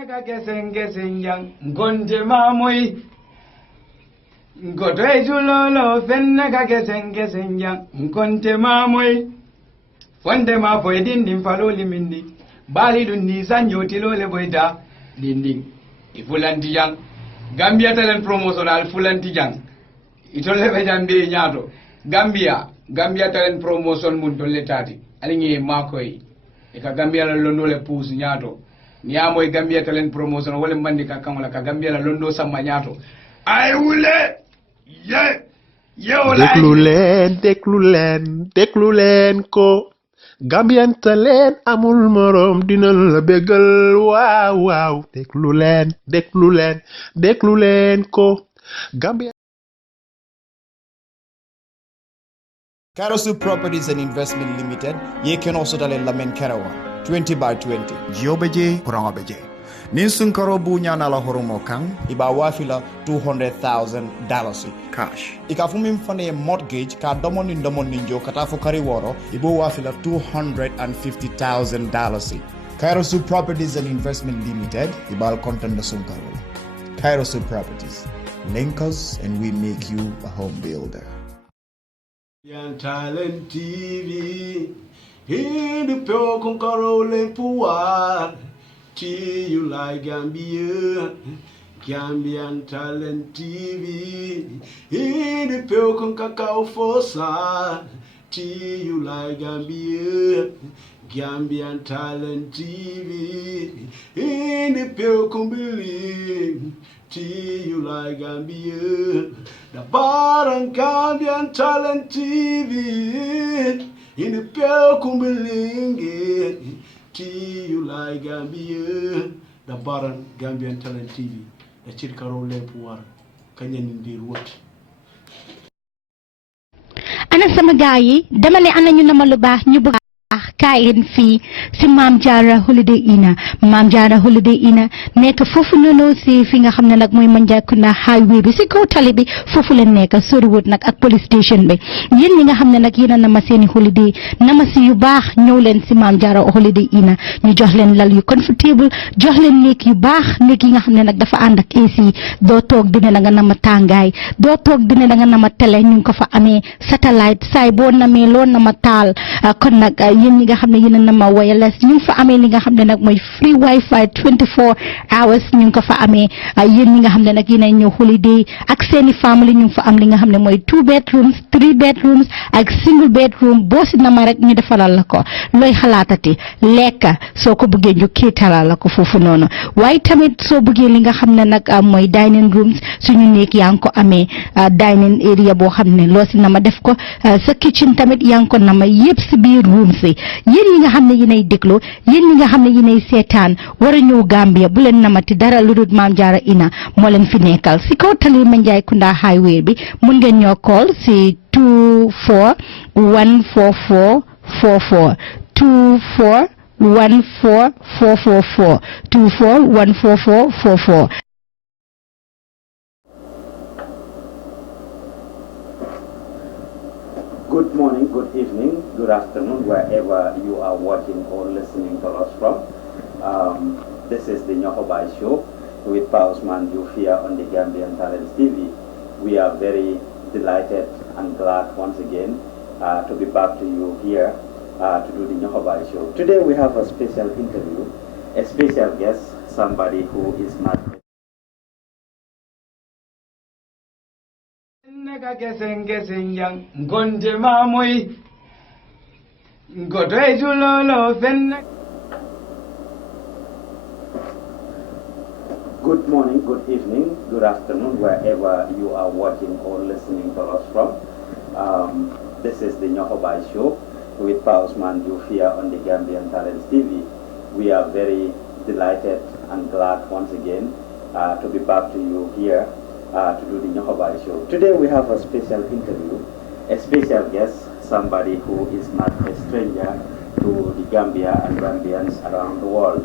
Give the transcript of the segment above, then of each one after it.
Nega geseng ngonde mamoy ngoto ejulolo fennega geseng ngonde mamoy fonde ma foy dindin faloli mindi bali dun ni sanyoti lole boyda dindin ifulanti jang Gambia talent promotional fulanti jang itolle be jambe nyaato Gambia talent promotion mun tolle tati alingi makoy e ka Gambia la londo le pousse nyaato niamo e Gambia talent promotion wala mandi ka kamola ka Gambia la londo sama nyaato ay wule déglu leen ko Gambian talent amul morom dina la bégal waaw déglu leen ko Gambia. Karasu Properties and Investment Limited, ye can also dale lamen karawa 20 by 20. Jiobeje, Kurangabeje. Ninsun karobu nyana la horomo kang. Iba wafila $200,000 Cash. Ikafumim fane mortgage ka domon ninjo katafu kariworo ibo wafila $250,000. Karasu Properties and Investment Limited, ibal contanda sun karola. Karasu Properties. Link us and we make you a home builder. Yan Talent TV, hindi pyo kung karole puwan, you like Gambia, Gambian Talent TV, hindi pyo kung kakao fosa, you like Gambia, Gambian Talent TV, hindi pyo kung biling, you like Gambia. The Barang Gambian Talent TV in the Pale Kumbilingi you like Gambia. The Barang Gambian Talent TV. The Chirkaro Lempuar. Kanyan hindi ruwat. Ana sama gayi dama ne ana ñu na malubaax ñu bëgg kayen fi si Mam Jara Holiday Inn nekk foofu noonu si fi nga xam ne nag mooy Manjakunda highway bi si kaw tali bi foofu la nekk soriwut nag ak police station bi yéen ñi nga xam ne nag yéen a nama seeni holiday nama si yu baax ñëw leen si Mam Jara Holiday Inn ñu jox leen lal yu comfortable jox leen néeg yu baax néeg yi nga xam ne nag dafa ànd ak AC doo toog dina da nga nama tàngaay doo toog dina da nga nama télé ñu ngi ko fa amee satellite saay boo namee loo nama taal kon nag yéen ñi nga xam ne yéen a nama wireless ñu ngi fa amee li nga xam ne nag mooy free wifi 24 hours ñu ngi ko fa amee yéen ñi nga xam ne nag yéen a ñëw holiday ak seeni family ñu ngi fa am li nga xam ne mooy 2 bedrooms 3 bedrooms ak single bedroom boo si nama rek ñu defalal la ko looy xalaatati lekka soo ko bëggee ñu kiitalal la ko foofu noonu waaye tamit soo bëggee li nga xam ne nag mooy dining rooms suñu néeg yaa ngi ko amee dining area boo xam ne loo si nama def ko sa kitchen tamit yaa ngi ko nama yëpp si biir room si yéen ñi nga xam ne yéenay déglu yéen ñi nga xam ne yéenay seetaan war a ñëw Gambia bu leen namati dara lu dul Mam Jara Inn moo leen fi nekkal si kaw tali Manjakunda highway bi mun ngeen ñoo call si 2414444 2414444 Good morning, good evening, good afternoon, wherever you are watching or listening to us from. This is the Nyohobai show with Pa Usman Diouf here on the Gambian Talents TV. We are very delighted and glad once again to be back to you here to do the Nyohobai show. Today we have a special interview, a special guest, somebody who is not nega geseng ngonde mamoy ngoto ejulolo fenne. Good morning, good evening, good afternoon, wherever you are watching or listening to us from. This is the Nyohobai show with Pa Usman Diouf here on the Gambian Talents TV. We are very delighted and glad once again to be back to you here to do the Nyohobai show. Today we have a special interview, a special guest, somebody who is not a stranger to the Gambia and Gambians around the world.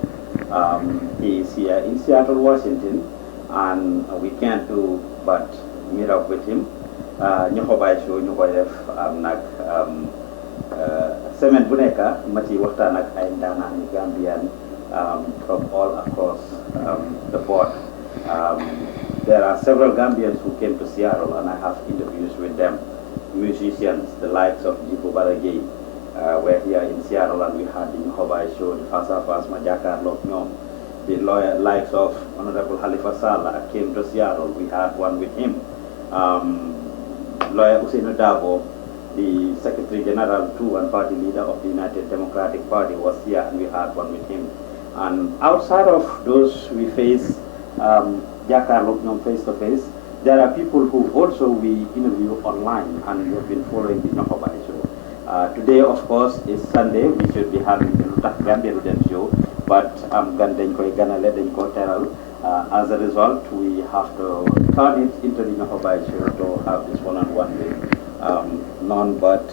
He is here in Seattle, Washington, and we can't do but meet up with him. Nyohobai show ñu koy def nag semaine bu nekk ma ci waxtaan ak ay ndaanaan Gambian from all across the board. There are several Gambians who came to Seattle, and I have interviews with them. Musicians, the likes of Jibo Baragay, were here in Seattle, and we had the Nyohobai show, the Fasa Majaka Loknyom. The likes of Honorable Halifa Sallah came to Seattle. We had one with him. Lawyer Usain Dabo, the Secretary General too and party leader of the United Democratic Party, was here, and we had one with him. And outside of those we face, Jakar Loknyom face to face, there are people who also we interview online, and we have been following the Nyohobai show. Today, of course, is Sunday. We should be having the Gambia Ruden show, but as a result, we have to turn it into the Nyohobai show to have this one-on-one with none but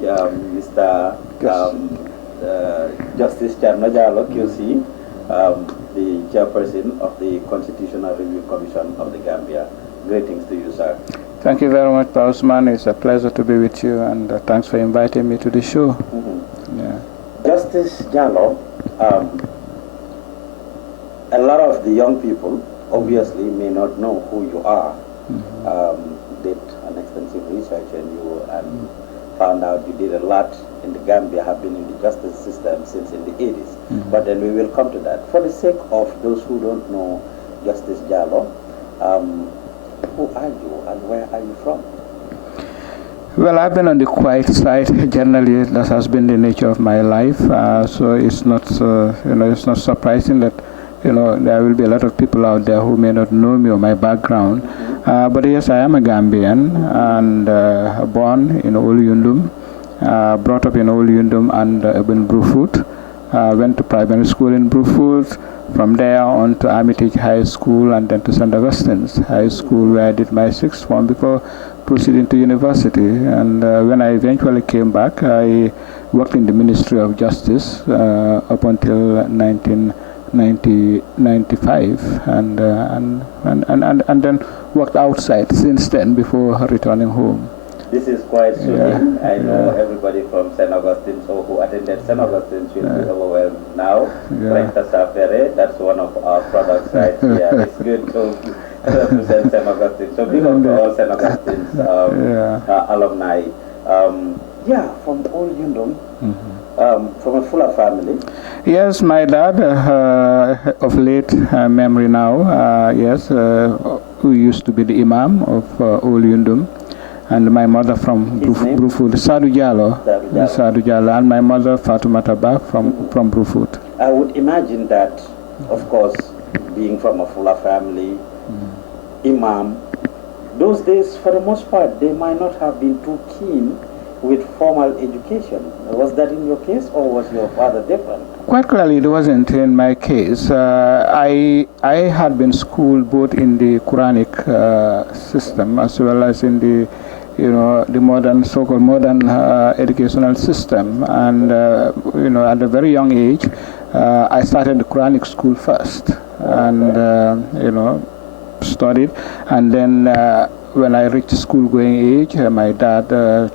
Mr. Justice Cherno Jallow, QC, the chairperson of the Constitutional Review Commission of the Gambia. Greetings to you, sir. Thank you very much, Pausman. It's a pleasure to be with you, and thanks for inviting me to the show. Yeah. Justice Jallow, a lot of the young people obviously may not know who you are. Did an extensive research on you and found out you did a lot in the Gambia, have been in the justice system since in the 80s. But then we will come to that. For the sake of those who don't know Justice Jallow, who are you and where are you from? Well, I've been on the quiet side generally. That has been the nature of my life. So it's not, it's not surprising that, there will be a lot of people out there who may not know me or my background. But yes, I am a Gambian and born in Old Yundum, brought up in Old Yundum and in Brufut. Went to primary school in Brufut. From there on to Armitage High School and then to St. Augustine's High School, where I did my sixth form before proceeding to university. And when I eventually came back, I worked in the Ministry of Justice up until 1995, and then worked outside since then before returning home. This is quite soothing. I know everybody from St. Augustine's or who attended St. Augustine's will be overwhelmed now. That's one of our products right here. It's good to represent St. Augustine's. So big up to all St. Augustine's alumni. From Old Yundum, from a fuller family. Yes, my dad, of late memory now, who used to be the Imam of Old Yundum. And my mother from Brufut, Sadu Jallow, and my mother Fatoumata Ba from Brufut. I would imagine that, of course, being from a fuller family, Imam, those days, for the most part, they might not have been too keen with formal education. Was that in your case, or was your father different? Quite clearly, it wasn't in my case. I had been schooled both in the Quranic system as well as in the the modern, so-called modern educational system. And, at a very young age, I started the Quranic school first and, studied. And then when I reached school-going age, my dad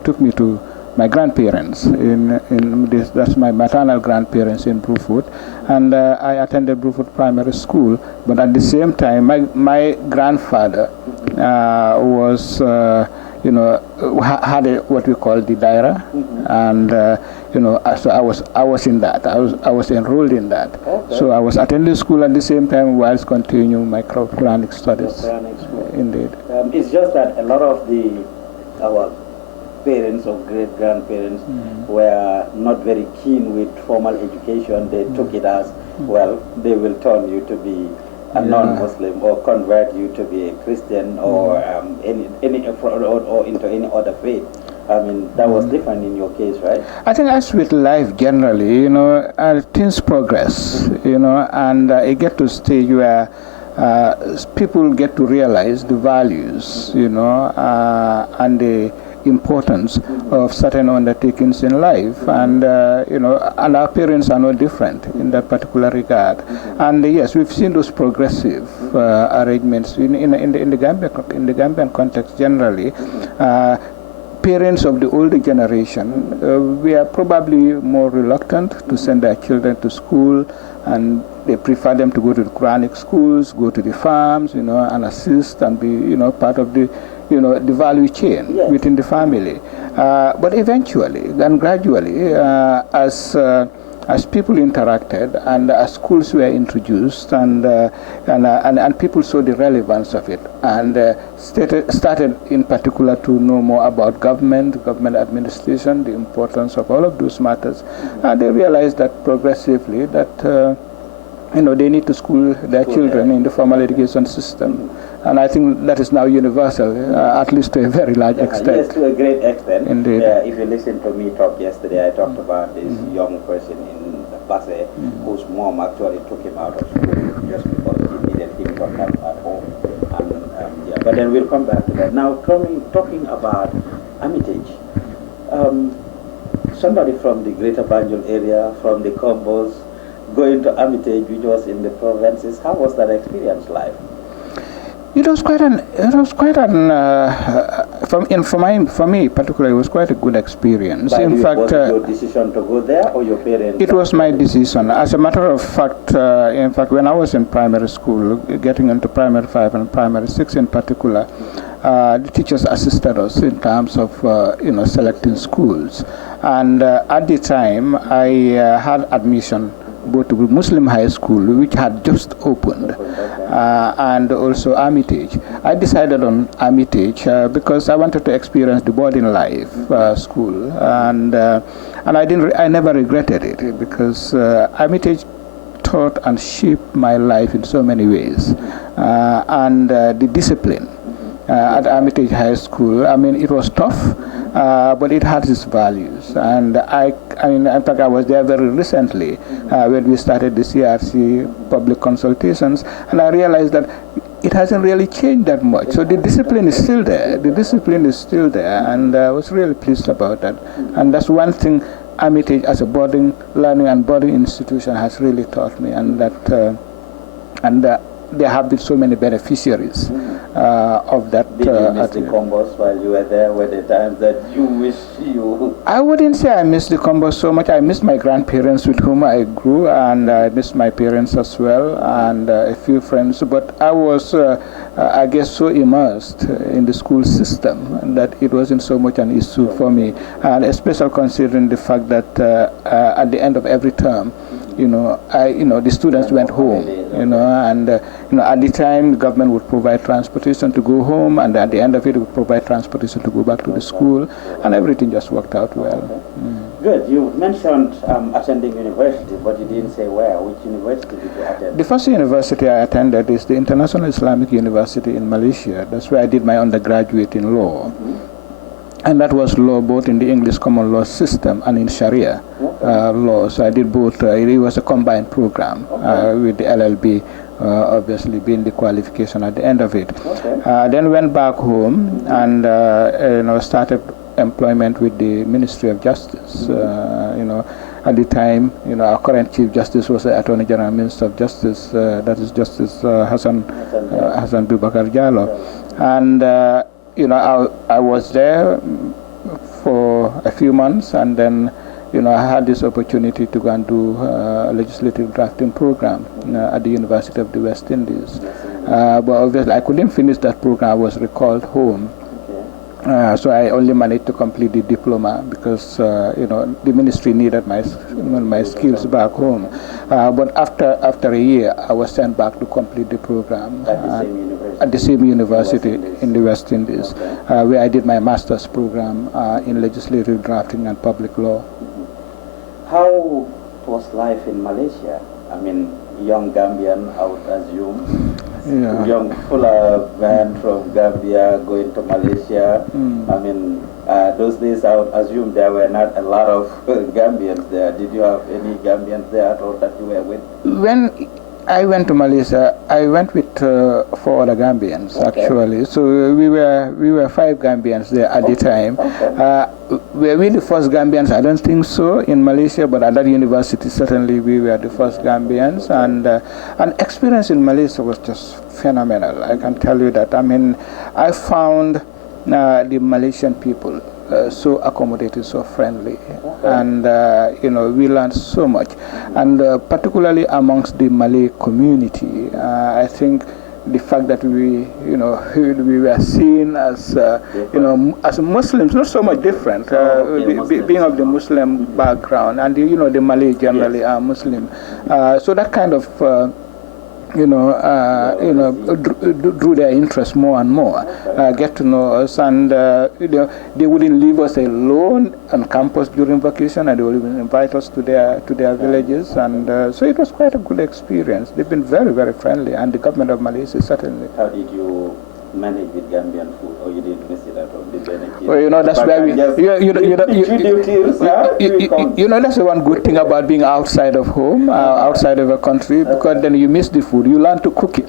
took me to my grandparents that's my maternal grandparents in Brufut, and I attended Brufut Primary School. But at the same time, my grandfather was had what we call the daira, and so I was in that. I was enrolled in that. Okay. So I was attending school at the same time whilst continuing my Quranic studies. Indeed. It's just that a lot of our parents or great-grandparents were not very keen with formal education. They took it as, well, they will turn you to be a non-Muslim or convert you to be a Christian or or into any other faith. I mean, that was different in your case, right? I think as with life generally, things progress, and it gets to a stage where people get to realize the values, and the importance of certain undertakings in life, and and our parents are no different in that particular regard. And yes, we've seen those progressive arrangements in the Gambian context generally. parents of the older generation, we are probably more reluctant to send their children to school, and they prefer them to go to the Quranic schools, go to the farms, and assist and be, part of the, the value chain within the family. But eventually and gradually, as people interacted and as schools were introduced and people saw the relevance of it and started in particular to know more about government administration, the importance of all of those matters, and they realized that progressively that they need to school their children in the formal education system. And I think that is now universal, at least to a very large extent. Yes, to a great extent. Indeed. If you listen to me talk yesterday, I talked about this young person in Basse whose mom actually took him out of school just because he needed him to help at home. And, but then we'll come back to that. Now, talking about Armitage, somebody from the Greater Banjul area, from the Combos, going to Armitage, which was in the provinces, how was that experience like? It was quite for me particularly, it was quite a good experience. In fact, was it your decision to go there, or your parents? It was my decision. As a matter of fact, when I was in primary school, getting into primary 5 and primary 6 in particular, the teachers assisted us in terms of selecting schools, and at the time I had admission both to Muslim High School, which had just opened, and also Armitage. I decided on Armitage because I wanted to experience the boarding life school, and I never regretted it because Armitage taught and shaped my life in so many ways, and the discipline at Armitage High School, I mean, it was tough, but it had its values. And in fact, I was there very recently when we started the CRC public consultations, and I realized that it hasn't really changed that much. So the discipline is still there. And I was really pleased about that. And that's one thing Armitage as a learning and boarding institution has really taught me, and that there have been so many beneficiaries of that. Did you miss the combos while you were there? Were there times that you wish you... I wouldn't say I missed the combos so much. I missed my grandparents with whom I grew, and I missed my parents as well, and a few friends. But I was, I guess, so immersed in the school system that it wasn't so much an issue for me, and especially considering the fact that at the end of every term, the students went home, and at the time the government would provide transportation to go home, and at the end of it would provide transportation to go back to the school, and everything just worked out well. Good. You mentioned attending university, but you didn't say where. Which university did you attend? The first university I attended is the International Islamic University in Malaysia. That's where I did my undergraduate in law. And that was law both in the English common law system and in Sharia law. So I did both. It was a combined program with the LLB, obviously being the qualification at the end of it. Then went back home and started employment with the Ministry of Justice. At the time, our current Chief Justice was the Attorney General Minister of Justice. That is Justice Hassan Bubakar Jallow, and I was there for a few months, and then I had this opportunity to go and do a legislative drafting program at the University of the West Indies. But obviously I couldn't finish that program. I was recalled home. So I only managed to complete the diploma because the ministry needed my skills back home. But after a year, I was sent back to complete the program at the same university in the West Indies, where I did my master's program in legislative drafting and public law. How was life in Malaysia? I mean, young Gambian, I would assume. Young fuller man from Gambia going to Malaysia. I mean, those days I would assume there were not a lot of Gambians there. Did you have any Gambians there at all that you were with? When I went to Malaysia, I went with 4 other Gambians actually. So we were 5 Gambians there at the time. Were we the first Gambians? I don't think so in Malaysia, but at that university certainly we were the first Gambians, and experience in Malaysia was just phenomenal. I can tell you that. I mean, I found the Malaysian people so accommodating, so friendly, and we learned so much, and particularly amongst the Malay community. I think the fact that we were seen as as Muslims, not so much different, being of the Muslim background, and the Malay generally are Muslim, so that kind of drew their interest more and more, get to know us, and they wouldn't leave us alone on campus during vacation, and they would even invite us to their villages, and so it was quite a good experience. They've been very, very friendly, and the government of Malaysia certainly. How did you manage with Gambian food, or you didn't miss it at all? Well, that's where we. That's the one good thing about being outside of home, outside of a country, because then you miss the food. You learn to cook it.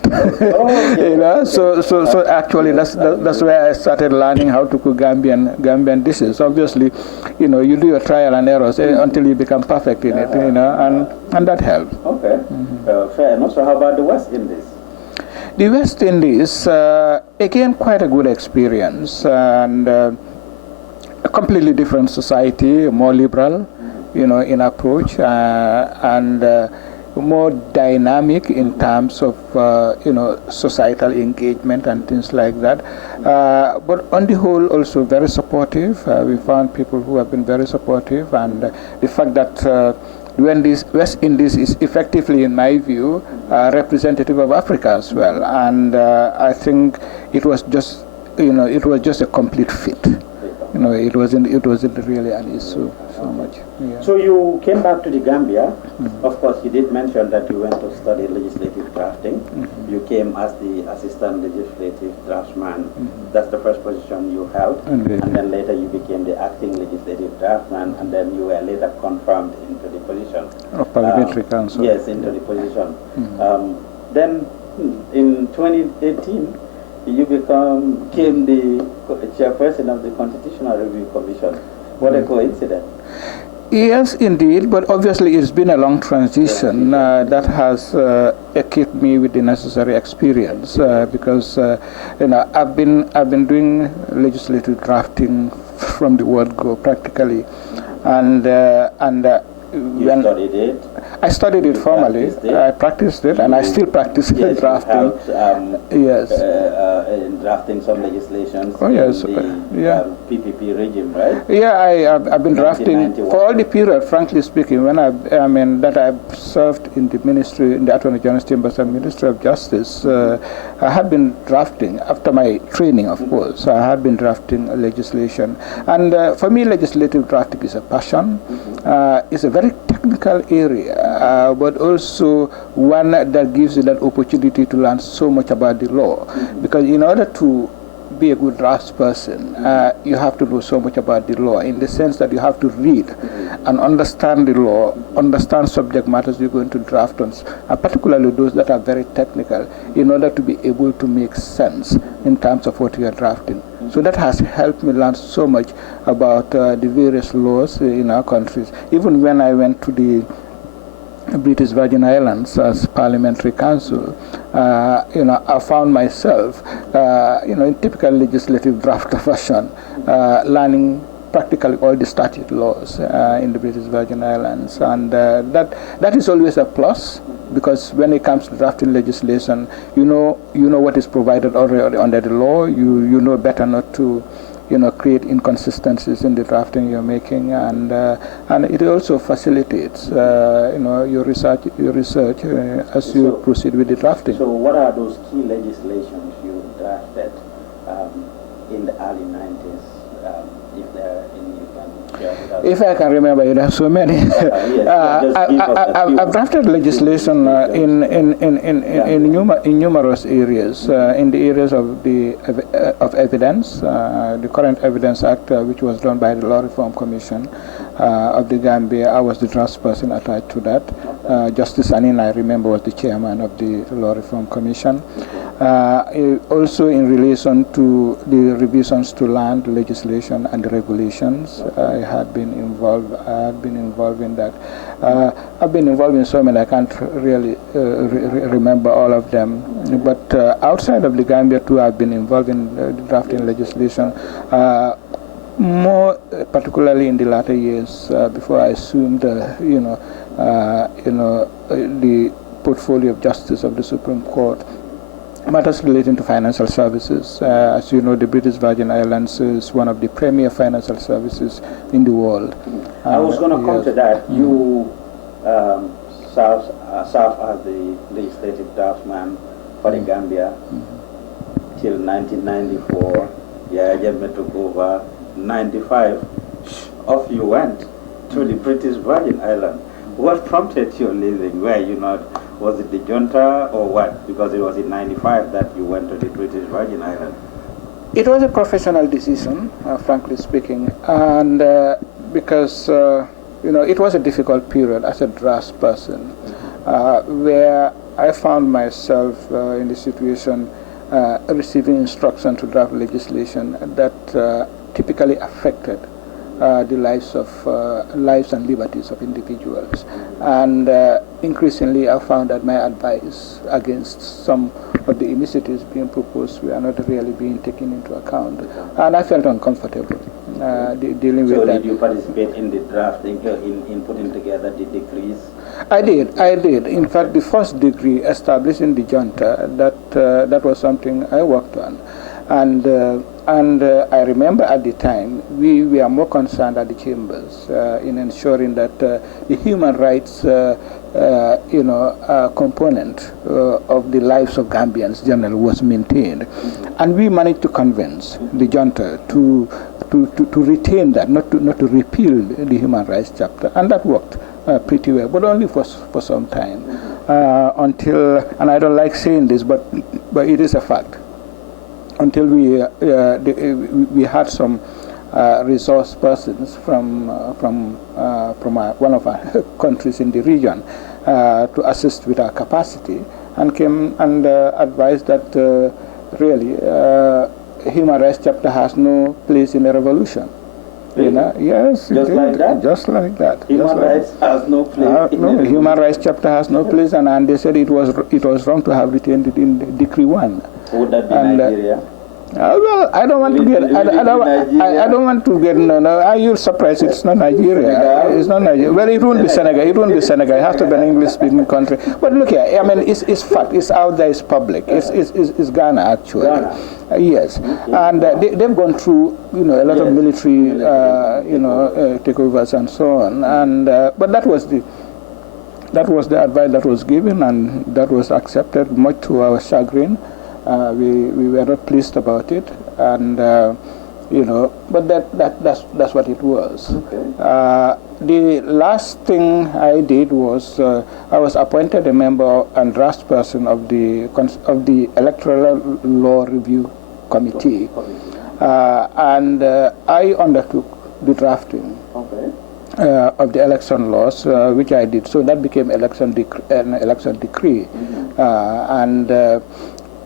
So actually, that's where I started learning how to cook Gambian dishes. Obviously, you do your trial and errors until you become perfect in it. And that helps. Okay, fair enough. So how about the West Indies? The West Indies, again, quite a good experience, and a completely different society, more liberal, in approach, and more dynamic in terms of, societal engagement and things like that. But on the whole, also very supportive. We found people who have been very supportive, and the fact that when this West Indies is effectively, in my view, representative of Africa as well, and I think it was just, a complete fit. It wasn't really an issue so much. Yeah. So you came back to the Gambia. Of course, you did mention that you went to study legislative drafting. You came as the assistant legislative draftsman. That's the first position you held. And then later you became the acting legislative draftsman, and then you were later confirmed into the position of parliamentary council. Yes, into the position. Then in 2018, you became the chairperson of the Constitutional Review Commission. What a coincidence. Yes, indeed, but obviously it's been a long transition that has equipped me with the necessary experience, because I've been doing legislative drafting from the word go practically, and you studied it? I studied it formally. I practiced it, and I still practice drafting. Yes. In drafting some legislation. Oh yes. PPP regime, right? Yeah, I've been drafting for all the period. Frankly speaking, when that I've served in the ministry, in the Attorney General's Chambers and Ministry of Justice, I had been drafting after my training, of course. I had been drafting legislation, and for me, legislative drafting is a passion. It's a very technical area, but also one that gives you that opportunity to learn so much about the law. Because in order to be a good draftsperson, you have to know so much about the law, in the sense that you have to read and understand the law, understand subject matters you're going to draft on, particularly those that are very technical, in order to be able to make sense in terms of what you are drafting. So that has helped me learn so much about the various laws in our countries. Even when I went to the British Virgin Islands as parliamentary counsel, I found myself, in typical legislative draft fashion, learning practically all the statute laws in the British Virgin Islands, and that is always a plus, because when it comes to drafting legislation, you know what is provided already under the law. You know better not to create inconsistencies in the drafting you're making, and it also facilitates your research as you proceed with the drafting. So what are those key legislations you drafted in the early 90s? If there are any you can share with us? If I can remember, there are so many. I've drafted legislation in numerous areas. In the areas of evidence, the Current Evidence Act, which was done by the Law Reform Commission of the Gambia. I was the draftsperson attached to that. Justice Anin, I remember, was the chairman of the Law Reform Commission. Also in relation to the revisions to land legislation and regulations, I had been involved in that. I've been involved in so many, I can't really remember all of them. But outside of the Gambia too, I've been involved in drafting legislation. more particularly in the latter years before I assumed, the portfolio of Justice of the Supreme Court. Matters relating to financial services. As you know, the British Virgin Islands is one of the premier financial services in the world. I was going to come to that. You served as the legislative draftsman for the Gambia till 1994. Yeah, Jammeh took over. 95 off you went to the British Virgin Islands. What prompted your leaving? Were you not? Was it the junta or what? Because it was in 95 that you went to the British Virgin Islands. It was a professional decision, frankly speaking, and because it was a difficult period as a draft person, where I found myself in the situation receiving instruction to draft legislation that typically affected the lives and liberties of individuals, and increasingly I found that my advice against some of the initiatives being proposed were not really being taken into account, and I felt uncomfortable dealing with that. So did you participate in the drafting, in putting together the decrees? I did. In fact, the first degree established in the junta, that was something I worked on. And I remember at the time we were more concerned at the chambers in ensuring that the human rights component of the lives of Gambians generally was maintained, and we managed to convince the junta to retain that, not to repeal the human rights chapter, and that worked pretty well, but only for some time until, and I don't like saying this, but it is a fact. Until we had some resource persons from one of our countries in the region to assist with our capacity, and came and advised that really human rights chapter has no place in a revolution. Yes, just like that. Just like that. Human rights has no place. No, human rights chapter has no place, and they said it was wrong to have retained it in Decree 1. Would that be Nigeria? Well, I don't want to get. I don't want to get. No. You're surprised. It's not Nigeria. It's not Nigeria. Well, it won't be Senegal. It won't be Senegal. It has to be an English-speaking country. But look here. I mean, it's fact. It's out there. It's public. It's Ghana actually. Ghana. Yes, okay. And they've gone through a lot of military takeovers and so on. And but that was the advice that was given, and that was accepted, much to our chagrin. We were not pleased about it, and but that's what it was. Okay. The last thing I did was I was appointed a member and draft person of the Electoral Law Review Committee, and I undertook the drafting. Okay. Of the election laws, which I did. So that became an election decree, and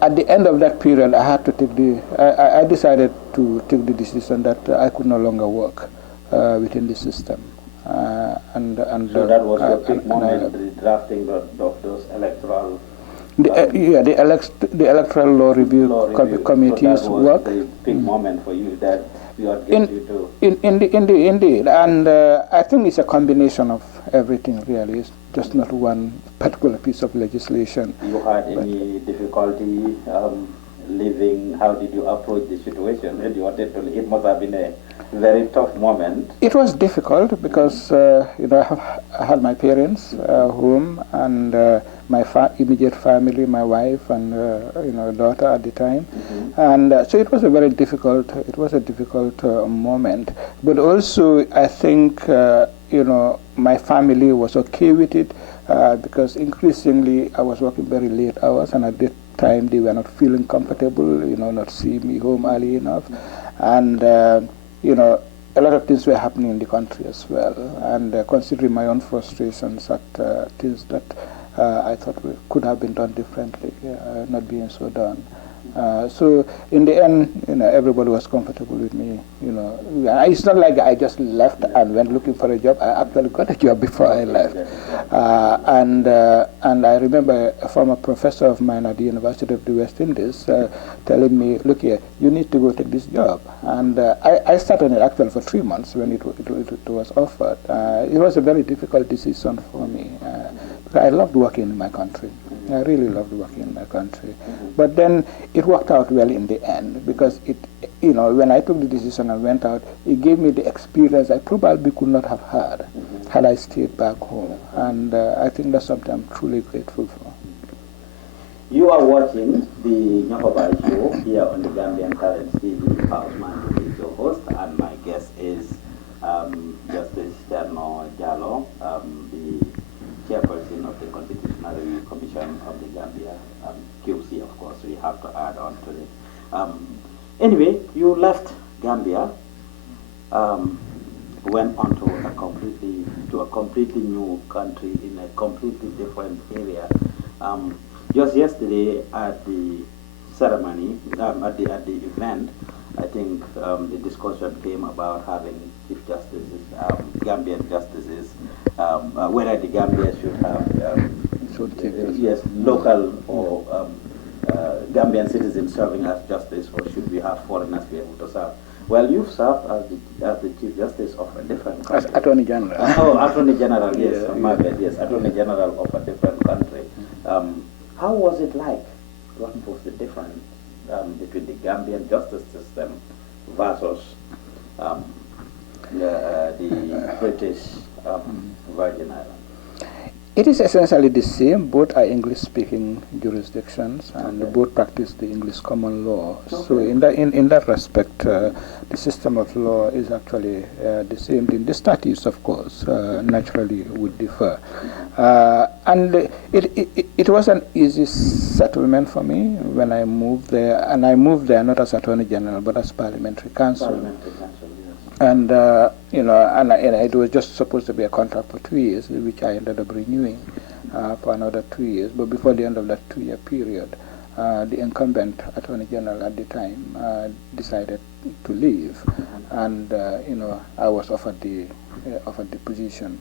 at the end of that period, I had to take I decided to take the decision that I could no longer work within the system. And so that was your big moment, the drafting of those electoral. The Electoral Law Review Committee's so that was work. The big moment for you that you had get you to. Indeed, and I think it's a combination of everything. Really, it's just not one particular piece of legislation. You had any difficulty living? How did you approach the situation? When you wanted to, it must have been a very tough moment. It was difficult because I had my parents home, and my immediate family, my wife and daughter at the time, and so it was a very difficult. It was a difficult moment, but also I think my family was okay with it because increasingly I was working very late hours, and at that time they were not feeling comfortable, not seeing me home early enough, and a lot of things were happening in the country as well, and considering my own frustrations at things that I thought could have been done differently, not being so done. So in the end, everybody was comfortable with me. It's not like I just left and went looking for a job. I actually got a job before I left. And I remember a former professor of mine at the University of the West Indies telling me, look here, you need to go take this job. And I started it actually for 3 months when it was offered. It was a very difficult decision for me. Because I loved working in my country. I really loved working in my country. But then it worked out well in the end because when I took the decision and went out, it gave me the experience I probably could not have had I stayed back home. And I think that's something I'm truly grateful for. You are watching the Nyohobai show here on the Gambian Talents TV. Houseman is your host, and my guest is Justice Cherno Jallow, the chairperson of the Constitutional Review Commission of the Gambia, QC, of course. We have to add on to it. Anyway, you left Gambia, went on to a completely new country in a completely different area. Just yesterday at the ceremony, at the event, I think the discussion came about having chief justices, Gambian justices, whether the Gambia should have yes, local or Gambian citizens serving as justice, or should we have foreigners be able to serve? Well, you've served as the chief justice of a different country. As Attorney General. Attorney General, yes, my bad, yes, Attorney General of a different country. How was it like? What was the difference between the Gambian justice system versus the British Virgin Islands? It is essentially the same. Both are English-speaking jurisdictions, and both practice the English common law. Okay. So in that respect, the system of law is actually the same. The statutes, of course, naturally would differ. And it was an easy settlement for me when I moved there, and I moved there not as Attorney General but as Parliamentary Counsel. Parliamentary Counsel, yes. And it was just supposed to be a contract for 2 years, which I ended up renewing for another 2 years. But before the end of that 2-year period, the incumbent Attorney General at the time decided to leave, and I was offered the position,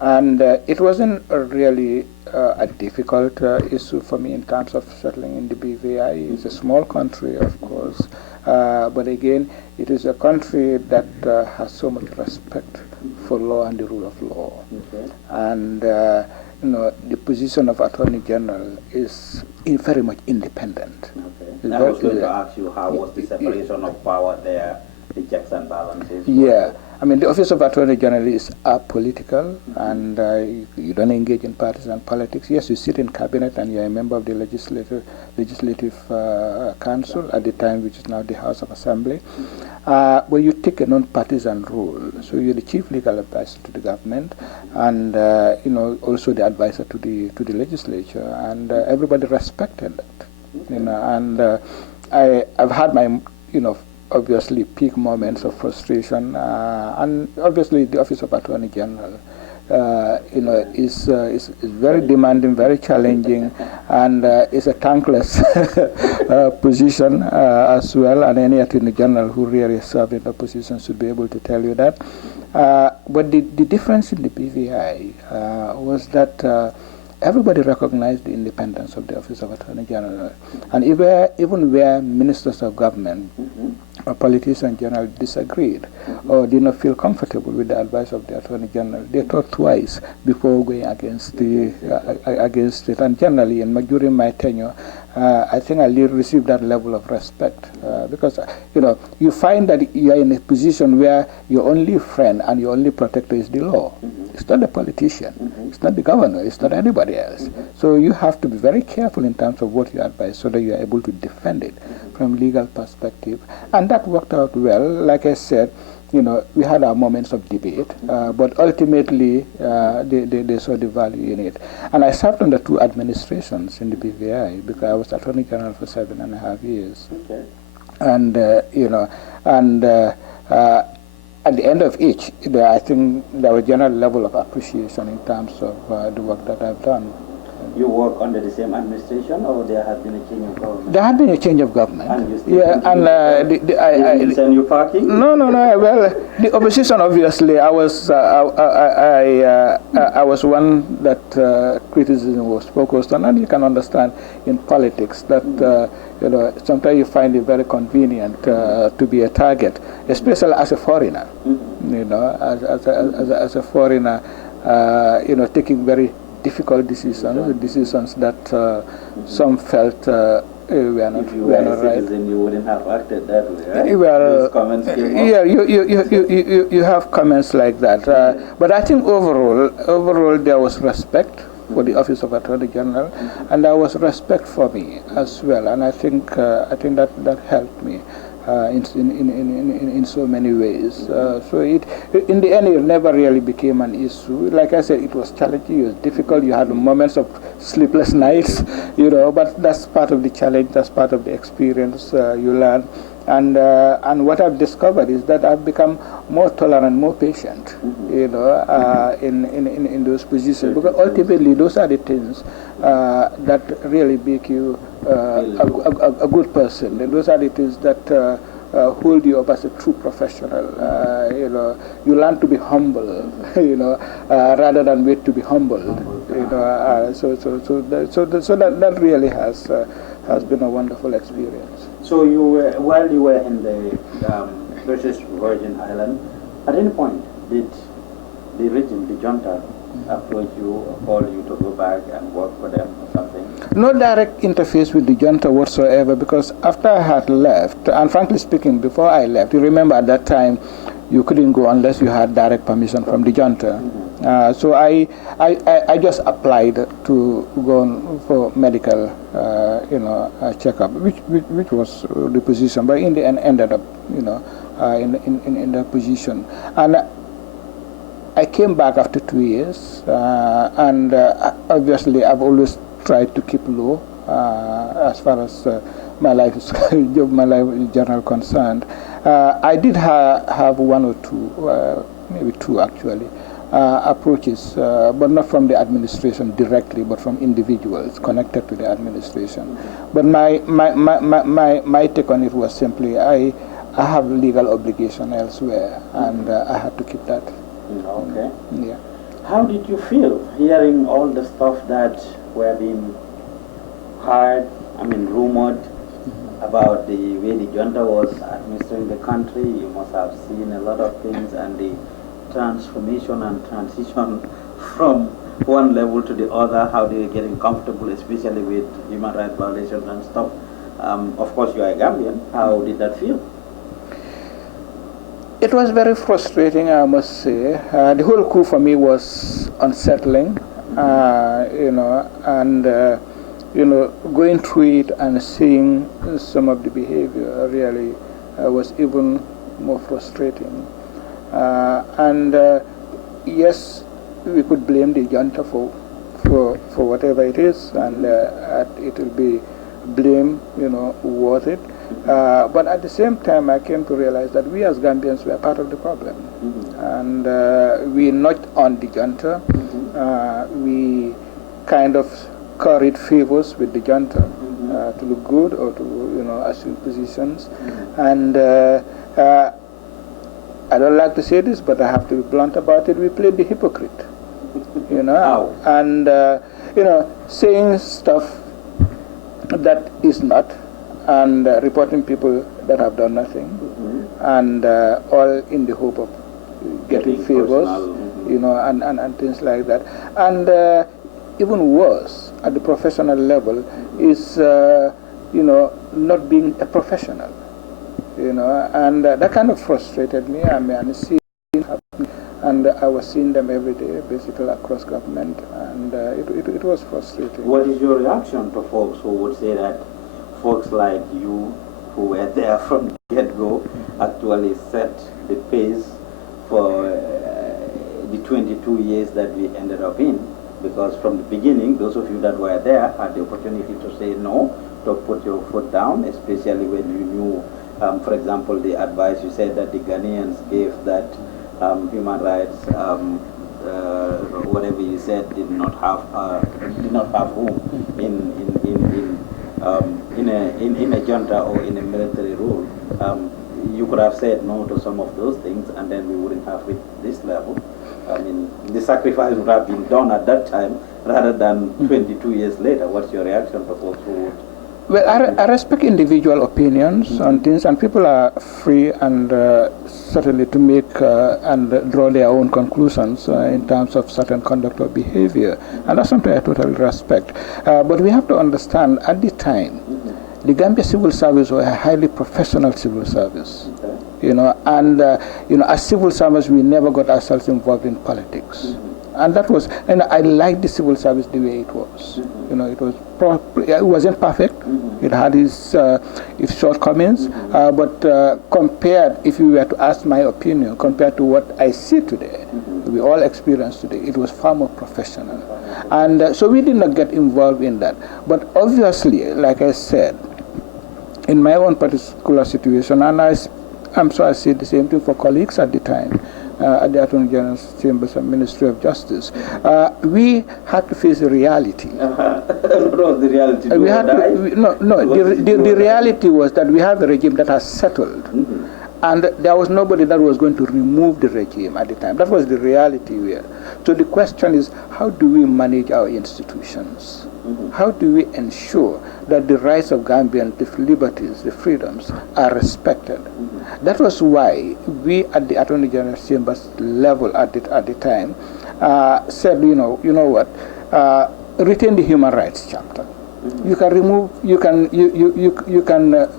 and it wasn't really a difficult issue for me in terms of settling in the BVI. It's a small country, of course, but again, it is a country that has so much respect for law and the rule of law, and the position of Attorney General is very much independent. Okay. I was going to ask you, how was the separation of power there, the checks and balances? Yeah, I mean, the Office of Attorney General is apolitical, and you don't engage in partisan politics. Yes, you sit in cabinet and you're a member of the legislative council at the time, which is now the House of Assembly. But you take a non-partisan role. So you're the chief legal advisor to the government, and also the advisor to the legislature, and everybody respected that. And I've had my obviously peak moments of frustration, and obviously the Office of Attorney General is very demanding, very challenging, and is a thankless position as well, and any Attorney General who really served in the position should be able to tell you that. But the difference in the BVI was that everybody recognized the independence of the Office of Attorney General, and even where ministers of government or politicians generally disagreed or did not feel comfortable with the advice of the Attorney General, they thought twice before going against it. And generally, during my tenure, I think I received that level of respect because you find that you are in a position where your only friend and your only protector is the law. It's not the politician, it's not the governor, it's not anybody else. So you have to be very careful in terms of what you advise so that you are able to defend it from legal perspective. And that worked out well. Like I said, we had our moments of debate, but ultimately they saw the value in it. And I served under 2 administrations in the BVI because I was Attorney General for 7.5 years. Okay. And at the end of each, I think there was a general level of appreciation in terms of the work that I've done. You work under the same administration, or there has been a change of government? There had been a change of government. And you still and send you parking? No. Well, the opposition, obviously, I was one that criticism was focused on, and you can understand in politics that sometimes you find it very convenient to be a target, especially as a foreigner. As a foreigner, taking very difficult decisions that some felt were not If you were a right. citizen, you wouldn't have acted that way, right? Well, Those comments came up. yeah, you have comments like that, but I think overall there was respect for the Office of Attorney General, and there was respect for me as well, and I think that helped me. In so many ways. So in the end, it never really became an issue. Like I said, it was challenging, it was difficult. You had moments of sleepless nights, but that's part of the challenge. That's part of the experience you learn. And what I've discovered is that I've become more tolerant, more patient, in those positions, because ultimately those are the things that really make you a good person, and those are the things that hold you up as a true professional. You learn to be humble, rather than wait to be humbled. So that really has been a wonderful experience. So while you were in the British Virgin Islands, at any point did the regime, the junta, approach you or call you to go back and work for them or something? No direct interface with the junta whatsoever, because after I had left, and frankly speaking, before I left, you remember at that time you couldn't go unless you had direct permission from the junta. So I just applied to go on for medical, checkup, which was the position, but in the end ended up, in that position. And I came back after 2 years, and obviously I've always tried to keep low as far as my life is in general concerned. I did have one or two, maybe two actually, approaches, but not from the administration directly, but from individuals connected to the administration. But my take on it was simply I have legal obligation elsewhere, and I had to keep that. Okay. Yeah. How did you feel hearing all the stuff that were being rumored about the way the junta was administering the country? You must have seen a lot of things, and the transformation and transition from one level to the other, how they were getting comfortable, especially with human rights violations and stuff. Of course, you are a Gambian. How did that feel? It was very frustrating, I must say. The whole coup for me was unsettling, going through it and seeing some of the behavior really was even more frustrating. Yes, we could blame the junta for whatever it is, and it will be blame, worth it. But at the same time, I came to realize that we as Gambians were part of the problem, and we're not on the junta. We kind of curried favors with the junta to look good or to assume positions, and I don't like to say this, but I have to be blunt about it. We played the hypocrite, and saying stuff that is not, and reporting people that have done nothing, and all in the hope of getting favors, and things like that. And even worse, at the professional level, is not being a professional, and that kind of frustrated me. And I was seeing them every day, basically across government, and it was frustrating. What is your reaction to folks who would say that folks like you, who were there from the get-go, actually set the pace for the 22 years that we ended up in? Because from the beginning, those of you that were there had the opportunity to say no, to put your foot down, especially when you knew, for example, the advice you said that the Ghanaians gave that human rights whatever you said did not have room in a junta or in a military rule. You could have said no to some of those things, and then we wouldn't have reached this level. I mean, the sacrifice would have been done at that time rather than 22 years later. What's your reaction to folks who would? Well, I respect individual opinions on things, and people are free and certainly to make and draw their own conclusions in terms of certain conduct or behavior, and that's something I totally respect. But we have to understand, at the time, the Gambia civil service was a highly professional civil service. And as civil servants, we never got ourselves involved in politics. And that was, and I liked the civil service the way it was. It wasn't perfect. It had its shortcomings. But compared, if you were to ask my opinion, compared to what I see today, we all experience today, it was far more professional. And so we did not get involved in that. But obviously, like I said, in my own particular situation, and I'm sure I see the same thing for colleagues at the time, at the Attorney General's Chambers and Ministry of Justice, we had to face the reality. The reality. The reality was that we have a regime that has settled, and there was nobody that was going to remove the regime at the time. That was the reality we had. So the question is, how do we manage our institutions? How do we ensure that the rights of Gambians, the liberties, the freedoms are respected? That was why we at the Attorney General's Chambers level at the time said, you know what, retain the human rights chapter. You can remove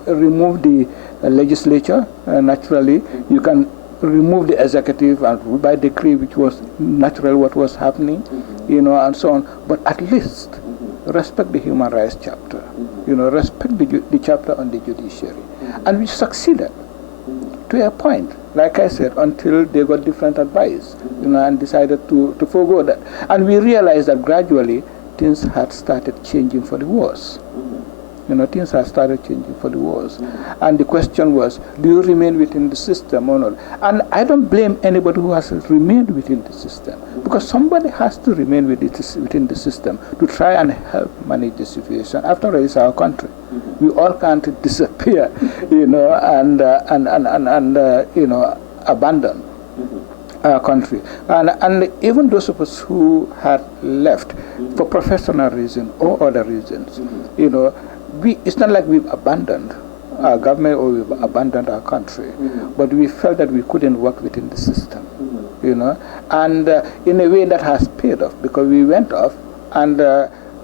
remove the legislature naturally. You can remove the executive and by decree, which was natural what was happening, and so on. But at least respect the human rights chapter. Respect the chapter on the judiciary, and we succeeded to a point. Like I said, until they got different advice, and decided to forego that, and we realized that gradually things had started changing for the worse. Things had started changing for the worse. And the question was, do you remain within the system or not? And I don't blame anybody who has remained within the system, because somebody has to remain within the system to try and help manage the situation. After all, it's our country. We all can't disappear, and abandon our country. And even those of us who had left for professional reasons or other reasons, it's not like we've abandoned our government or we've abandoned our country, but we felt that we couldn't work within the system, and in a way that has paid off, because we went off and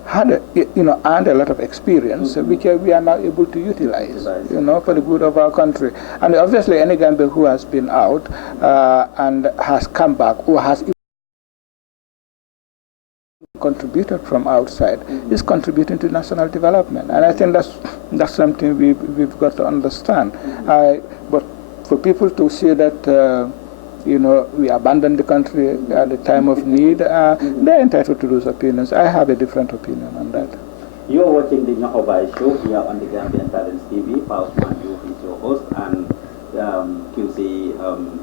had earned a lot of experience, which we are now able to utilize, for the good of our country. And obviously any Gambian who has been out and has come back or has contributed from outside is contributing to national development, and I think that's something we've got to understand. But for people to say that we abandoned the country at the time of need, they're entitled to those opinions. I have a different opinion on that. You are watching the Nyohobai show here on the Gambian Talents TV. Paus Manju is your host, and QC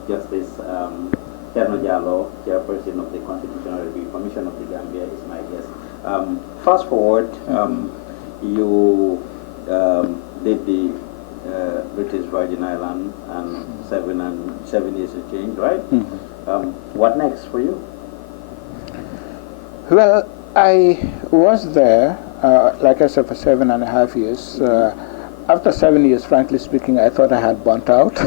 Justice Cherno Jallow, chairperson of the Constitutional Review Commission of the Gambia, is my guest. Fast forward, you did the British Virgin Island and 7 years of change, right? What next for you? Well, I was there, like I said, for 7.5 years. After 7 years, frankly speaking, I thought I had burnt out.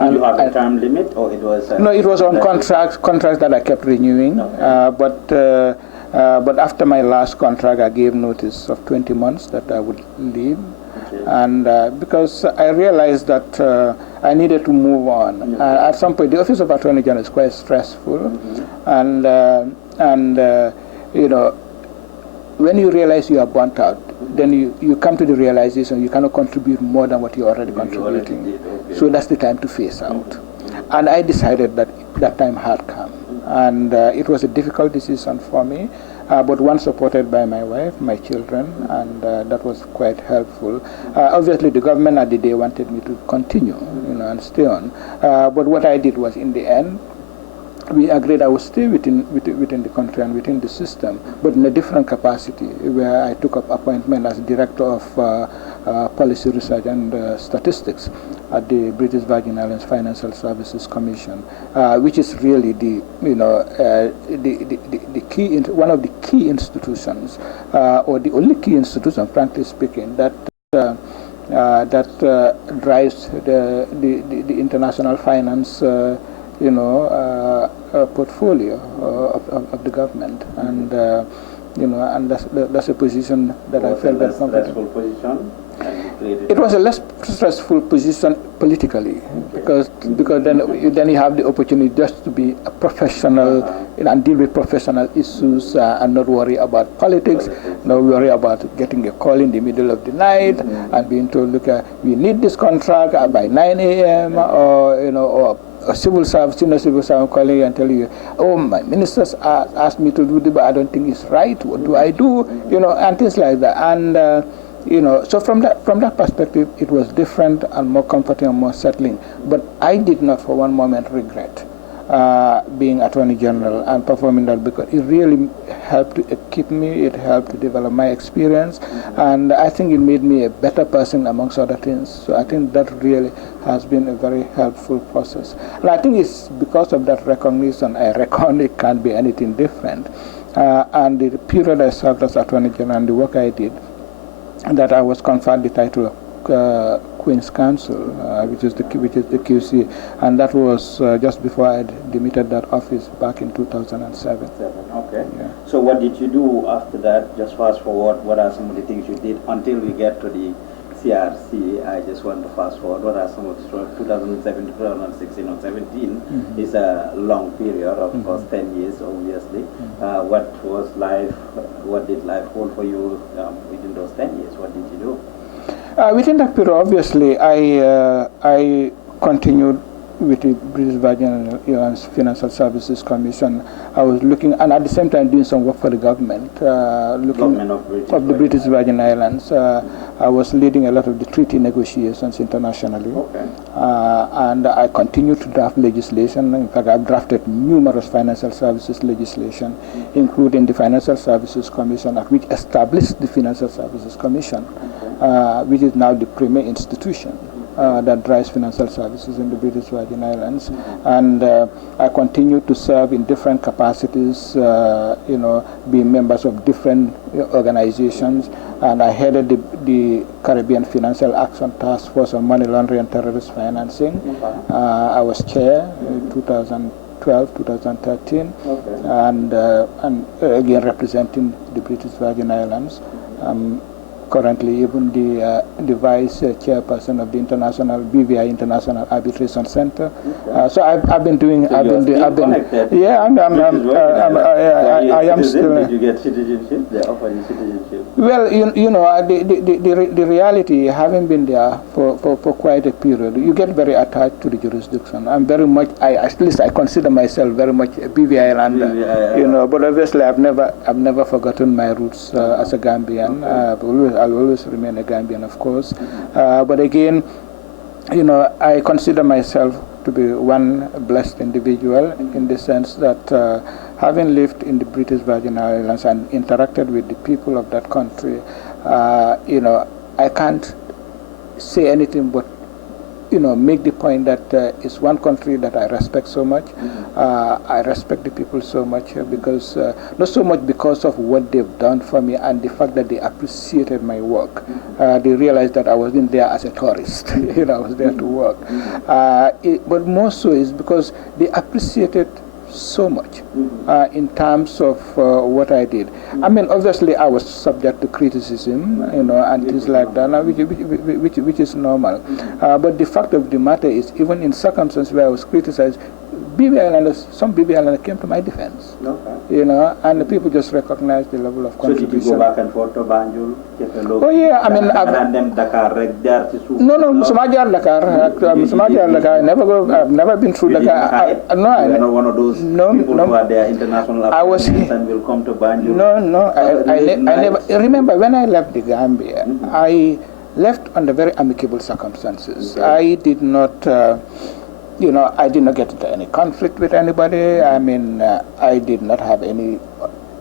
And you have a term limit, or it was? No, it was on contracts that I kept renewing. Okay. But after my last contract, I gave notice of 20 months that I would leave. Okay. And because I realized that I needed to move on. At some point, the Office of Attorney General is quite stressful, and when you realize you are burnt out, then you come to the realization you cannot contribute more than what you're already contributing. Okay. So that's the time to phase out. And I decided that time had come. And it was a difficult decision for me, but one supported by my wife, my children, and that was quite helpful. Obviously, the government at the day wanted me to continue, and stay on. But what I did was, in the end, we agreed I would stay within the country and within the system, but in a different capacity, where I took up appointment as Director of Policy Research and Statistics at the British Virgin Islands Financial Services Commission, which is really the key, one of the key institutions, or the only key institution, frankly speaking, that drives the international finance portfolio of the government, and and that's a position that I felt very comfortable. It was a less stressful position politically, because then you have the opportunity just to be a professional and deal with professional issues and not worry about politics, not worry about getting a call in the middle of the night and being told, look, we need this contract by 9 a.m. or a civil servant, senior civil servant calling you and telling you, oh, my ministers asked me to do this, but I don't think it's right. What do I do? And things like that. And so from that perspective, it was different and more comforting and more settling. But I did not for one moment regret being Attorney General and performing that, because it really helped to equip me, it helped to develop my experience, and I think it made me a better person amongst other things. So I think that really has been a very helpful process. And I think it's because of that recognition, I reckon it can't be anything different. And the period I served as Attorney General and the work I did, that I was conferred the title of Queen's Counsel, which is the QC, and that was just before I demitted that office back in 2007. Okay. Yeah. So what did you do after that? Just fast forward. What are some of the things you did until we get to the CRC? I just want to fast forward. What are some of the 2007, 2016, or 17? Is a long period, of course, 10 years, obviously. What was life? What did life hold for you within those 10 years? What did you do? Within that period, obviously, I continued with the British Virgin Islands Financial Services Commission. I was looking, and at the same time doing some work for the government, of the British Virgin Islands. I was leading a lot of the treaty negotiations internationally, and I continued to draft legislation. In fact, I've drafted numerous financial services legislation, including the Financial Services Commission, which established the Financial Services Commission, which is now the premier institution that drives financial services in the British Virgin Islands. And I continue to serve in different capacities, being members of different organizations. And I headed the Caribbean Financial Action Task Force on Money Laundering and Terrorist Financing. I was chair in 2012, 2013, and again representing the British Virgin Islands. Currently, even the vice chairperson of the BVI International Arbitration Center. So I've been doing. I am still. Did you get citizenship? They offer you citizenship. Well, the reality, having been there for quite a period, you get very attached to the jurisdiction. I'm very much. At least I consider myself very much a BVI Islander. But obviously I've never forgotten my roots as a Gambian. I'll always remain a Gambian, of course. But again, I consider myself to be one blessed individual in the sense that having lived in the British Virgin Islands and interacted with the people of that country, I can't say anything but make the point that it's one country that I respect so much. I respect the people so much because, not so much because of what they've done for me and the fact that they appreciated my work. They realized that I wasn't there as a tourist. I was there to work. But more so is because they appreciated so much in terms of what I did. I mean, obviously I was subject to criticism, and things like that, which is normal. But the fact of the matter is, even in circumstances where I was criticized, some BVI Islanders came to my defense. And the people just recognized the level of contribution. So did you go back and forth to Banjul? Oh yeah, I mean, Dakar. I've never been through Dakar. I'm not one of those people who are there international appointments and will come to Banjul. I never. Remember, when I left the Gambia, I left under very amicable circumstances. I did not I did not get into any conflict with anybody. I mean, I did not have any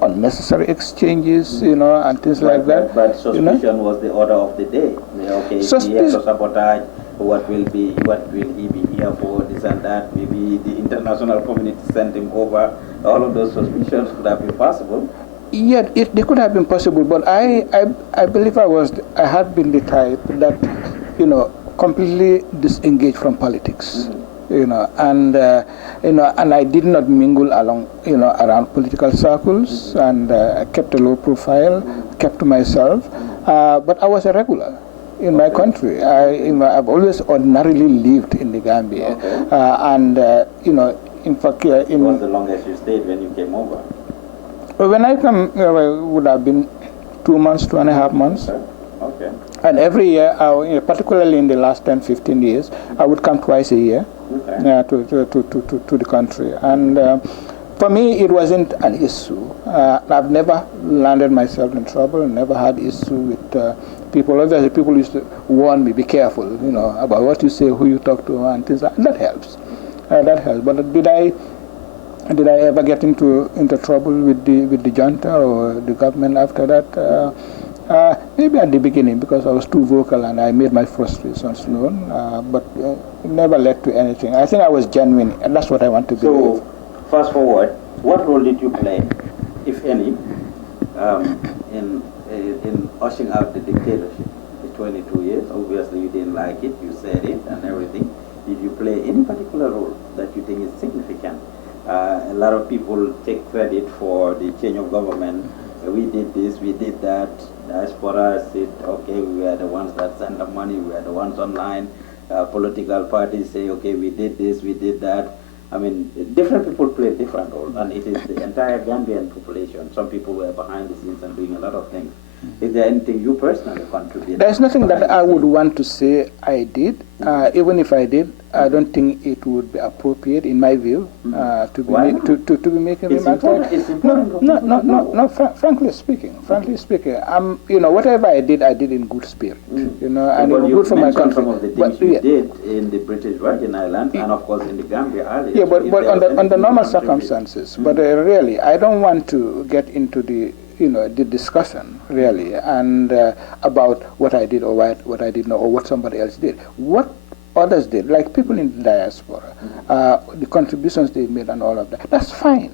unnecessary exchanges, and things like that. But suspicion was the order of the day. Okay, if he has to sabotage, what will he be here for, this and that? Maybe the international community sent him over. All of those suspicions could have been possible. Yeah, they could have been possible, but I believe I had been the type that, completely disengaged from politics. And I did not mingle along, around political circles, and I kept a low profile, kept to myself. But I was a regular in my country. I've always ordinarily lived in the Gambia, and in fact, what was the longest you stayed when you came over? When I come, it would have been 2 months, 2.5 months. Okay. And every year, particularly in the last 10, 15 years, I would come twice a year to the country. And for me, it wasn't an issue. I've never landed myself in trouble, never had issue with people. Obviously, people used to warn me, be careful, about what you say, who you talk to, and things like that. That helps. That helps. But did I ever get into trouble with the junta or the government after that? Maybe at the beginning, because I was too vocal and I made my frustrations known, but it never led to anything. I think I was genuine, and that's what I want to believe. So, fast forward, what role did you play, if any, in ushering out the dictatorship? The 22 years, obviously you didn't like it, you said it and everything. Did you play any particular role that you think is significant? A lot of people take credit for the change of government. We did this, we did that. Diaspora said, okay, we were the ones that sent the money, we were the ones online. Political parties say, okay, we did this, we did that. I mean, different people play different roles, and it is the entire Gambian population. Some people were behind the scenes and doing a lot of things. Is there anything you personally contributed? There's nothing that I would want to say I did. Even if I did, I don't think it would be appropriate, in my view, to be making remarks like no. Frankly speaking, whatever I did in good spirit. And it was good for my country. Some of the things you did in the British Virgin Islands and of course in the Gambia earlier. Yeah, but under normal circumstances. But really, I don't want to get into the discussion really, and about what I did or what I did not, or what somebody else did. What others did, like people in the diaspora, the contributions they made and all of that, that's fine.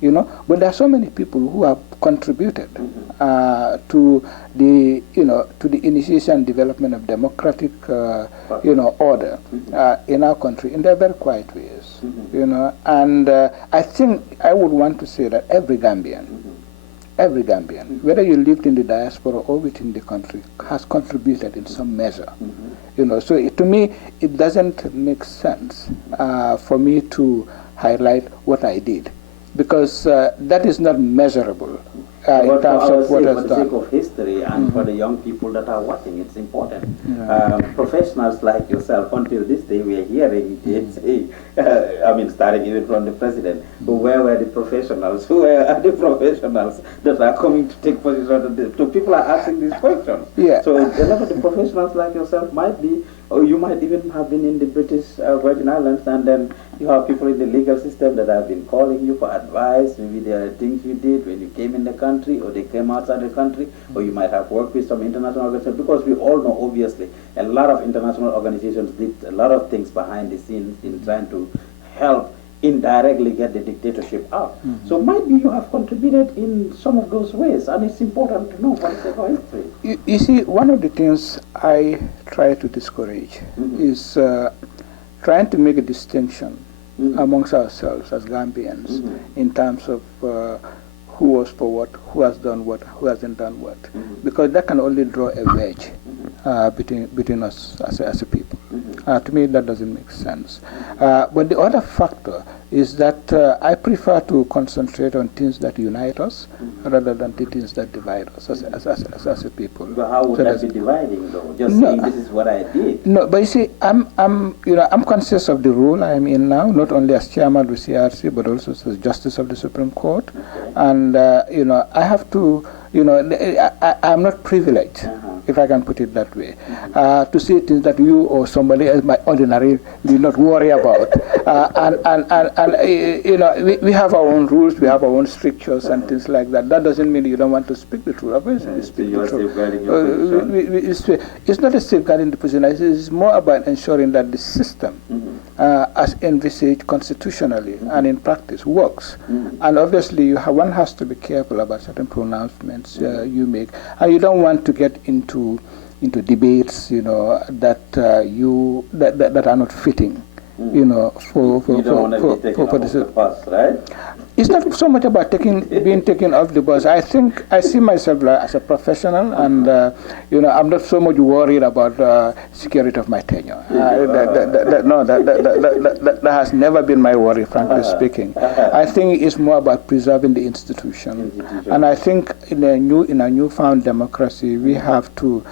But there are so many people who have contributed to the initiation and development of democratic order in our country in their very quiet ways. And I think I would want to say that every Gambian, whether you lived in the diaspora or within the country, has contributed in some measure. So to me, it doesn't make sense for me to highlight what I did, because that is not measurable in terms of what has done. For the sake of history and for the young people that are watching, it's important. Professionals like yourself, until this day we are hearing it, starting even from the president, where were the professionals? Who are the professionals that are coming to take positions? So people are asking these questions. So a lot of the professionals like yourself might be, or you might even have been in the British Virgin Islands, and then you have people in the legal system that have been calling you for advice. Maybe there are things you did when you came in the country, or they came outside the country, or you might have worked with some international organizations, because we all know, obviously, a lot of international organizations did a lot of things behind the scenes in trying to help indirectly get the dictatorship out. So might be you have contributed in some of those ways, and it's important to know for the sake of history. You see, one of the things I try to discourage is trying to make a distinction amongst ourselves as Gambians in terms of who was for what, who has done what, who hasn't done what, because that can only draw a wedge between us as a people. To me, that doesn't make sense. But the other factor is that I prefer to concentrate on things that unite us rather than the things that divide us as a people. But how would that be dividing, though? Just saying this is what I did. No, but you see, I'm conscious of the role I'm in now, not only as chairman of the CRC, but also as Justice of the Supreme Court, and I have to I'm not privileged, if I can put it that way, to see things that you or somebody else might ordinarily not worry about. We have our own rules, we have our own strictures and things like that. That doesn't mean you don't want to speak the truth. Obviously, speak the truth. It's not a safeguarding the position. It's more about ensuring that the system, as envisaged constitutionally and in practice, works. And obviously, one has to be careful about certain pronouncements you make, and you don't want to get into debates, that are not fitting. For the bus, right? It's not so much about being taken off the bus. I see myself as a professional, and I'm not so much worried about security of my tenure. That has never been my worry, frankly speaking. I think it's more about preserving the institution, and I think in a newfound democracy, we have to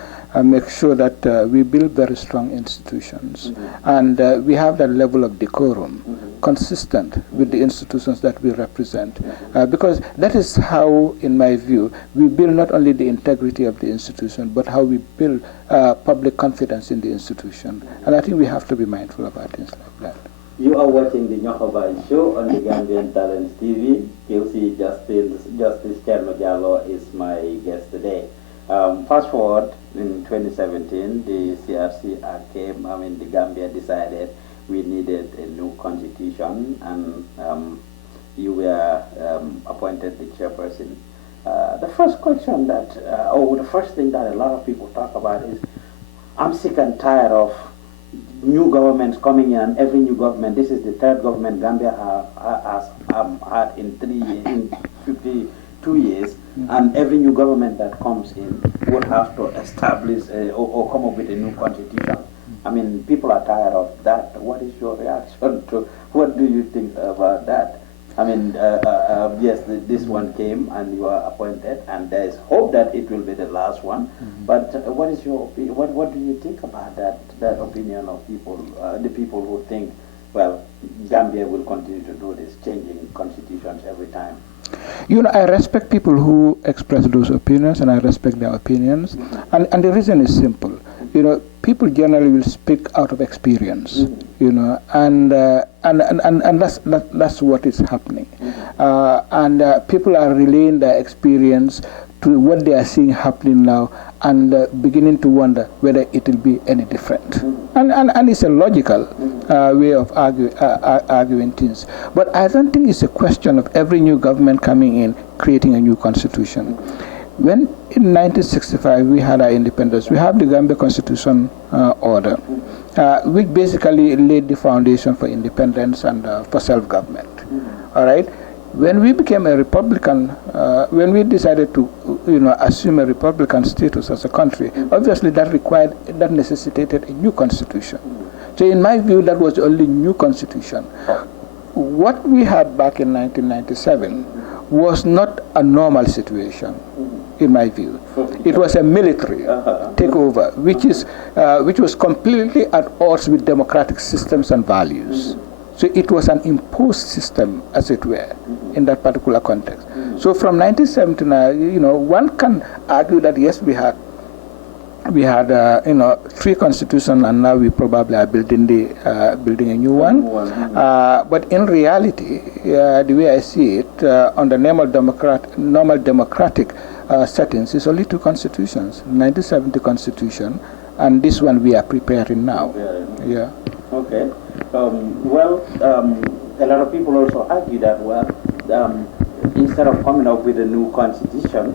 make sure that we build very strong institutions, and we have that level of decorum consistent with the institutions that we represent, because that is how, in my view, we build not only the integrity of the institution, but how we build public confidence in the institution. And I think we have to be mindful about things like that. You are watching the Nyohobai show on the Gambian Talents TV. KOC Justice Cherno Jallow is my guest today. Fast forward in 2017, the CRC Act came. The Gambia decided we needed a new constitution, and you were appointed the chairperson. The first question the first thing that a lot of people talk about is, I'm sick and tired of new governments coming in, and every new government, this is the third government Gambia has had in 52 years, and every new government that comes in would have to establish or come up with a new constitution. People are tired of that. What is your reaction to, what do you think about that? Yes, this one came and you are appointed, and there is hope that it will be the last one. But what is your opinion? What do you think about that opinion of people, the people who think, well, Gambia will continue to do this, changing constitutions every time? I respect people who express those opinions, and I respect their opinions. And the reason is simple. People generally will speak out of experience, and that's what is happening. People are relaying their experience to what they are seeing happening now, and beginning to wonder whether it will be any different. And it's a logical way of arguing things. But I don't think it's a question of every new government coming in creating a new constitution. When in 1965 we had our independence, we have the Gambia Constitution order, which basically laid the foundation for independence and for self-government. All right. When we became a republican, when we decided to, assume a republican status as a country, obviously that necessitated a new constitution. So in my view, that was the only new constitution. What we had back in 1997 was not a normal situation, in my view. It was a military takeover, which was completely at odds with democratic systems and values. So it was an imposed system, as it were, in that particular context. So from 1979, one can argue that yes, we had 3 constitutions, and now we probably are building a new one. But in reality, the way I see it, on the normal democratic settings, it's only 2 constitutions: 1970 Constitution, and this one we are preparing now. Yeah. Okay. A lot of people also argue that, instead of coming up with a new constitution,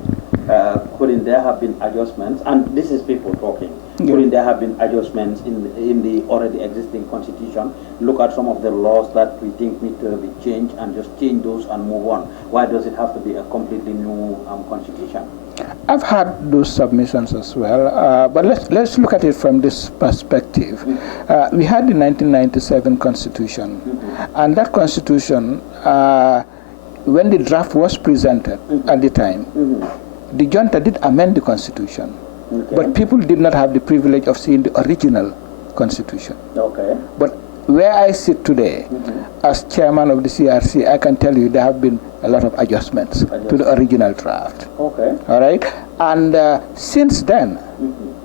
couldn't there have been adjustments? And this is people talking. Yeah. Couldn't there have been adjustments in the already existing constitution? Look at some of the laws that we think need to be changed, and just change those and move on. Why does it have to be a completely new constitution? I've had those submissions as well, but let's look at it from this perspective. We had the 1997 Constitution, and that Constitution, when the draft was presented at the time, the junta did amend the Constitution, but people did not have the privilege of seeing the original Constitution. Okay. But where I sit today, as chairman of the CRC, I can tell you there have been a lot of adjustments to the original draft. Okay. All right? And since then,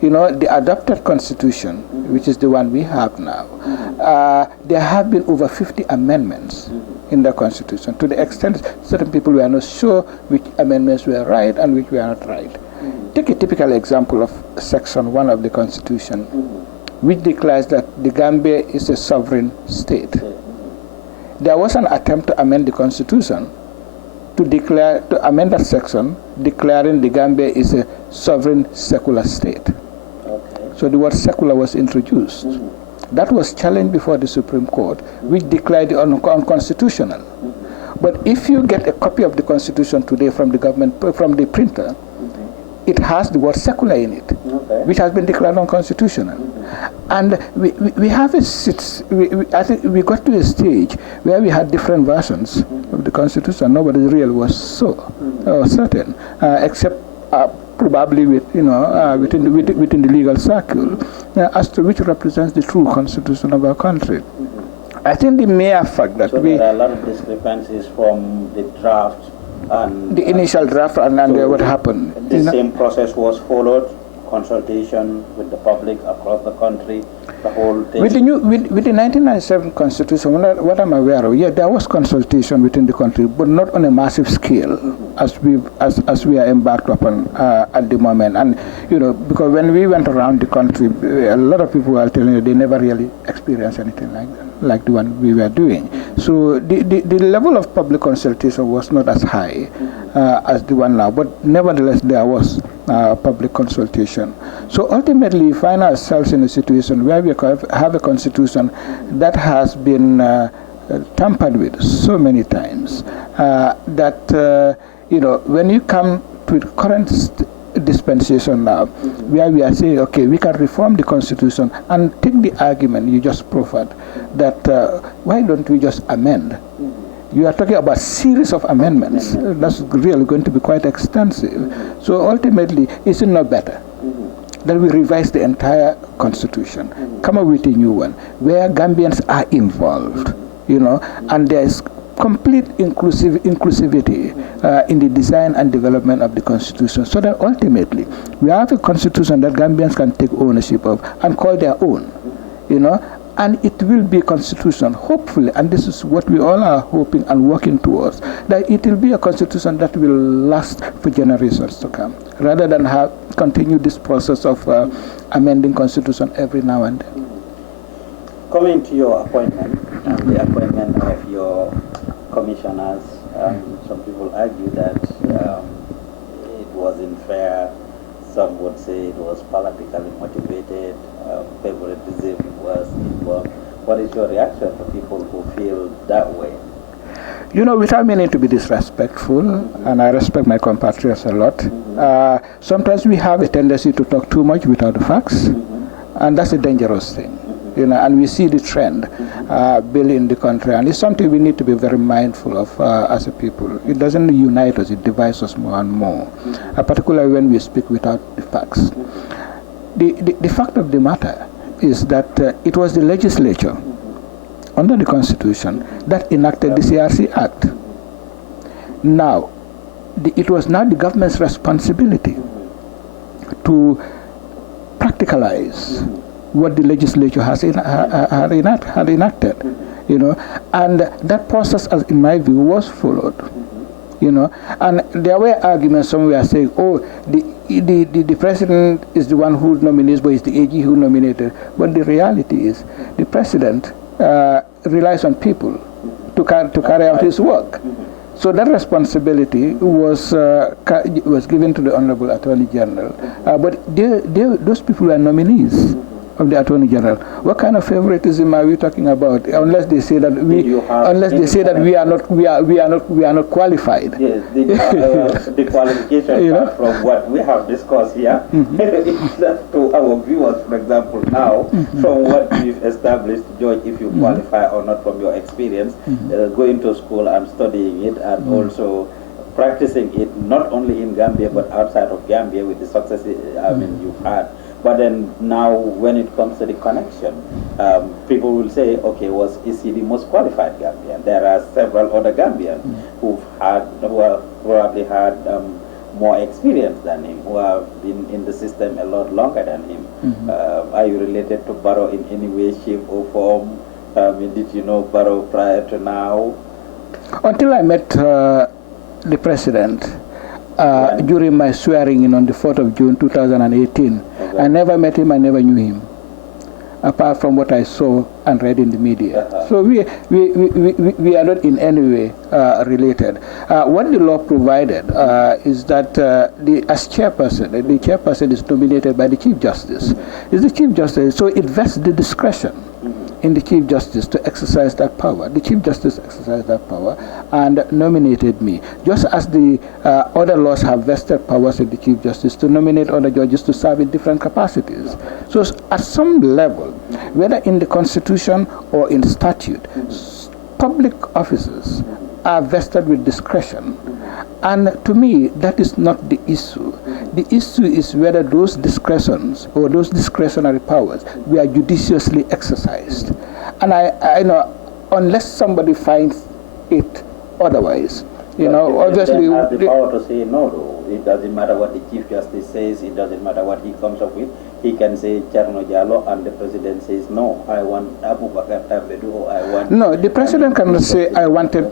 you know, the adopted constitution, which is the one we have now, there have been over 50 amendments in the constitution, to the extent certain people were not sure which amendments were right and which were not right. Take a typical example of Section 1 of the constitution, which declares that the Gambia is a sovereign state. There was an attempt to amend the constitution to amend that section, declaring the Gambia is a sovereign secular state. So the word secular was introduced. That was challenged before the Supreme Court, which declared it unconstitutional. But if you get a copy of the constitution today from the government, from the printer, it has the word secular in it, which has been declared unconstitutional. And we have I think we got to a stage where we had different versions of the constitution. Nobody really was so certain, except probably within the legal circle, as to which represents the true constitution of our country. I think the mere fact that there are a lot of discrepancies from the draft and the initial draft and what happened. The same process was followed, consultation with the public across the country, the whole thing. With the 1997 constitution, what I'm aware of, yeah, there was consultation within the country, but not on a massive scale as we are embarked upon at the moment. And you know, because when we went around the country, a lot of people were telling you they never really experienced anything like the one we were doing. So the level of public consultation was not as high as the one now, but nevertheless there was public consultation. So ultimately we find ourselves in a situation where we have a constitution that has been tampered with so many times that you know, when you come to the current dispensation now, where we are saying, okay, we can reform the constitution, and take the argument you just proffered that why don't we just amend? You are talking about series of amendments. That's really going to be quite extensive. So ultimately, is it not better that we revise the entire constitution, come up with a new one, where Gambians are involved, you know, and there is complete inclusivity in the design and development of the constitution, so that ultimately we have a constitution that Gambians can take ownership of and call their own, you know, and it will be a constitution, hopefully, and this is what we all are hoping and working towards, that it will be a constitution that will last for generations to come, rather than continue this process of amending constitution every now and then. Coming to your appointment, the appointment of your commissioners, some people argue that it wasn't fair. Some would say it was politically motivated, favoritism was involved. What is your reaction to people who feel that way? You know, without meaning to be disrespectful, and I respect my compatriots a lot, sometimes we have a tendency to talk too much without the facts, and that's a dangerous thing. You know, and we see the trend building in the country, and it's something we need to be very mindful of as a people. It doesn't unite us, it divides us more and more, particularly when we speak without the facts. The fact of the matter is that it was the legislature under the Constitution that enacted the CRC Act. Now, it was now the government's responsibility to practicalize what the legislature had enacted, you know, and that process, in my view, was followed, you know. And there were arguments. Some were saying, "Oh, the president is the one who nominates, but it's the AG who nominated." But the reality is, the president relies on people to carry out his work. So that responsibility was given to the Honorable Attorney General. But those people were nominees of the Attorney General. What kind of favoritism are we talking about? Unless they say that we are not qualified. Yes, the qualification you know? From what we have discussed here, it's left to our viewers, for example, now, from what we've established, George, if you qualify or not from your experience, going to school and studying it, and also practicing it, not only in Gambia, but outside of Gambia with the success you've had. But then now, when it comes to the connection, people will say, okay, is he the most qualified Gambian? There are several other Gambians who have probably had more experience than him, who have been in the system a lot longer than him. Are you related to Barrow in any way, shape, or form? Did you know Barrow prior to now? Until I met the president during my swearing in on the 4th of June 2018, I never met him, I never knew him, apart from what I saw and read in the media. So we are not in any way related. What the law provided is that as chairperson, the chairperson is nominated by the Chief Justice. It's the Chief Justice, so it vests the discretion in the Chief Justice to exercise that power. The Chief Justice exercised that power and nominated me, just as the other laws have vested powers in the Chief Justice to nominate other judges to serve in different capacities. So at some level, whether in the Constitution or in statute, public officers are vested with discretion. And to me, that is not the issue. The issue is whether those discretions or those discretionary powers were judiciously exercised. And I know, unless somebody finds it otherwise, obviously has the power to say no, though. It doesn't matter what the Chief Justice says, it doesn't matter what he comes up with. He can say Cherno Jallow, and the president says no, I want Abu Bakar Tabedu, or I want... No, the president cannot say I wanted...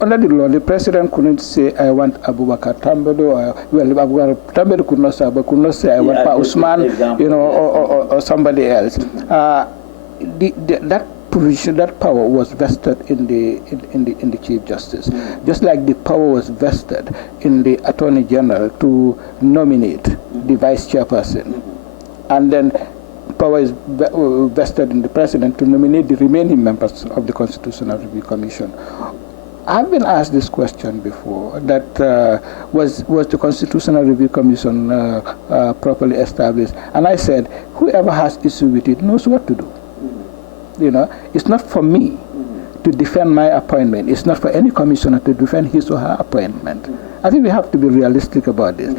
under the law, the president couldn't say I want Abu Bakar Tabedu, well, Abu Bakar Tabedu could not say, but could not say I want Pa Usman, or somebody else. That provision, that power was vested in the Chief Justice, just like the power was vested in the Attorney General to nominate the Vice Chairperson, and then power is vested in the President to nominate the remaining members of the Constitutional Review Commission. I've been asked this question before, that was the Constitutional Review Commission properly established? And I said, whoever has issue with it knows what to do. It's not for me to defend my appointment. It's not for any commissioner to defend his or her appointment. I think we have to be realistic about this.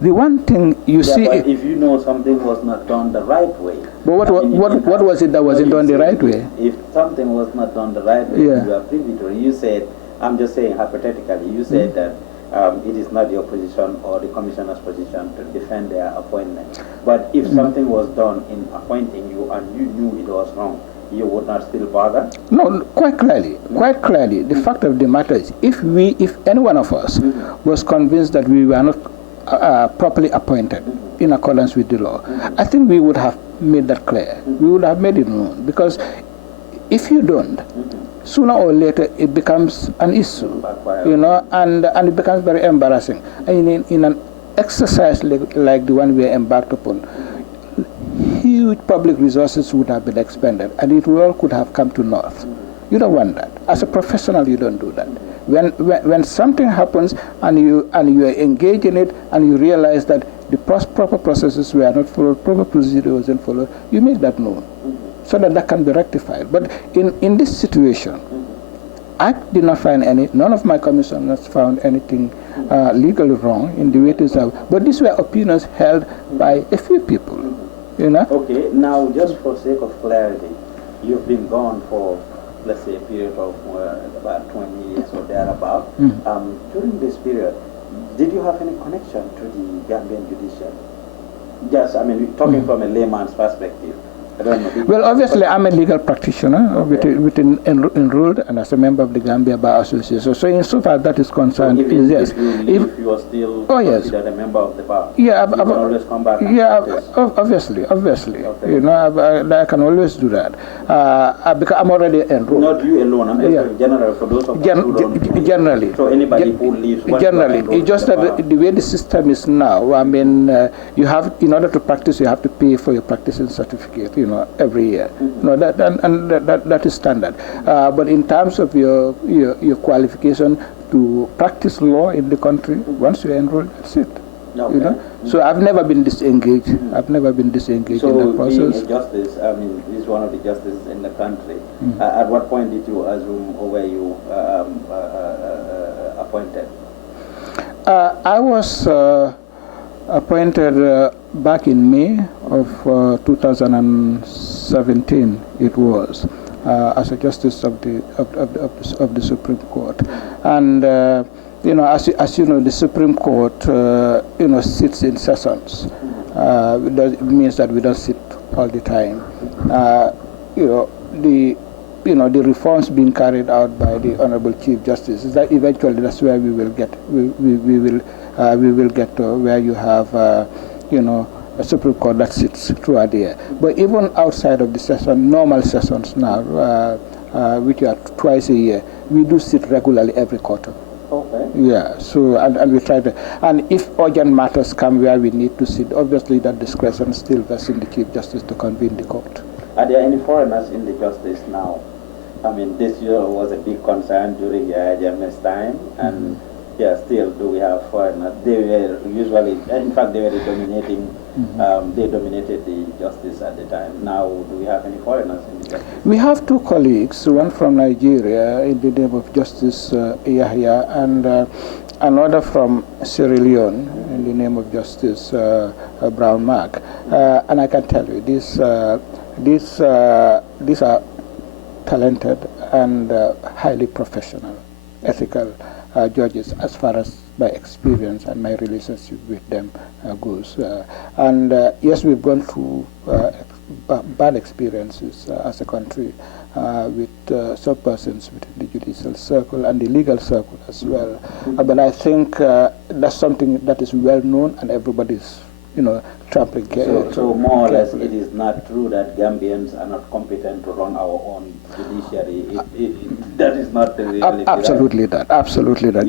The one thing you see... But if you know something was not done the right way... But what was it that wasn't done the right way? If something was not done the right way, you are privy to it. You said, I'm just saying hypothetically, you said that it is not your position or the commissioner's position to defend their appointment. But if something was done in appointing you and you knew it was wrong, you would not still bother? No, quite clearly. The fact of the matter is, if any one of us was convinced that we were not properly appointed in accordance with the law, I think we would have made that clear. We would have made it known, because if you don't, sooner or later it becomes an issue, and it becomes very embarrassing. In an exercise like the one we are embarked upon, huge public resources would have been expended, and it all could have come to naught. You don't want that. As a professional, you don't do that. When something happens and you are engaged in it, and you realize that the proper processes were not followed, proper procedure wasn't followed, you make that known, so that can be rectified. But in this situation, I did not find none of my commissioners found anything legally wrong in the way it is. But these were opinions held by a few people. Okay, now just for sake of clarity, you've been gone for, let's say, a period of about 20 years or thereabout. During this period, did you have any connection to the Gambian judiciary? Just, talking from a layman's perspective. I don't know. Well, obviously, I'm a legal practitioner, enrolled, and as a member of the Gambia Bar Association. So, insofar as that is concerned, yes. If you are still considered a member of the bar, you can always come back. Obviously. Okay. I can always do that because I'm already enrolled. Not you alone. I'm just general for those of us who don't. Generally. So anybody who leaves. Generally, it's just that the way the system is now. You have, in order to practice, you have to pay for your practicing certificate. Every year. That is standard. But in terms of your qualification to practice law in the country, once you are enrolled, that's it. Okay. So I've never been disengaged. I've never been disengaged in that process. So being a justice, this is one of the justices in the country. At what point did you assume, or were you appointed? I was appointed back in May of 2017, it was as a justice of the Supreme Court, and as you know, the Supreme Court sits in sessions. It means that we don't sit all the time. The reforms being carried out by the Honorable Chief Justice is that eventually that's where we will get to where you have a Supreme Court that sits throughout the year. But even outside of the session, normal sessions now, which are twice a year, we do sit regularly every quarter. Okay. Yeah. So and we try to, and if urgent matters come where we need to sit, obviously that discretion still vests in the Chief Justice to convene the court. Are there any foreigners in the justice now? I mean, this year was a big concern during the IJMS time, and still do we have foreigners? They were usually, in fact, they were dominating. They dominated the justice at the time. Now, do we have any foreigners in the justice? We have two colleagues, one from Nigeria in the name of Justice Yahya, and another from Sierra Leone in the name of Justice Brown Mark. And I can tell you, these are talented and highly professional, ethical judges as far as my experience and my relationship with them goes. Yes, we've gone through bad experiences as a country with some persons within the judicial circle and the legal circle as well. But I think that's something that is well known and everybody's trampling. So more or less, it is not true that Gambians are not competent to run our own judiciary. That is not the reality. Absolutely right? Absolutely that.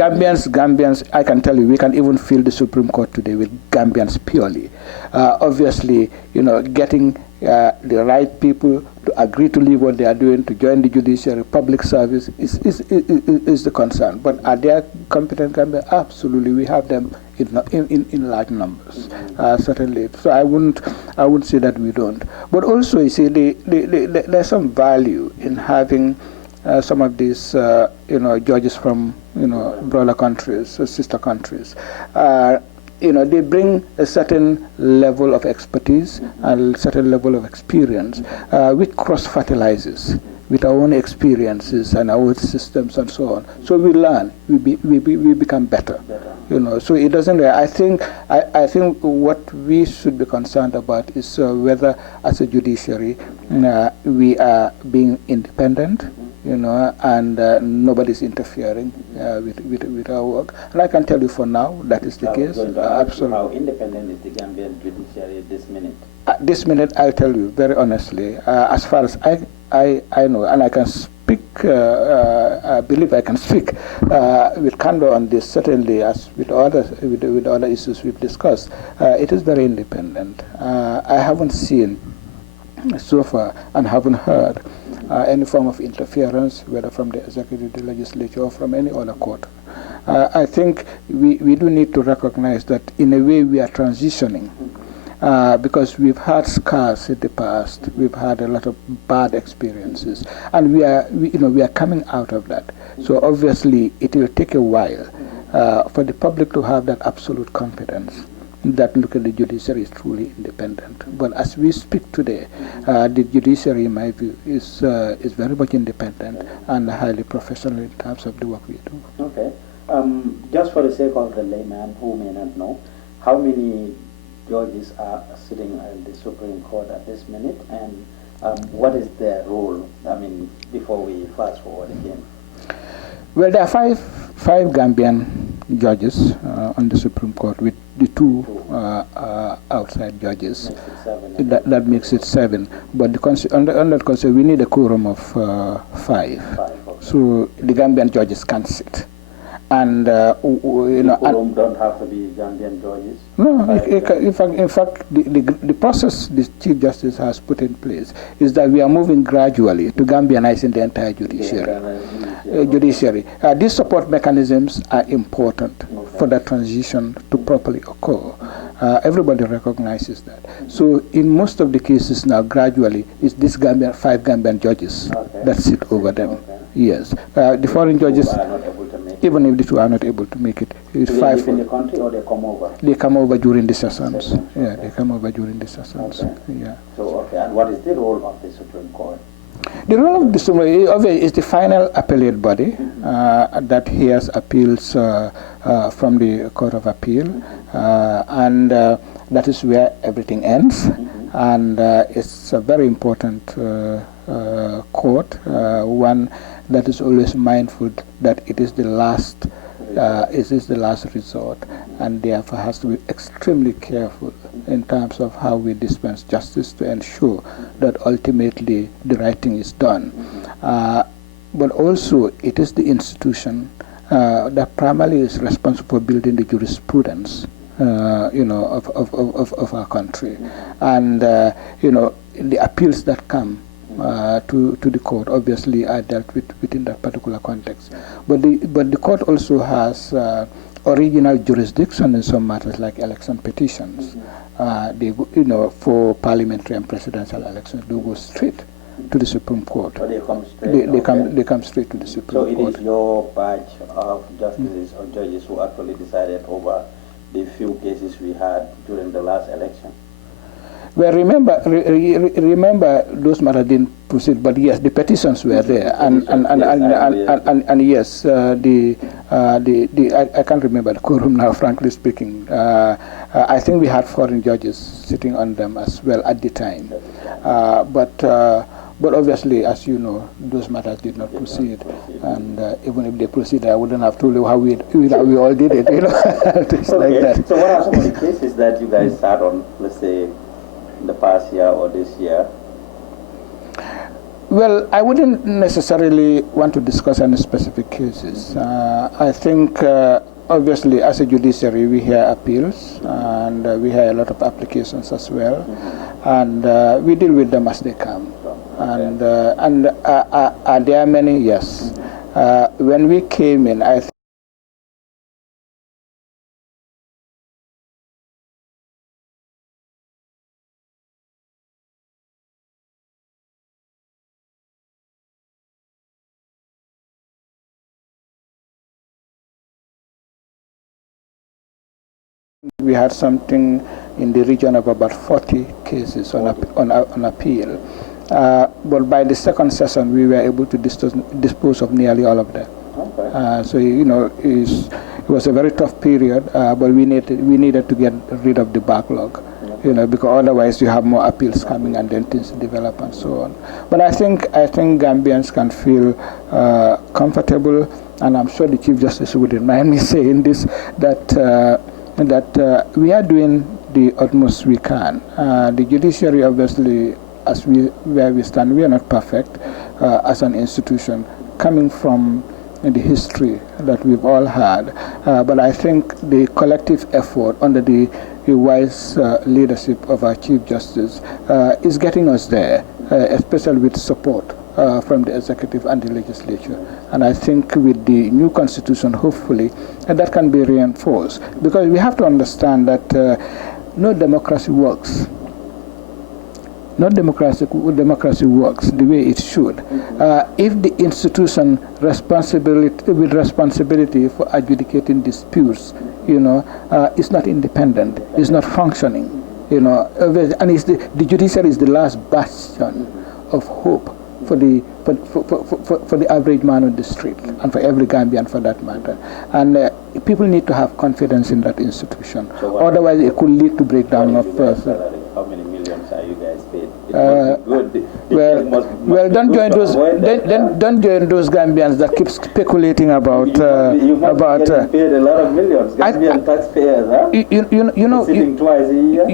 Gambians, I can tell you, we can even fill the Supreme Court today with Gambians purely. Obviously, getting the right people to agree to leave what they are doing, to join the judiciary, public service is the concern. But are there competent Gambians? Absolutely, we have them in large numbers, certainly. So I wouldn't say that we don't. But also, you see, there's some value in having some of these, judges from, brother countries, sister countries. They bring a certain level of expertise and a certain level of experience, which cross-fertilizes with our own experiences and our own systems and so on. So we learn, we become better. So it doesn't. I think what we should be concerned about is whether, as a judiciary, we are being independent, and nobody's interfering with our work. And I can tell you for now that is the case. Absolutely. How independent is the Gambian judiciary at this minute? At this minute, I'll tell you very honestly, as far as I know, and I can speak, I believe I can speak with candor on this, certainly, as with other issues we've discussed. It is very independent. I haven't seen so far and haven't heard any form of interference, whether from the executive, the legislature, or from any other court. I think we do need to recognize that in a way we are transitioning. Because we've had scars in the past, we've had a lot of bad experiences, and we are coming out of that. So obviously, it will take a while for the public to have that absolute confidence that look at the judiciary is truly independent. But as we speak today, the judiciary, in my view, is very much independent and highly professional in terms of the work we do. Okay. Just for the sake of the layman who may not know, how many judges are sitting in the Supreme Court at this minute, and what is their role? I mean, before we fast forward again. Well, there are five Gambian judges on the Supreme Court, with the two outside judges. That makes it seven. But under the Constitution, we need a quorum of five. Okay. So the Gambian judges can't sit. And the quorum don't have to be Gambian judges. No, in fact, the process the Chief Justice has put in place is that we are moving gradually to Gambianizing the entire judiciary. These support mechanisms are important for that transition to properly occur. Everybody recognizes that. So in most of the cases now, gradually, it's these five Gambian judges that sit over them. Yes, the foreign judges are not able to make even if the two are not able to make it. It's Do they five. live in the country or they come over? They come over during the sessions. Yeah, they come over during the sessions. Okay. Yeah. So, okay, and what is the role of the Supreme Court? The role of the Supreme Court is the final appellate body that hears appeals from the Court of Appeal, and that is where everything ends. And it's a very important court, one that is always mindful that it is the last resort, and therefore has to be extremely careful in terms of how we dispense justice to ensure that ultimately the right thing is done. But also it is the institution that primarily is responsible for building the jurisprudence of our country. And the appeals that come to the court obviously are dealt with within that particular context. But the court also has original jurisdiction in some matters like election petitions. They for parliamentary and presidential elections, they go straight to the Supreme Court. So they come straight. They come straight to the Supreme Court. So it is your batch of justices or judges who actually decided over the few cases we had during the last election. Well, remember those matters didn't proceed, but yes, the petitions were there, and yes, I can't remember the quorum now, frankly speaking. I think we had foreign judges sitting on them as well at the time, but obviously, as you know, those matters did not proceed, and even if they proceeded, I wouldn't have told you how we all did it, things like that. So what are some of the cases that you guys sat on, let's say, in the past year or this year? Well, I wouldn't necessarily want to discuss any specific cases. I think, obviously, as a judiciary, we hear appeals, and we hear a lot of applications as well, and we deal with them as they come. And are there many? Yes. When we came in, I think we had something in the region of about 40 cases on appeal. But by the second session, we were able to dispose of nearly all of them. Okay. So it was a very tough period, but we needed to get rid of the backlog, because otherwise you have more appeals coming and then things develop and so on. But I think Gambians can feel comfortable, and I'm sure the Chief Justice would remind me saying this, that we are doing the utmost we can. The judiciary, obviously, where we stand, we are not perfect as an institution, coming from the history that we've all had. But I think the collective effort under the wise leadership of our Chief Justice is getting us there, especially with support from the executive and the legislature. And I think with the new constitution, hopefully, that can be reinforced. Because we have to understand that no democracy works. No democracy works the way it should. If the institution with responsibility for adjudicating disputes, is not independent, is not functioning, and the judiciary is the last bastion of hope for the average man on the street, and for every Gambian for that matter. And people need to have confidence in that institution. So otherwise, it could lead to breakdown of person. How many millions are you guys paid? Don't join those. Don't join those Gambians that keep speculating about. You must be paid a lot of millions. Gambian taxpayers, huh? Sitting twice a year.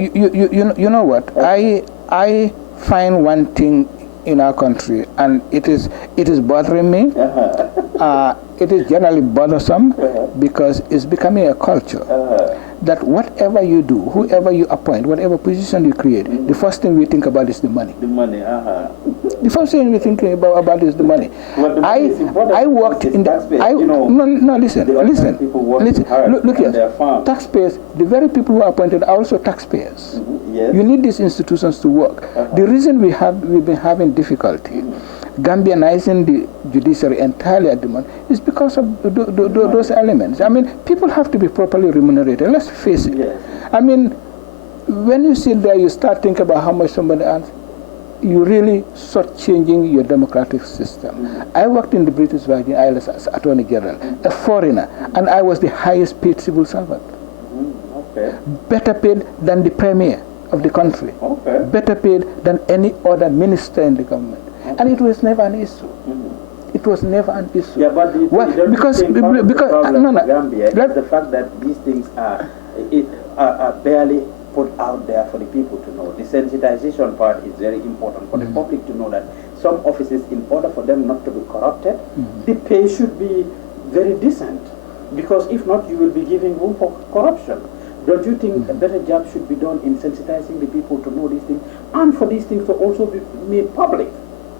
You know what? I find one thing in our country, and it is bothering me. It is generally bothersome because it's becoming a culture that whatever you do, whoever you appoint, whatever position you create, the first thing we think about is the money. The money, The first thing we think about is the money. I worked in the. Listen. Look here. Taxpayers, the very people who are appointed are also taxpayers. Yes. You need these institutions to work. The reason we've been having difficulty Gambianizing the judiciary entirely at the moment is because of those elements. I mean, people have to be properly remunerated. Let's face it. Yes. I mean, when you sit there, you start thinking about how much somebody earns. You really start changing your democratic system. I worked in the British Virgin Islands as Attorney General, a foreigner, and I was the highest paid civil servant. Okay. Better paid than the Premier of the country. Okay. Better paid than any other minister in the government. And it was never an issue. It was never an issue. Yeah, but because the Gambia is the fact that these things are barely put out there for the people to know. The sensitization part is very important for the public to know that some offices, in order for them not to be corrupted, the pay should be very decent. Because if not, you will be giving room for corruption. Don't you think a better job should be done in sensitizing the people to know these things, and for these things to also be made public?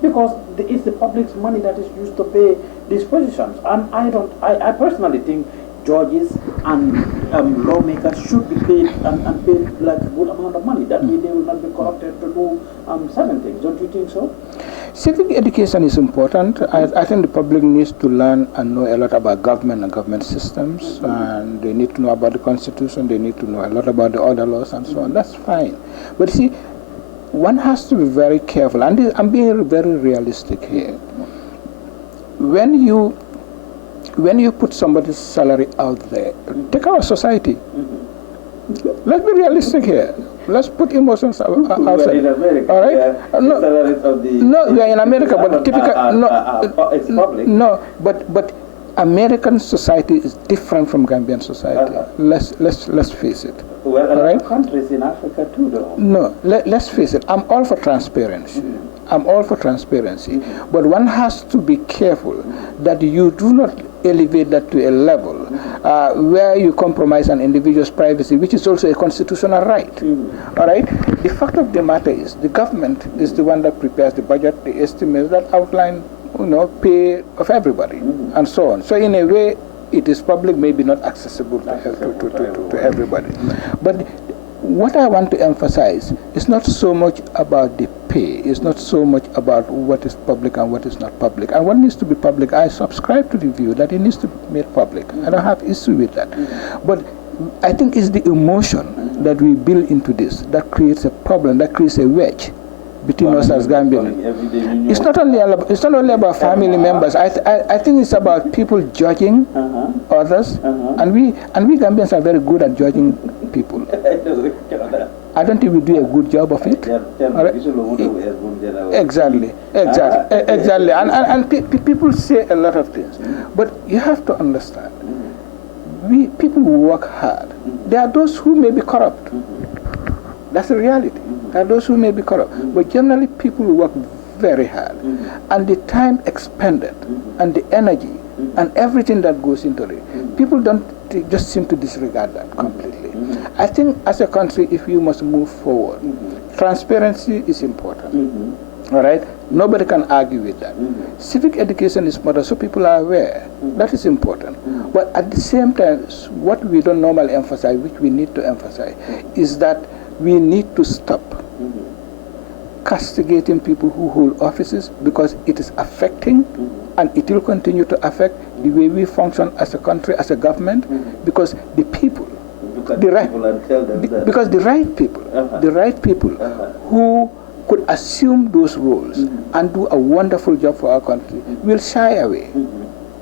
Because it's the public's money that is used to pay these positions. And I personally think judges and lawmakers should be paid and paid like a good amount of money. That way they will not be corrupted to do certain things. Don't you think so? Civic education is important. I think the public needs to learn and know a lot about government and government systems, and they need to know about the Constitution, they need to know a lot about the other laws and so on. That's fine. But see, one has to be very careful, and I'm being very realistic here. When you put somebody's salary out there, take our society. Let's be realistic here. Let's put emotions outside. In America, all right? No, we are in America, but typical. It's public. No, but American society is different from Gambian society. Let's face it. Well, a lot of countries in Africa too, though. No, let's face it. I'm all for transparency. I'm all for transparency. But one has to be careful that you do not elevate that to a level where you compromise an individual's privacy, which is also a constitutional right. All right? The fact of the matter is the government is the one that prepares the budget, the estimates that outline, pay of everybody, and so on. So in a way, it is public, maybe not accessible to everybody. But what I want to emphasize is not so much about the pay, it's not so much about what is public and what is not public. And what needs to be public, I subscribe to the view that it needs to be made public. I don't have issue with that. But I think it's the emotion that we build into this that creates a problem, that creates a wedge between us as Gambians. It's not only about family members. I think it's about people judging others, and we Gambians are very good at judging people. I don't think we do a good job of it. Exactly. And people say a lot of things, but you have to understand. People work hard. There are those who may be corrupt. That's the reality. There are those who may be corrupt, but generally people work very hard, and the time expended, and the energy, and everything that goes into it, people don't just seem to disregard that completely. I think as a country, if you must move forward, transparency is important. All right? Nobody can argue with that. Civic education is important, so people are aware. That is important. But at the same time, what we don't normally emphasize, which we need to emphasize, is that we need to stop castigating people who hold offices, because it is affecting and it will continue to affect the way we function as a country, as a government, because the people, the right people who could assume those roles and do a wonderful job for our country will shy away.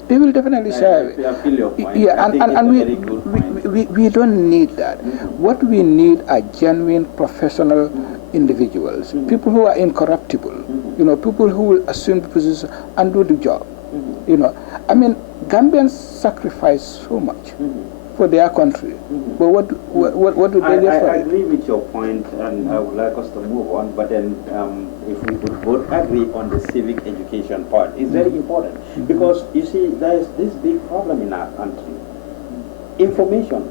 They will definitely shy away. Yeah, and we don't need that. What we need are genuine professional individuals, people who are incorruptible, people who will assume the position and do the job. I mean, Gambians sacrifice so much for their country, but what do they get for it? I agree with your point, and I would like us to move on, but then if we could both agree on the civic education part, it's very important, because you see, there is this big problem in our country. Information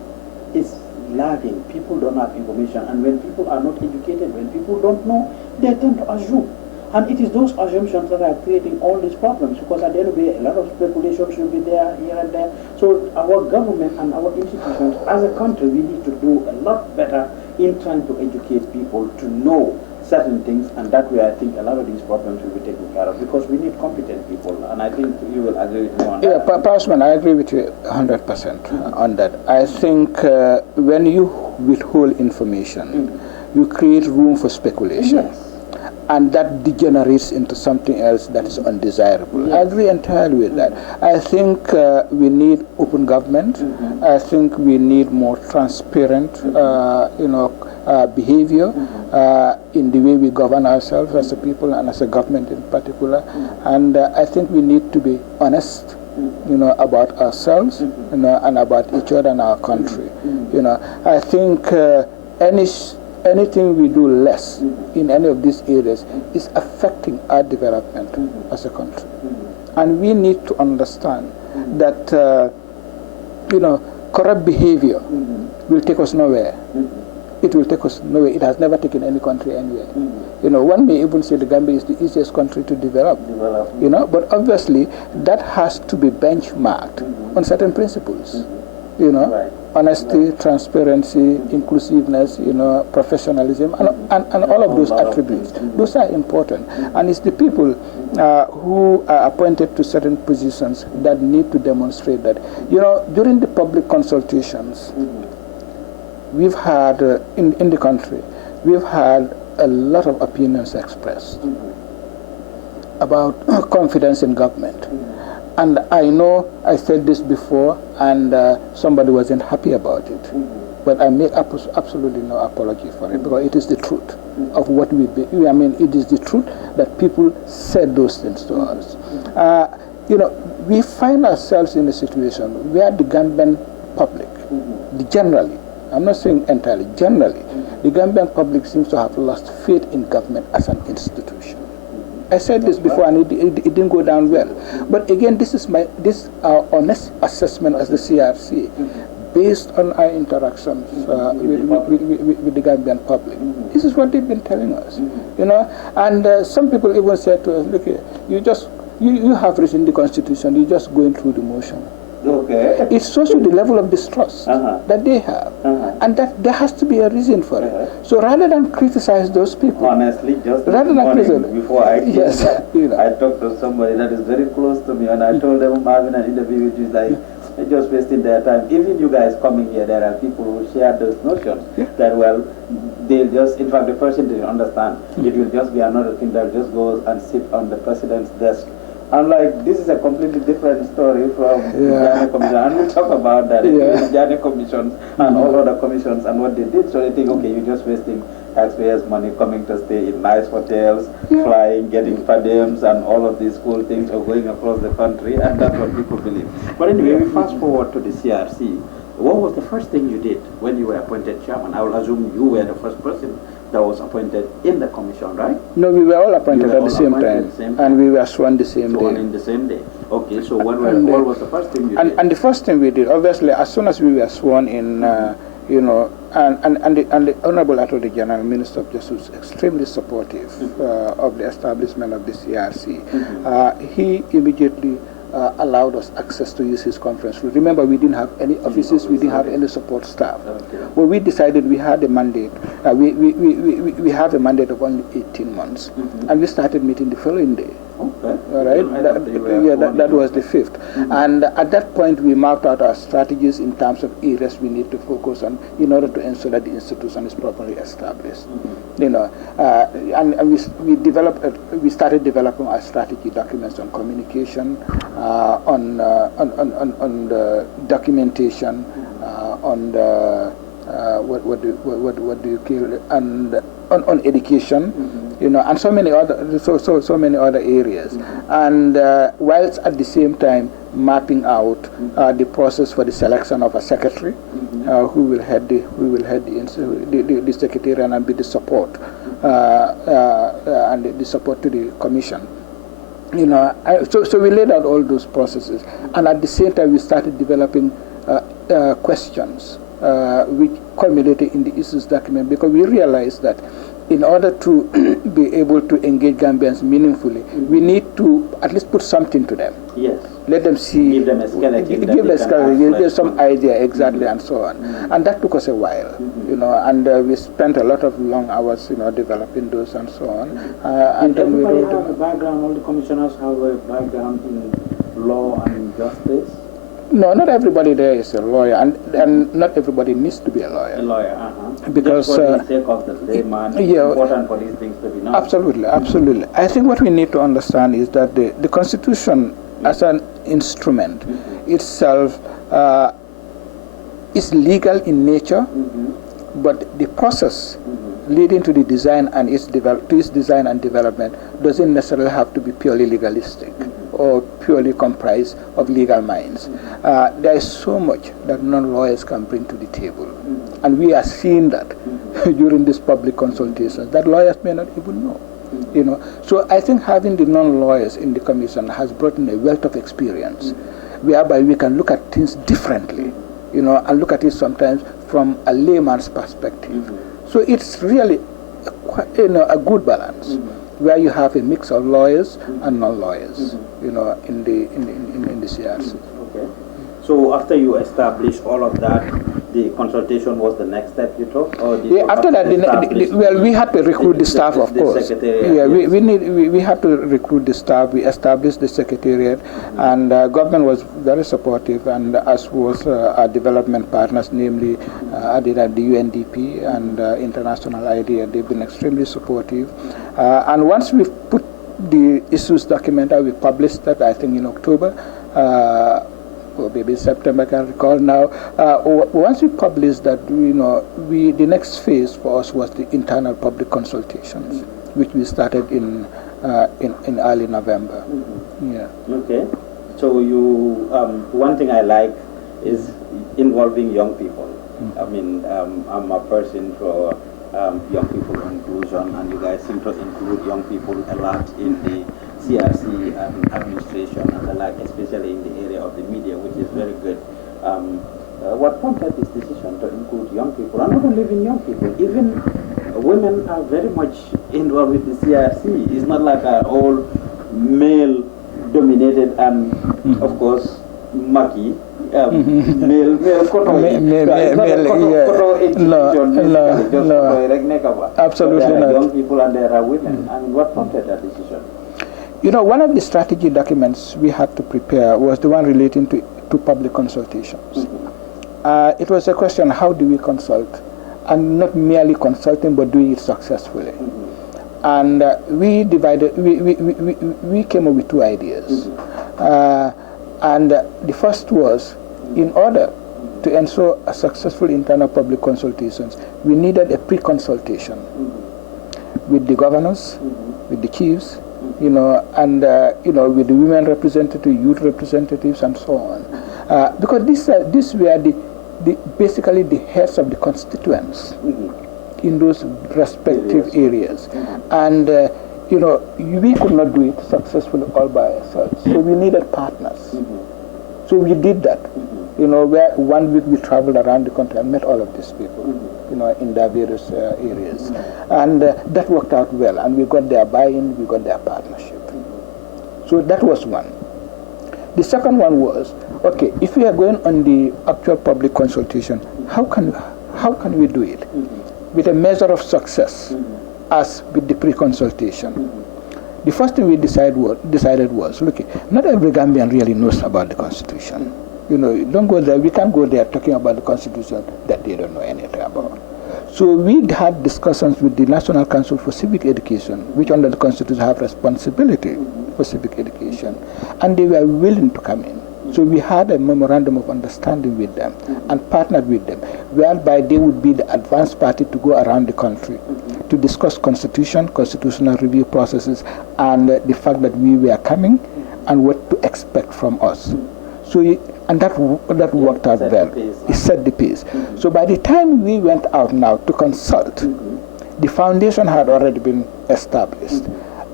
is lagging. People don't have information, and when people are not educated, when people don't know, they tend to assume. And it is those assumptions that are creating all these problems, because at the end of the day, a lot of speculations will be there, here and there. So our government and our institutions, as a country, we need to do a lot better in trying to educate people to know certain things, and that way I think a lot of these problems will be taken care of, because we need competent people, and I think you will agree with me on that. Yeah, Passman, I agree with you 100% on that. I think when you withhold information, you create room for speculation. Yes. And that degenerates into something else that is undesirable. Yes. I agree entirely with that. I think we need open government. I think we need more transparent, behavior in the way we govern ourselves as a people and as a government in particular. And I think we need to be honest, about ourselves, and about each other and our country. I think anything we do less in any of these areas is affecting our development as a country. And we need to understand that, corrupt behavior will take us nowhere. It will take us nowhere. It has never taken any country anywhere. One may even say the Gambia is the easiest country to develop. But obviously that has to be benchmarked on certain principles. Honesty, transparency, inclusiveness, professionalism, and all of those attributes. Those are important. And it's the people who are appointed to certain positions that need to demonstrate that. During the public consultations, we've had, in the country, we've had a lot of opinions expressed about confidence in government. And I know I said this before, and somebody wasn't happy about it. But I make absolutely no apology for it, because it is the truth of what we do. It is the truth that people said those things to us. We find ourselves in a situation where the Gambian public, generally, I'm not saying entirely, generally, the Gambian public seems to have lost faith in government as an institution. I said this before, and it didn't go down well. But again, this is our honest assessment as the CRC, based on our interactions with the Gambian public. This is what they've been telling us, And some people even said to us, look here, you have written the Constitution, you're just going through the motion. Okay. It shows you the level of distrust that they have, and that there has to be a reason for it. So rather than criticize those people, honestly, just rather than criticize, before I came, I talked to somebody that is very close to me, and I told them I'm having an interview with you, like they're just wasting their time. Even you guys coming here, there are people who share those notions that they'll just, in fact, the person didn't understand. It will just be another thing that just goes and sit on the president's desk. I'm like, this is a completely different story from the Jallow Commission, and we'll talk about that. The Jallow Commission and all other commissions and what they did. So they think, okay, you're just wasting taxpayers' money coming to stay in nice hotels, flying, getting per diems, and all of these cool things are going across the country, and that's what people believe. But anyway, we fast forward to the CRC. What was the first thing you did when you were appointed chairman? I will assume you were the first person that was appointed in the commission, right? No, we were all appointed at the same time, and we were sworn the same day. Sworn in the same day. Okay, so what was the first thing you did? And the first thing we did, obviously, as soon as we were sworn in, and the Honorable Attorney General, Minister of Justice, was extremely supportive of the establishment of the CRC. He immediately allowed us access to use his conference room. Remember, we didn't have any offices, we didn't have any support staff. Well, we decided we had a mandate. We have a mandate of only 18 months, and we started meeting the following day. Okay. All right. That was the 5th. And at that point, we mapped out our strategies in terms of areas we need to focus on in order to ensure that the institution is properly established. And we started developing our strategy documents on communication, on the documentation, on the what do you call it, and on education, and so many other areas, and whilst at the same time mapping out the process for the selection of a secretary who will head the secretariat and be the support and the support to the commission. So we laid out all those processes, and at the same time we started developing questions which culminated in the issues document, because we realized that in order to be able to engage Gambians meaningfully, we need to at least put something to them. Yes. Let them see. Give them a skeleton. Give them a skeleton. Give them some idea exactly, and so on. And that took us a while, and we spent a lot of long hours, developing those and so on. And then we wrote have a background. All the commissioners have a background in law and justice. No, not everybody there is a lawyer, and not everybody needs to be a lawyer. A lawyer, because just for the sake of the layman, it's important for these things to be known. Absolutely, absolutely. I think what we need to understand is that the Constitution, as an instrument itself, is legal in nature, but the process leading to the design and its design and development doesn't necessarily have to be purely legalistic or purely comprised of legal minds. There is so much that non-lawyers can bring to the table, and we are seeing that during this public consultation that lawyers may not even know. So I think having the non-lawyers in the commission has brought in a wealth of experience, whereby we can look at things differently, and look at it sometimes from a layman's perspective. So it's really a good balance, where you have a mix of lawyers and non-lawyers, in the CRC. Okay. So after you establish all of that, the consultation was the next step you took? Or after that, we had to recruit the staff, of course. Yeah, we had to recruit the staff. We established the secretariat, and government was very supportive, and as was our development partners, namely the UNDP and International IDEA. They've been extremely supportive. And once we put the issues document out, we published that, I think, in October. Or maybe September, I can't recall now. Once we published that, the next phase for us was the internal public consultations, which we started in early November. Yeah. Okay. So you, one thing I like is involving young people. I mean, I'm a person for young people inclusion, and you guys seem to include young people a lot in the CRC administration and the like, especially in the area of the media, which is very good. What prompted this decision to include young people, and not only even young people, even women are very much involved with the CRC. It's not like an all male dominated and of course male absolutely there are not. young people and there are women. And what prompted that decision? One of the strategy documents we had to prepare was the one relating to public consultations. It was a question, how do we consult? And not merely consulting, but doing it successfully. And we came up with two ideas. And the first was, in order to ensure a successful internal public consultations, we needed a pre-consultation with the governors, with the chiefs, and with the women representatives, youth representatives, and so on, because these were basically the heads of the constituents in those respective areas, and we could not do it successfully all by ourselves, so we needed partners. So we did that, where 1 week we traveled around the country and met all of these people, in their various areas. And that worked out well, and we got their buy-in, we got their partnership. So that was one. The second one was, okay, if we are going on the actual public consultation, how can we do it with a measure of success as with the pre-consultation? The first thing we decided was, look, not every Gambian really knows about the Constitution. Don't go there. We can't go there talking about the Constitution that they don't know anything about. So we had discussions with the National Council for Civic Education, which under the Constitution have responsibility for civic education, and they were willing to come in. So we had a memorandum of understanding with them and partnered with them, whereby they would be the advanced party to go around the country to discuss constitutional review processes, and the fact that we were coming and what to expect from us. So, and that worked out well. It set the pace. So by the time we went out now to consult, the foundation had already been established,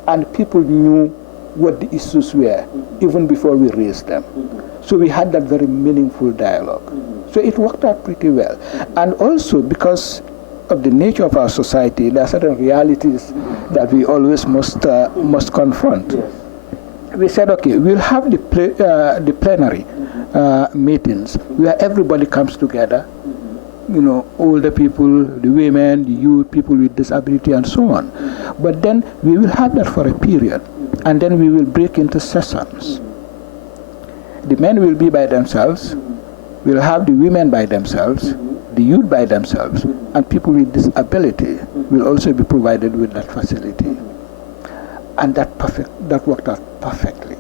and people knew what the issues were even before we raised them. So we had that very meaningful dialogue. So it worked out pretty well. And also because of the nature of our society, there are certain realities that we always must confront. Yes. We said, okay, we'll have the plenary meetings where everybody comes together, you know, older people, the women, the youth, people with disability, and so on. But then we will have that for a period, and then we will break into sessions. The men will be by themselves, we'll have the women by themselves, the youth by themselves, and people with disability will also be provided with that facility. And that worked out perfectly.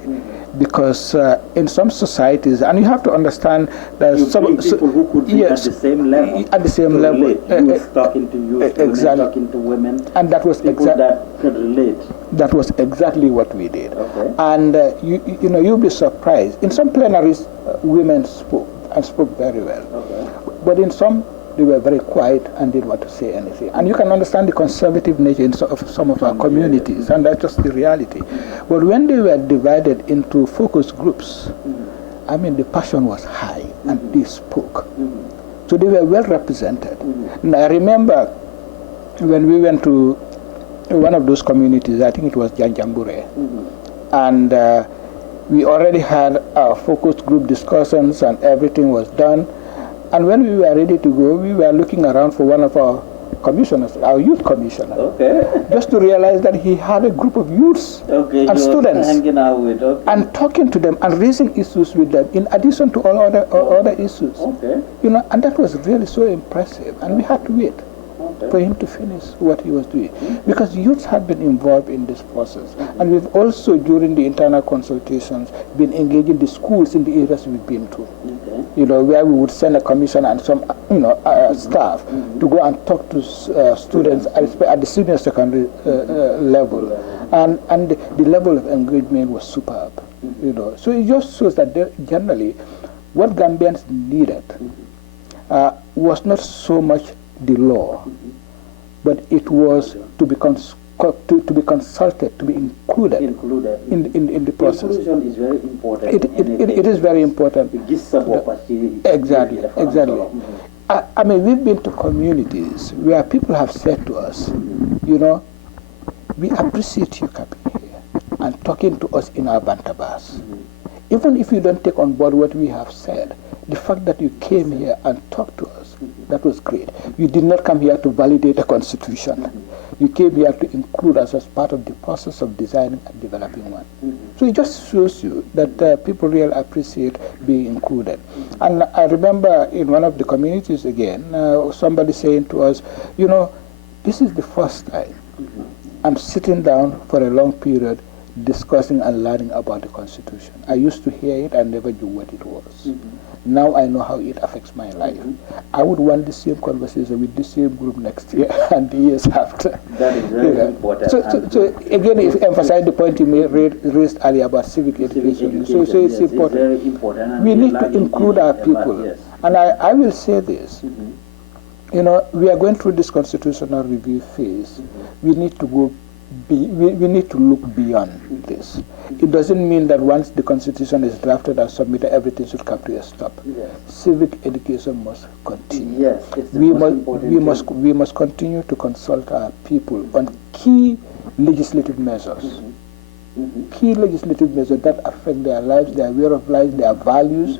Because in some societies, and you have to understand that some people who could be at the same level. At the same level. Youth talking to youth, exactly. women talking to women. And that was people that could relate. That was exactly what we did. Okay. And you know, you'll be surprised. In some plenaries, women spoke and spoke very well. Okay. But in some, they were very quiet and didn't want to say anything. And you can understand the conservative nature of some of our communities, and that's just the reality. But when they were divided into focus groups, I mean, the passion was high, and they spoke. So they were well represented. And I remember when we went to one of those communities, I think it was Janjambure, and we already had our focus group discussions and everything was done. And when we were ready to go, we were looking around for one of our commissioners, our youth commissioner, just to realize that he had a group of youths and students, hanging out with, and talking to them and raising issues with them, in addition to all other issues. You know, and that was really so impressive. And we had to wait for him to finish what he was doing, because youths had been involved in this process. And we've also, during the internal consultations, been engaging the schools in the areas we've been to. You know, where we would send a commissioner and some, you know, staff to go and talk to students at the senior secondary level, and the level of engagement was superb. You know, so it just shows that generally, what Gambians needed was not so much the law, but it was to be consulted, to be included in the process. Inclusion is very important. It is very important. Exactly. I mean, we've been to communities where people have said to us, you know, we appreciate you coming here and talking to us in our bantabas. Even if you don't take on board what we have said, the fact that you came here and talked to us, that was great. You did not come here to validate a constitution. You came here to include us as part of the process of designing and developing one. So it just shows you that people really appreciate being included. And I remember in one of the communities again, somebody saying to us, you know, this is the first time I'm sitting down for a long period discussing and learning about the Constitution. I used to hear it and never knew what it was. Now I know how it affects my life. I would want the same conversation with the same group next year and the years after. That is very important. So again, if emphasize the point you raised earlier about civic education. So it's important. Very important. We need to include our people. Yes. And I will say this. You know, we are going through this constitutional review phase. We need to go. We need to look beyond this. It doesn't mean that once the constitution is drafted and submitted, everything should come to a stop. Civic education must continue. Yes, it's the most important we must continue to consult our people on key legislative measures. Key legislative measures that affect their lives, their way of life, their values.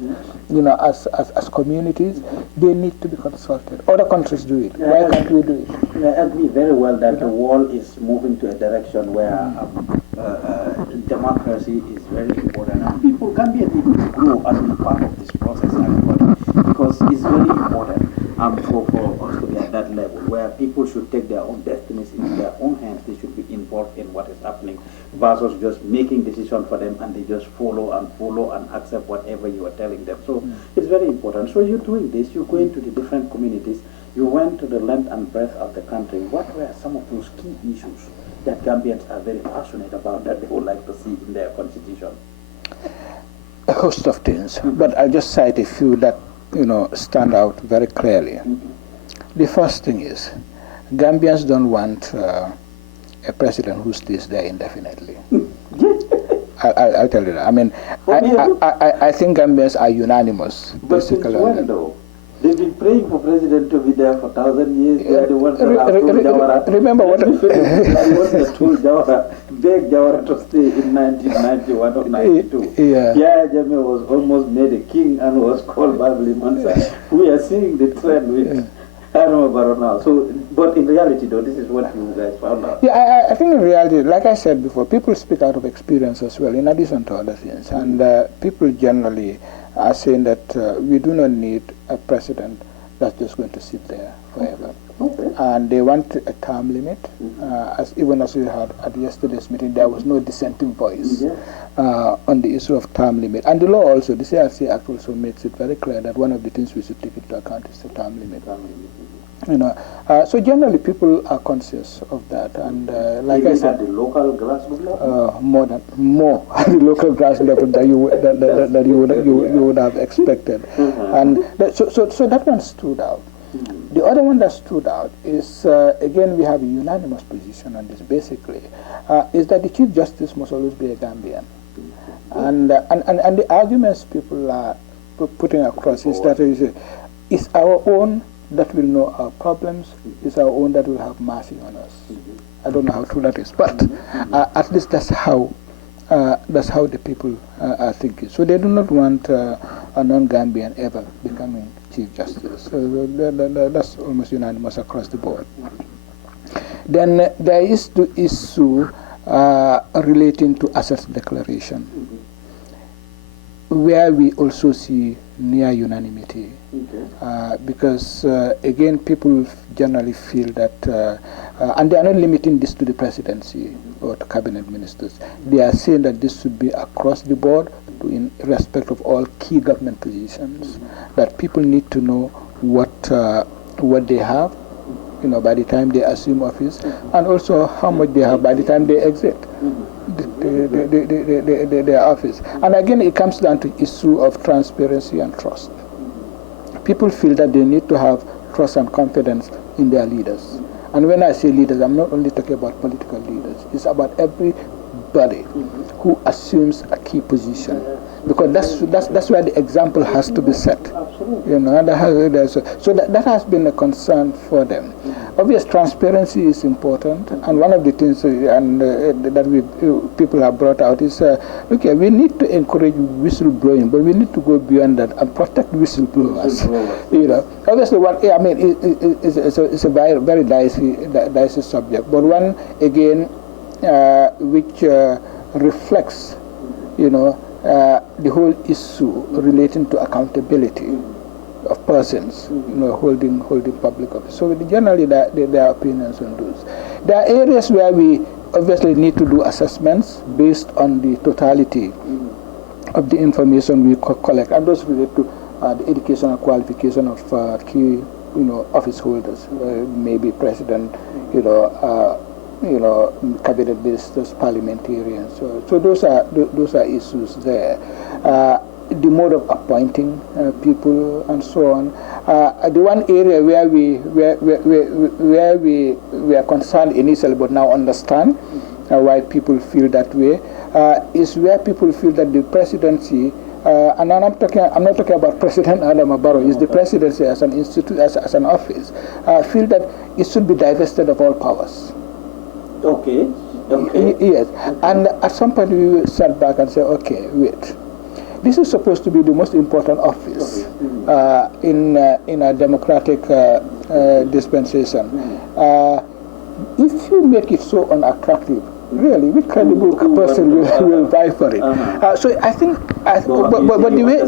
You know, as communities, they need to be consulted. Other countries do it. Why can't we do it? I agree very well that the world is moving to a direction where democracy is very important. And people, Gambian people, grow and be part of this process because it's very important for us to be at that level where people should take their own destinies into their own hands. They should be involved in what is happening versus just making decisions for them and they just follow and accept whatever you are telling them. So it's very important. So you're doing this, you're going to the different communities, you went to the length and breadth of the country. What were some of those key issues that Gambians are very passionate about that they would like to see in their constitution? A host of things, but I'll just cite a few that, you know, stand out very clearly. The first thing is, Gambians don't want a president who stays there indefinitely. I'll tell you that. I mean, I think Gambians are unanimous. But since when, though? They've been praying for president to be there for 1,000 years. They are the ones that have told Jawara. Remember what? They are the ones that told Jawara, begged Jawara to stay in 1991 or 92. Yeah. Yahya Jammeh was almost made a king and was called Babli Mansa. We are seeing the trend with Adama Barrow now. So, but in reality, though, this is what you guys found out. Yeah, I think in reality, like I said before, people speak out of experience as well, in addition to other things. And people generally are saying that we do not need a president that's just going to sit there forever. Okay. And they want a term limit. Even as we had at yesterday's meeting, there was no dissenting voice on the issue of term limit. And the law also, the CRC Act also makes it very clear that one of the things we should take into account is the term limit. You know, so generally people are conscious of that, and like even I said, at the local grassroots level? more at the local grass level that you would have expected, and so that one stood out. The other one that stood out is again we have a unanimous position on this. Basically, is that the Chief Justice must always be a Gambian, and the arguments people are putting across is that it's our own that will know our problems, is our own that will have mercy on us. I don't know how true that is, but at least that's how the people are thinking. So they do not want a non-Gambian ever becoming Chief Justice. So that's almost unanimous across the board. Then there is the issue relating to assets declaration, where we also see near unanimity. Because again, people generally feel that, and they are not limiting this to the presidency or to cabinet ministers. They are saying that this should be across the board, in respect of all key government positions. That people need to know what they have, you know, by the time they assume office, and also how much they have by the time they exit their office. And again, it comes down to issue of transparency and trust. People feel that they need to have trust and confidence in their leaders. And when I say leaders, I'm not only talking about political leaders. It's about everybody who assumes a key position, because that's where the example has to be set. You know, and that has been a concern for them. Obvious transparency is important, and one of the things that people have brought out is, okay, we need to encourage whistleblowing, but we need to go beyond that and protect whistleblowers. You know, obviously, it's a very, very dicey subject, but one again which reflects, you know, the whole issue relating to accountability of persons, you know, holding public office. So generally, there are opinions on those. There are areas where we obviously need to do assessments based on the totality of the information we collect, and those relate to the educational qualification of key, you know, office holders, maybe president, you know, cabinet ministers, parliamentarians. So those are issues there. The mode of appointing people and so on. The one area where we are concerned initially, but now understand why people feel that way, is where people feel that the presidency. And I'm not talking about President Adama Barrow. It's the presidency as an institute, as an office. Feel that it should be divested of all powers. Okay. Yes, and at some point we will sit back and say, okay, wait. This is supposed to be the most important office in a democratic dispensation. If you make it so unattractive, really, which credible person will vie for it? So I think, but the way,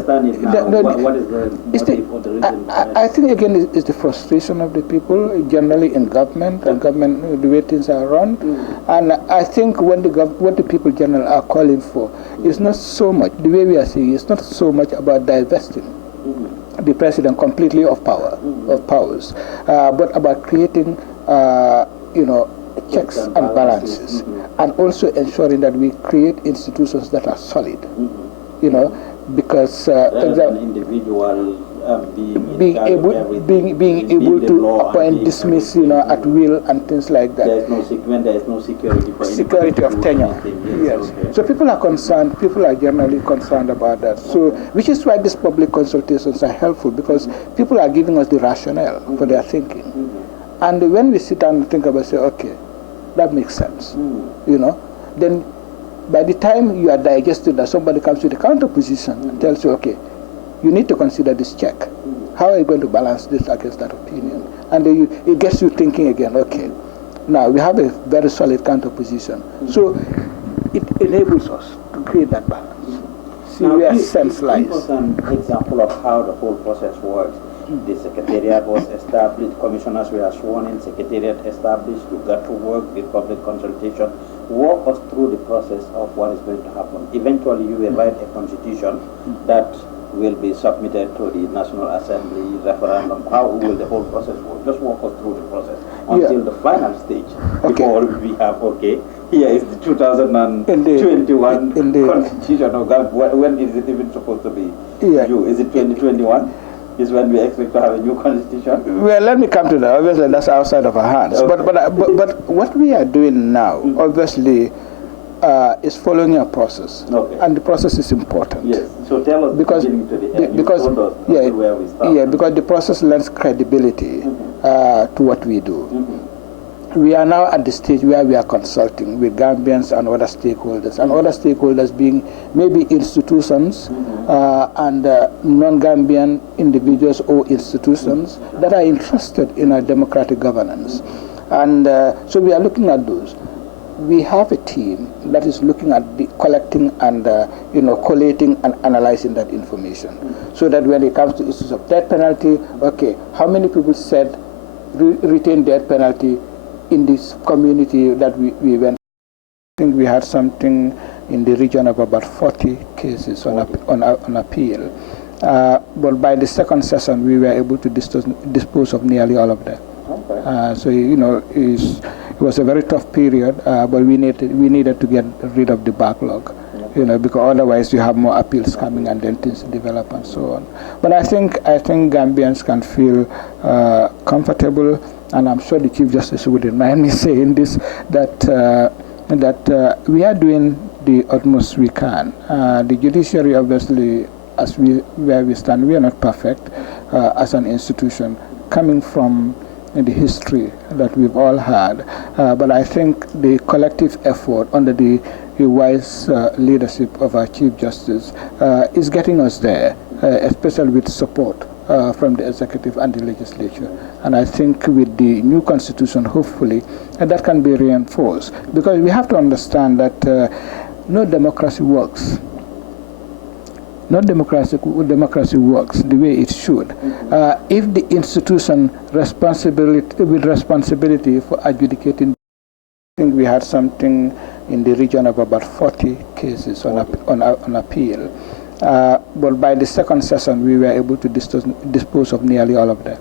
I think again is the frustration of the people generally in government, and government, the way things are run. And I think what the people generally are calling for is not so much, the way we are seeing, it's not so much about divesting the president completely of powers, but about creating, you know, checks and balances, and also ensuring that we create institutions that are solid. You know, because an individual being able to appoint, dismiss, at will and things like that. There is no security for security of tenure. Yes. Okay. So people are concerned. People are generally concerned about that. So which is why these public consultations are helpful, because people are giving us the rationale for their thinking. And when we sit down and think about, say, okay, that makes sense. Then by the time you are digested, that somebody comes with a counter position and tells you, okay, you need to consider this check. How are you going to balance this against that opinion? And then it gets you thinking again, okay, now we have a very solid counter position. So it enables us to create that balance. See now, where sense lies. Give us an example of how the whole process works. The secretariat was established, commissioners were sworn in, secretariat established, you got to work with public consultation. Walk us through the process of what is going to happen. Eventually you will write a constitution that will be submitted to the National Assembly referendum. How will the whole process work? Just walk us through the process until the final stage. Before we have, here is the 2021 Constitution of Gambia. When is it even supposed to be due? Is it 2021? Is when we expect to have a new constitution? Well, let me come to that. Obviously, that's outside of our hands. Okay. But what we are doing now, obviously, is following a process, and the process is important. Yes. So tell us because where we start. Because the process lends credibility to what we do. We are now at the stage where we are consulting with Gambians and other stakeholders, and other stakeholders being maybe institutions and non-Gambian individuals or institutions that are interested in our democratic governance. And so we are looking at those. We have a team that is looking at the collecting and collating and analyzing that information, so that when it comes to issues of death penalty, okay, how many people said retain death penalty in this community that we went? I think we had something in the region of about 40 cases on appeal. But by the second session, we were able to dispose of nearly all of them. So it was a very tough period, but we needed to get rid of the backlog, because otherwise you have more appeals coming and then things develop and so on. But I think Gambians can feel comfortable, and I'm sure the Chief Justice wouldn't mind me saying this, that we are doing the utmost we can. The judiciary, obviously, where we stand, we are not perfect as an institution, coming from the history that we've all had. But I think the collective effort under the wise leadership of our Chief Justice is getting us there, especially with support from the executive and the legislature. And I think with the new constitution, hopefully, that can be reinforced. Because we have to understand that no democracy works. No democracy works the way it should. If the institution with responsibility for adjudicating, I think we had something in the region of about 40 cases on appeal. But by the second session, we were able to dispose of nearly all of them.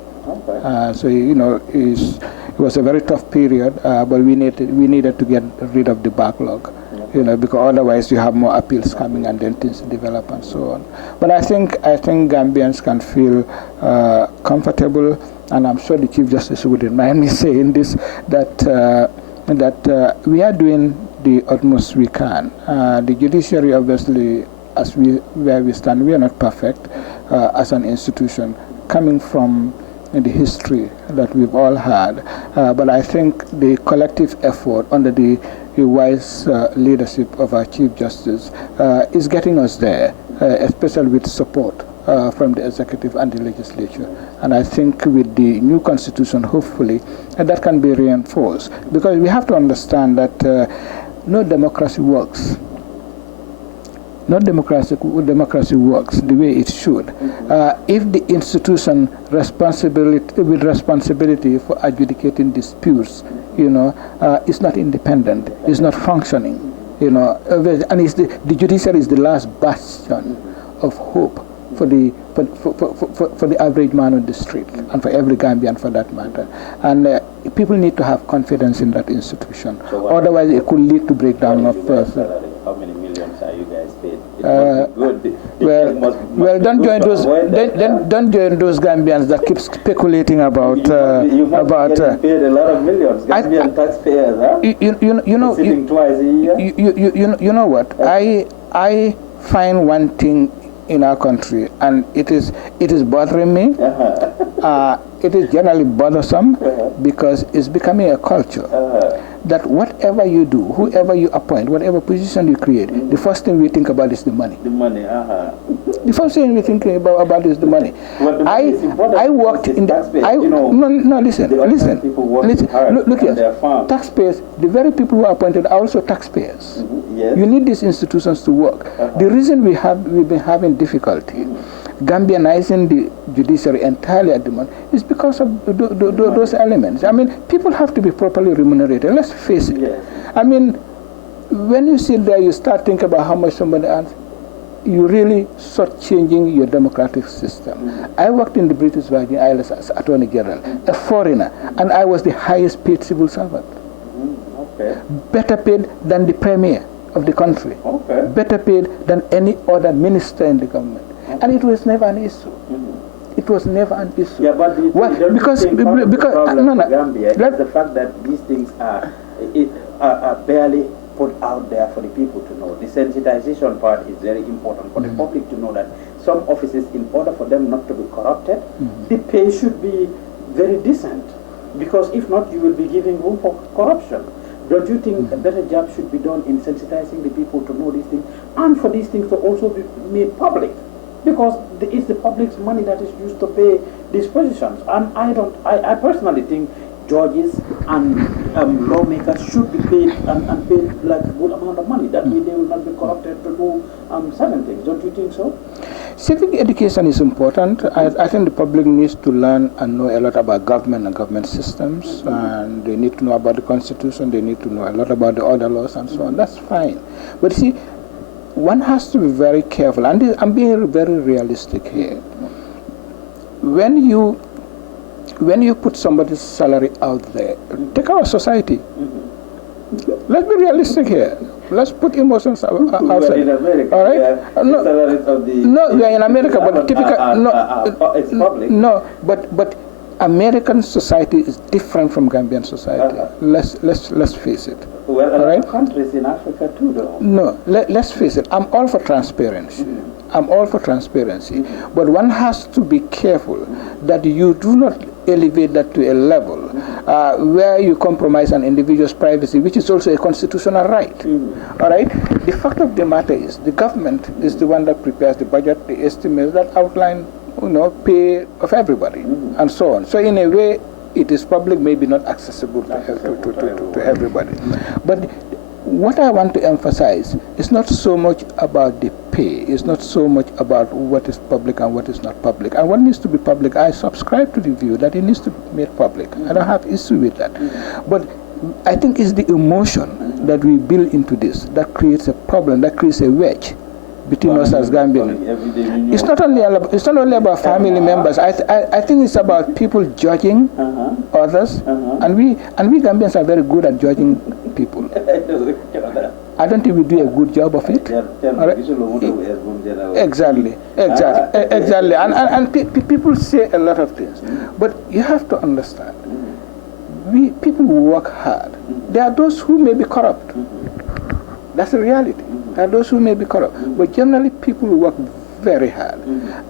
So it was a very tough period, but we needed to get rid of the backlog, because otherwise you have more appeals coming and then things develop and so on. But I think Gambians can feel comfortable, and I'm sure the Chief Justice wouldn't mind me saying this, that we are doing the utmost we can. The judiciary, obviously, where we stand, we are not perfect as an institution, coming from the history that we've all had. But I think the collective effort under the wise leadership of our Chief Justice is getting us there, especially with support from the executive and the legislature. And I think with the new constitution, hopefully, that can be reinforced. Because we have to understand that no democracy works. No democracy works the way it should. If the institution with responsibility for adjudicating disputes, is not independent, is not functioning, and the judiciary is the last bastion of hope for the average man on the street, and for every Gambian for that matter. And people need to have confidence in that institution. Otherwise, it could lead to breakdown of person. How many millions are you guys paid Don't join those. Don't join those Gambians that keep speculating about you must be paid a lot of millions. Gambian taxpayers, huh? You know, sitting twice a year. You know what? I find one thing in our country, and it is bothering me. It is generally bothersome because it's becoming a culture that whatever you do, whoever you appoint, whatever position you create, the first thing we think about is the money. The money, The first thing we think about is the money. I worked in the. Listen. Look here. Taxpayers, the very people who are appointed are also taxpayers. Yes. You need these institutions to work. The reason we've been having difficulty Gambianizing the judiciary entirely at the moment is because of those elements. I mean, people have to be properly remunerated. Let's face it. Yes. I mean, when you sit there, you start thinking about how much somebody earns, you really start changing your democratic system. I worked in the British Virgin Islands as Attorney General, a foreigner, and I was the highest paid civil servant. Okay. Better paid than the Premier of the country. Okay. Better paid than any other minister in the government. And it was never an issue. It was never an issue. Yeah, but because Gambia, the fact that these things are barely put out there for the people to know. The sensitization part is very important for the public to know that some offices, in order for them not to be corrupted, the pay should be very decent. Because if not, you will be giving room for corruption. Don't you think a better job should be done in sensitizing the people to know these things, and for these things to also be made public? Because it's the public's money that is used to pay these positions. And I personally think judges and lawmakers should be paid and paid like a good amount of money. That way they will not be corrupted to do certain things. Don't you think so? Civic education is important. I think the public needs to learn and know a lot about government and government systems, and they need to know about the Constitution, they need to know a lot about the other laws and so on. That's fine. But see, one has to be very careful, and I'm being very realistic here. When you put somebody's salary out there, take our society. Let's be realistic here. Let's put emotions outside. In America, all right? No, we are in America, but typical. It's public. No, but American society is different from Gambian society. Let's face it. Well, a lot of countries in Africa too, though. No, let's face it. I'm all for transparency. I'm all for transparency. But one has to be careful that you do not elevate that to a level where you compromise an individual's privacy, which is also a constitutional right. All right? The fact of the matter is the government is the one that prepares the budget, the estimates that outline, pay of everybody, and so on. So in a way, it is public, maybe not accessible to everybody. But what I want to emphasize is not so much about the pay, it's not so much about what is public and what is not public. And what needs to be public, I subscribe to the view that it needs to be made public. I don't have issue with that. But I think it's the emotion that we build into this that creates a problem, that creates a wedge between us as Gambians. It's not only about family members. I think it's about people judging others, and we Gambians are very good at judging people. I don't think we do a good job of it. Exactly. And people say a lot of things, but you have to understand. People work hard. There are those who may be corrupt. That's the reality. There are those who may be corrupt, but generally people work very hard,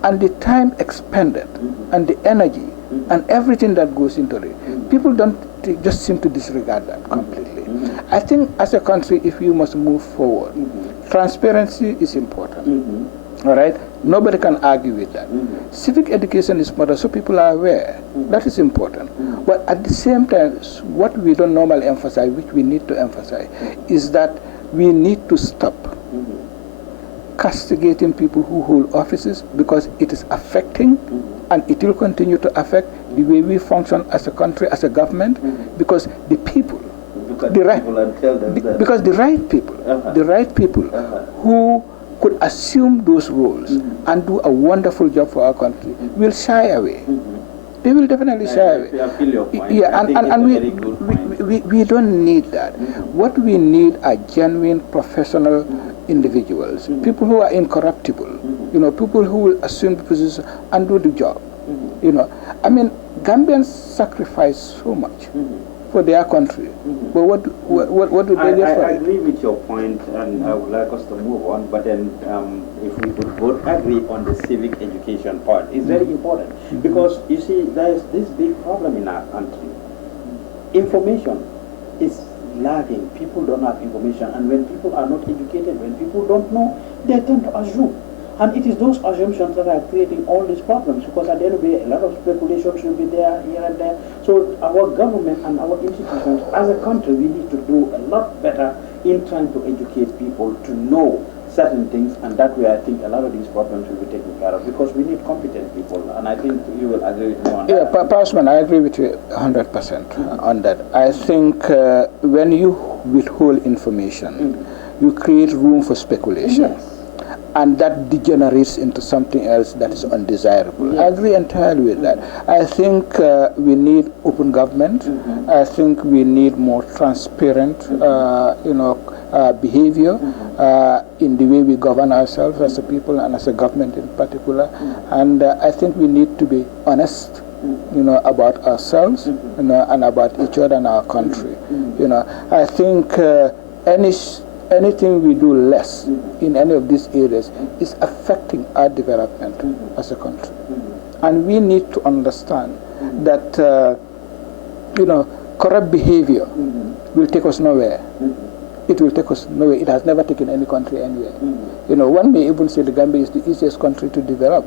and the time expended, and the energy, and everything that goes into it, people don't just seem to disregard that completely. I think as a country, if you must move forward, transparency is important. All right? Nobody can argue with that. Civic education is important, so people are aware. That is important. But at the same time, what we don't normally emphasize, which we need to emphasize, is that we need to stop castigating people who hold offices, because it is affecting and it will continue to affect the way we function as a country, as a government, because the people, the right people who could assume those roles and do a wonderful job for our country will shy away. They will definitely shy away. I feel your point. Yeah, and we don't need that. What we need are genuine, professional, individuals, people who are incorruptible, people who will assume the position and do the job. I mean, Gambians sacrifice so much for their country, but what do they get for I it? agree with your point, and I would like us to move on, but then if we could both agree on the civic education part, it's very important, because you see, there is this big problem in our country. Information is lagging. People don't have information, and when people are not educated, when people don't know, they tend to assume. And it is those assumptions that are creating all these problems, because at the end of the day, a lot of speculations will be there, here and there. So our government and our institutions, as a country, we need to do a lot better in trying to educate people to know certain things, and that way I think a lot of these problems will be taken care of, because we need competent people, and I think you will agree with me on that. Yeah, Passman, I agree with you 100% on that. I think when you withhold information, you create room for speculation. Yes. And that degenerates into something else that is undesirable. Yes. I agree entirely with that. I think we need open government. I think we need more transparent, behavior in the way we govern ourselves as a people and as a government in particular. And I think we need to be honest, about ourselves, and about each other and our country. I think anything we do less in any of these areas is affecting our development as a country. And we need to understand that, corrupt behavior will take us nowhere. It will take us nowhere. It has never taken any country anywhere. One may even say the Gambia is the easiest country to develop.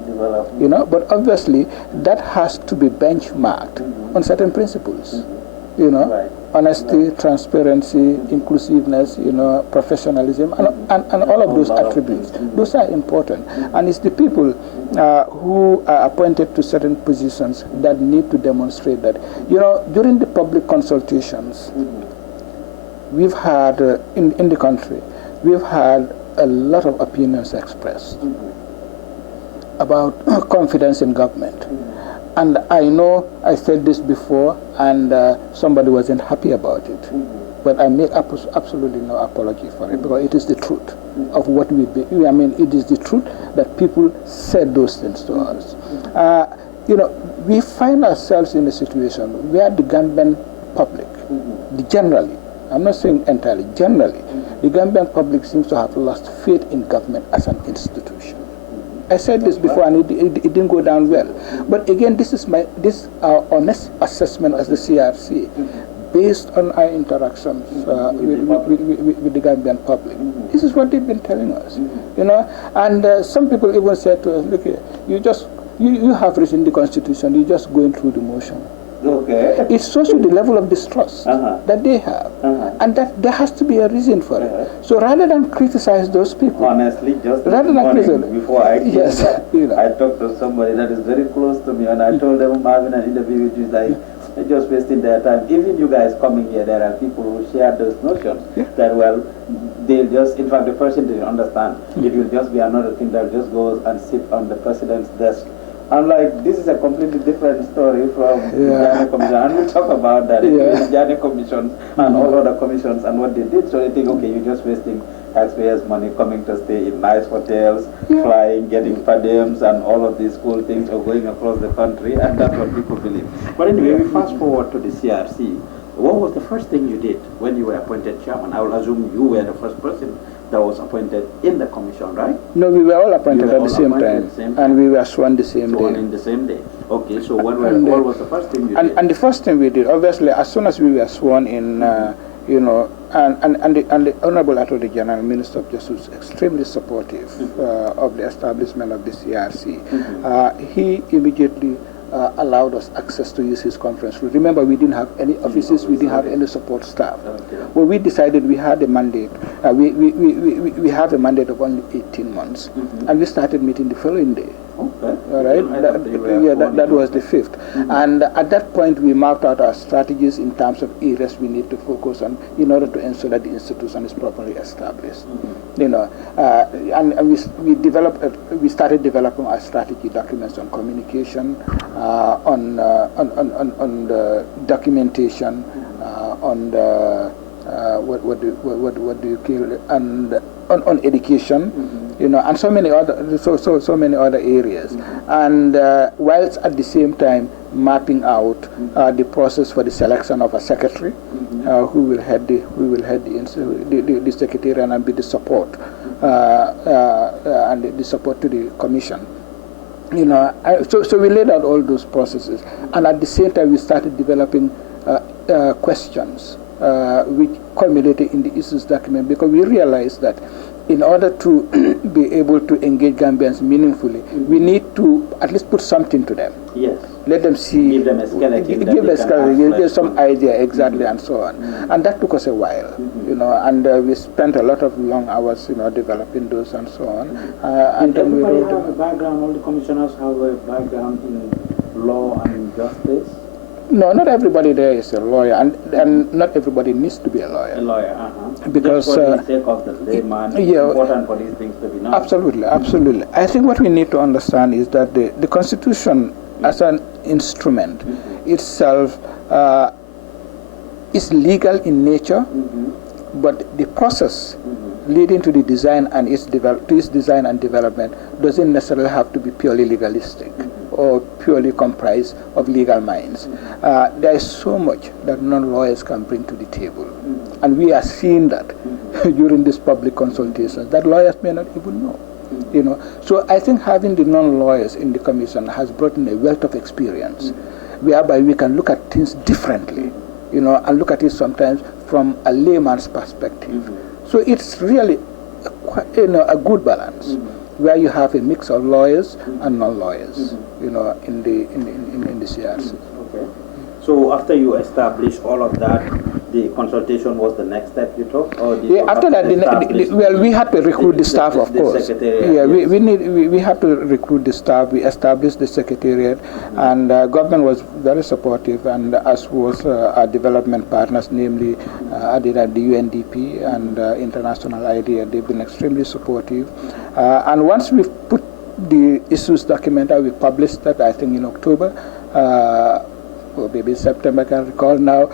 But obviously that has to be benchmarked on certain principles. Honesty, transparency, inclusiveness, professionalism, and all of those attributes. Those are important. And it's the people who are appointed to certain positions that need to demonstrate that. During the public consultations, we've had, in the country, we've had a lot of opinions expressed about confidence in government. And I know I said this before, and somebody wasn't happy about it. But I make absolutely no apology for it, because it is the truth of what we be. I mean, it is the truth that people said those things to us. We find ourselves in a situation where the Gambian public, generally, I'm not saying entirely, generally, the Gambian public seems to have lost faith in government as an institution. I said this before, and it didn't go down well. But again, this is our honest assessment as the CRC, based on our interactions with the Gambian public. This is what they've been telling us, And some people even said to us, "Look here, you have written the Constitution. You're just going through the motion." Okay. It shows you the level of distrust that they have, and that there has to be a reason for it. So rather than criticize those people, honestly, just before I came, I talked to somebody that is very close to me, and I told them I'm having an interview with you, like, they're just wasting their time. Even you guys coming here, there are people who share those notions that, well, they'll just, in fact, the person didn't understand. It will just be another thing that just goes and sit on the president's desk. I'm like, this is a completely different story from the Jallow Commission, and we'll talk about that. The Jallow Commission and all other commissions and what they did. So they think, okay, you're just wasting taxpayers' money coming to stay in nice hotels, flying, getting per diems, and all of these cool things are going across the country, and that's what people believe. But anyway, we fast forward to the CRC. What was the first thing you did when you were appointed chairman? I will assume you were the first person that was appointed in the commission, right? No, we were all appointed at the same time, and we were sworn the same day. Sworn in the same day. Okay, so what was the first thing you did? And the first thing we did, obviously, as soon as we were sworn in, and the Honorable Attorney General, Minister of Justice, was extremely supportive of the establishment of the CRC. He immediately allowed us access to use his conference room. Remember, we didn't have any offices, we didn't have any support staff. Well, we decided we had a mandate. We have a mandate of only 18 months, and we started meeting the following day. Okay. All right. That was the 5th. And at that point, we mapped out our strategies in terms of areas we need to focus on in order to ensure that the institution is properly established. And we started developing our strategy documents on communication, on the documentation, on the what do you call it, and on education, and so many other areas, and whilst at the same time mapping out the process for the selection of a secretary who will head the secretariat and be the support and the support to the commission. So we laid out all those processes, and at the same time we started developing questions which culminated in the issues document, because we realized that in order to be able to engage Gambians meaningfully, we need to at least put something to them. Yes. Let them see. Give them a skeleton. Give them a skeleton. Give some idea exactly, and so on. And that took us a while, and we spent a lot of long hours, developing those and so on. And then everybody have a background. All the commissioners have a background in law and justice. No, not everybody there is a lawyer, and not everybody needs to be a lawyer. A lawyer, because just for the sake of the layman, it's important for these things to be known. Absolutely. I think what we need to understand is that the Constitution, as an instrument itself, is legal in nature, but the process leading to the design and its design and development doesn't necessarily have to be purely legalistic or purely comprised of legal minds. There is so much that non-lawyers can bring to the table, and we are seeing that during this public consultation that lawyers may not even know. So I think having the non-lawyers in the commission has brought in a wealth of experience, whereby we can look at things differently, and look at it sometimes from a layman's perspective. So it's really a good balance, where you have a mix of lawyers and non-lawyers, in the CRC. Okay. So after you establish all of that, the consultation was the next step you took? Or after that, we had to recruit the staff, of course. Yeah, we had to recruit the staff. We established the secretariat, and government was very supportive, and as was our development partners, namely the UNDP and International IDEA. They've been extremely supportive. And once we put the issues document out, we published that, I think, in October. Or maybe September, I can't recall now.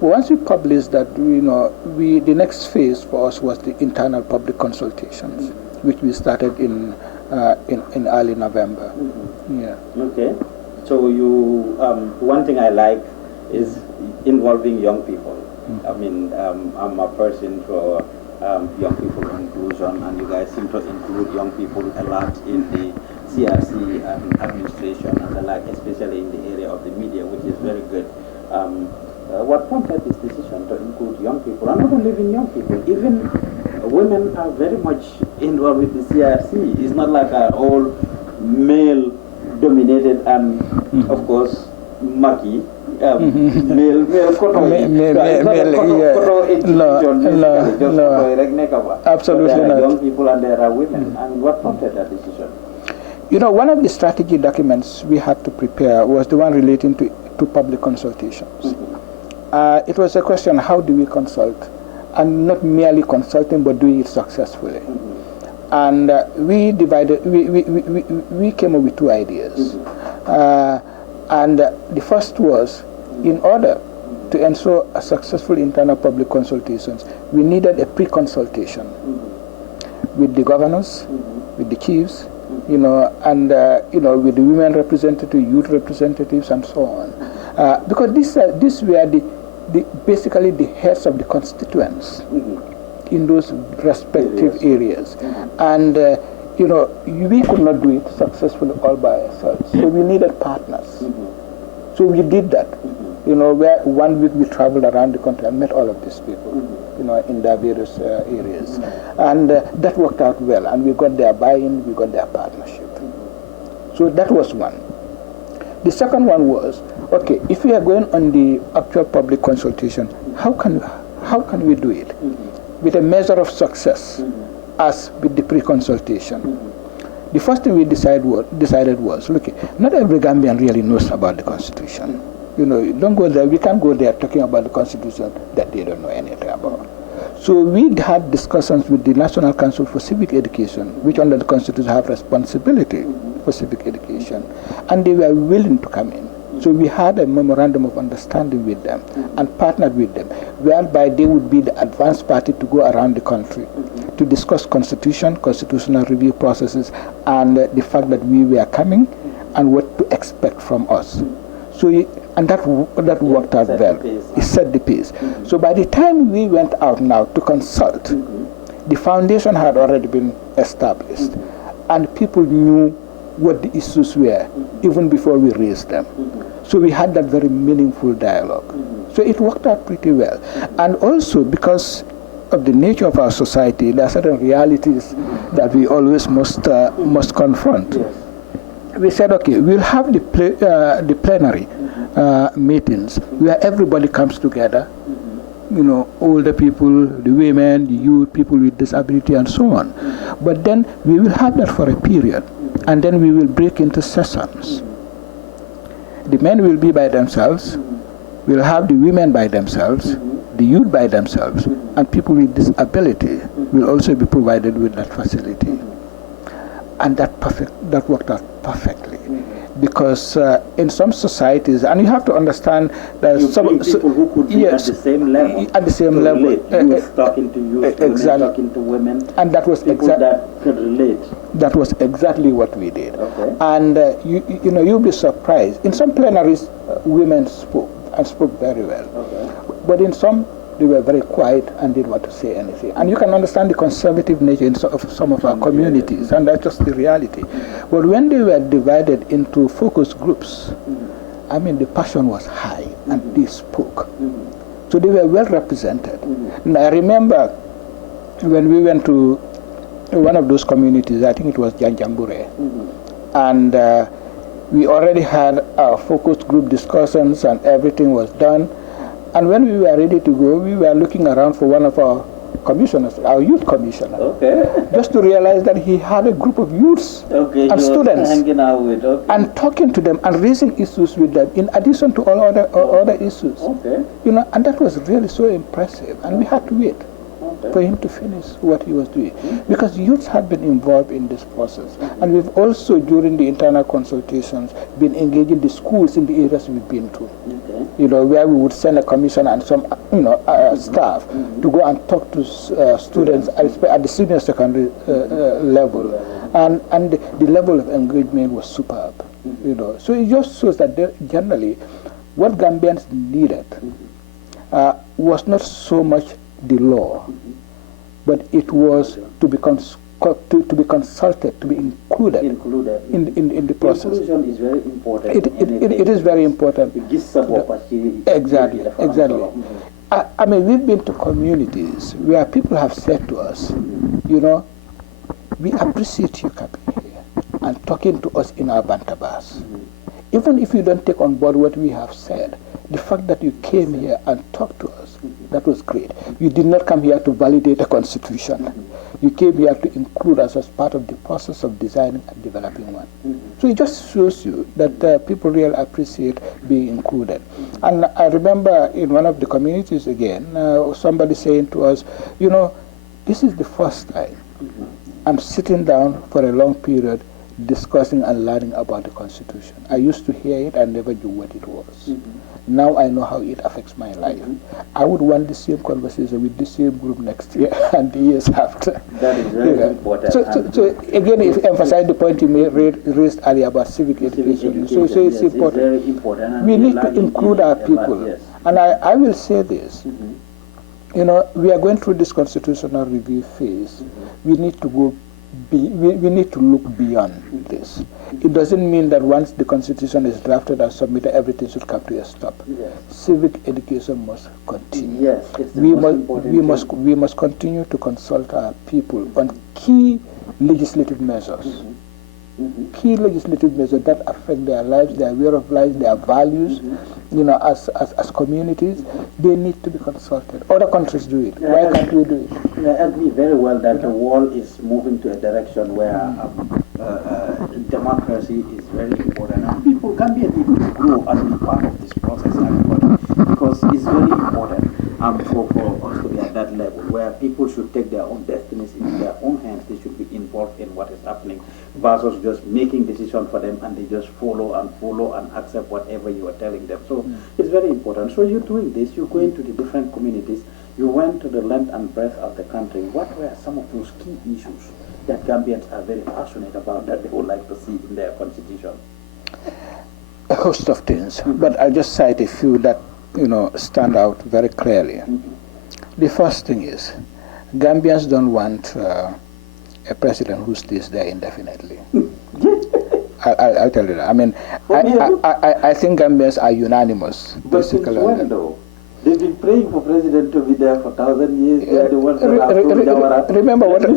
Once we published that, the next phase for us was the internal public consultations, which we started in early November. Yeah. Okay. So you, one thing I like is involving young people. I mean, I'm a person for young people inclusion, and you guys seem to include young people a lot in the CRC administration and the like, especially in the area of the media, which is very good. What prompted this decision to include young people, and not only even young people, even women are very much involved with the CRC. It's not like an all male-dominated and, of course, mucky. Male absolutely there are not. young people and there are women. And what prompted that decision? One of the strategy documents we had to prepare was the one relating to public consultations. It was a question, how do we consult? And not merely consulting, but doing it successfully. And we came up with two ideas. And the first was, in order to ensure a successful internal public consultations, we needed a pre-consultation with the governors, with the chiefs, and with the women representatives, youth representatives, and so on, because these were basically the heads of the constituents in those respective areas, and we could not do it successfully all by ourselves, so we needed partners. So we did that, where 1 week we traveled around the country and met all of these people, in their various areas. And that worked out well, and we got their buy-in, we got their partnership. So that was one. The second one was, okay, if we are going on the actual public consultation, how can we do it with a measure of success as with the pre-consultation? The first thing we decided was, look, not every Gambian really knows about the Constitution. Don't go there. We can't go there talking about the Constitution that they don't know anything about. So we had discussions with the National Council for Civic Education, which under the Constitution have responsibility for civic education, and they were willing to come in. So we had a memorandum of understanding with them and partnered with them, whereby they would be the advanced party to go around the country to discuss constitution, constitutional review processes, and the fact that we were coming and what to expect from us. So, and that worked out well. It set the pace. So by the time we went out now to consult, the foundation had already been established, and people knew what the issues were even before we raised them. So we had that very meaningful dialogue. So it worked out pretty well. And also because of the nature of our society, there are certain realities that we always must confront. We said, okay, we'll have the plenary meetings where everybody comes together, you know, older people, the women, the youth, people with disability, and so on. But then we will have that for a period, and then we will break into sessions. The men will be by themselves, we'll have the women by themselves, the youth by themselves, and people with disability will also be provided with that facility. And that worked out perfectly. Because in some societies, and you have to understand that people who could be at the same level, youth talking to youth, exactly, women talking to women, and that was people that could relate. That was exactly what we did. Okay. And you know, you'll be surprised. In some plenaries, women spoke and spoke very well. Okay. But in some, they were very quiet and didn't want to say anything. And you can understand the conservative nature of some of our communities, and that's just the reality. But when they were divided into focus groups, I mean, the passion was high, and they spoke. So they were well represented. And I remember when we went to one of those communities, I think it was Janjambure, and we already had our focus group discussions and everything was done. And when we were ready to go, we were looking around for one of our commissioners, our youth commissioner, just to realize that he had a group of youths and students, hanging out with, and talking to them and raising issues with them, in addition to all other issues. You know, and that was really so impressive. And we had to wait for him to finish what he was doing, because youths have been involved in this process, and we've also, during the internal consultations, been engaging the schools in the areas we've been to. You know, where we would send a commission and some, you know, staff to go and talk to students at the senior secondary level, and the level of engagement was superb. You know, so it just shows that generally, what Gambians needed was not so much the law, but it was to be consulted, to be included in the process. Inclusion is very important. It is very important. It gives some opportunity. Exactly. I mean, we've been to communities where people have said to us, you know, we appreciate you coming here and talking to us in our bantabas. Even if you don't take on board what we have said, the fact that you came here and talked to us, that was great. You did not come here to validate a constitution. You came here to include us as part of the process of designing and developing one. So it just shows you that people really appreciate being included. And I remember in one of the communities again, somebody saying to us, you know, this is the first time I'm sitting down for a long period discussing and learning about the Constitution. I used to hear it and never knew what it was. Now I know how it affects my life. I would want the same conversation with the same group next year and the years after. That is very important. So again, if you emphasize the point you raised earlier about civic education. So it's important. It's very important. We need to include our people. And I will say this. You know, we are going through this constitutional review phase. We need to go. We need to look beyond this. It doesn't mean that once the constitution is drafted and submitted, everything should come to a stop. Civic education must continue. Yes, it's the most important thing. We must continue to consult our people on key legislative measures. Key legislative measures that affect their lives, their way of life, their values. You know, as communities, they need to be consulted. Other countries do it. Why can't we do it? I agree very well that the world is moving to a direction where democracy is very important. And people, Gambian people, grow and be part of this process, because it's very important. for us to be at that level where people should take their own destinies into their own hands. They should be involved in what is happening versus just making decisions for them and they just follow and accept whatever you are telling them. So it's very important. So you're doing this, you're going to the different communities, you went to the length and breadth of the country. What were some of those key issues that Gambians are very passionate about that they would like to see in their constitution? A host of things, but I'll just cite a few that stand out very clearly. The first thing is, Gambians don't want a president who stays there indefinitely. I'll tell you that. I mean, I think Gambians are unanimous. But since when though? They've been praying for president to be there for 1,000 years. They are the ones that have told Jawara. Remember what? They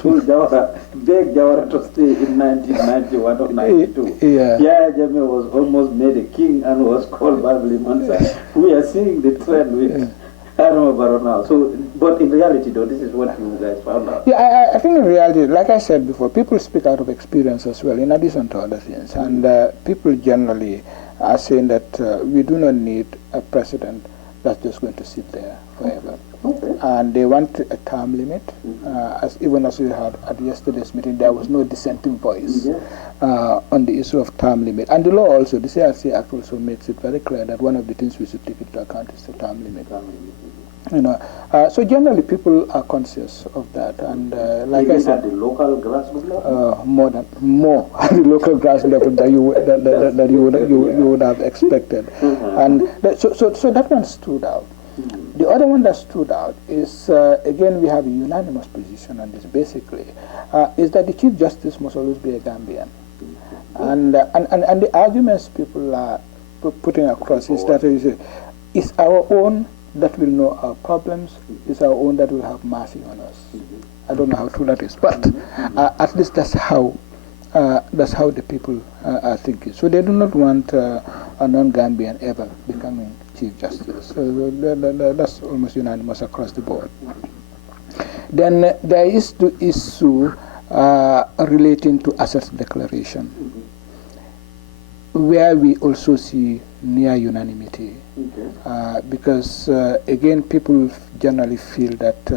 told Jawara, begged Jawara to stay in 1991 or 92. Yeah. Yahya Jammeh was almost made a king and was called Babli Mansa. We are seeing the trend with Adama Barrow now. So, but in reality, though, this is what you guys found out. Yeah, I think in reality, like I said before, people speak out of experience as well, in addition to other things. And people generally are saying that we do not need a president that's just going to sit there forever. Okay. And they want a term limit. Even as we had at yesterday's meeting, there was no dissenting voice on the issue of term limit. And the law also, the CRC Act also makes it very clear that one of the things we should take into account is the term limit. So generally people are conscious of that, and like I said, at the local grassroots level, more at the local grassroots level that you would have expected, and so that one stood out. The other one that stood out is again we have a unanimous position on this. Basically, is that the Chief Justice must always be a Gambian, and the arguments people are putting across is that it's our own that will know our problems, is our own that will have mercy on us. I don't know how true that is, but at least that's how the people are thinking. So they do not want a non-Gambian ever becoming Chief Justice. So that's almost unanimous across the board. Then there is the issue relating to assets declaration, where we also see near unanimity. Because again, people generally feel that,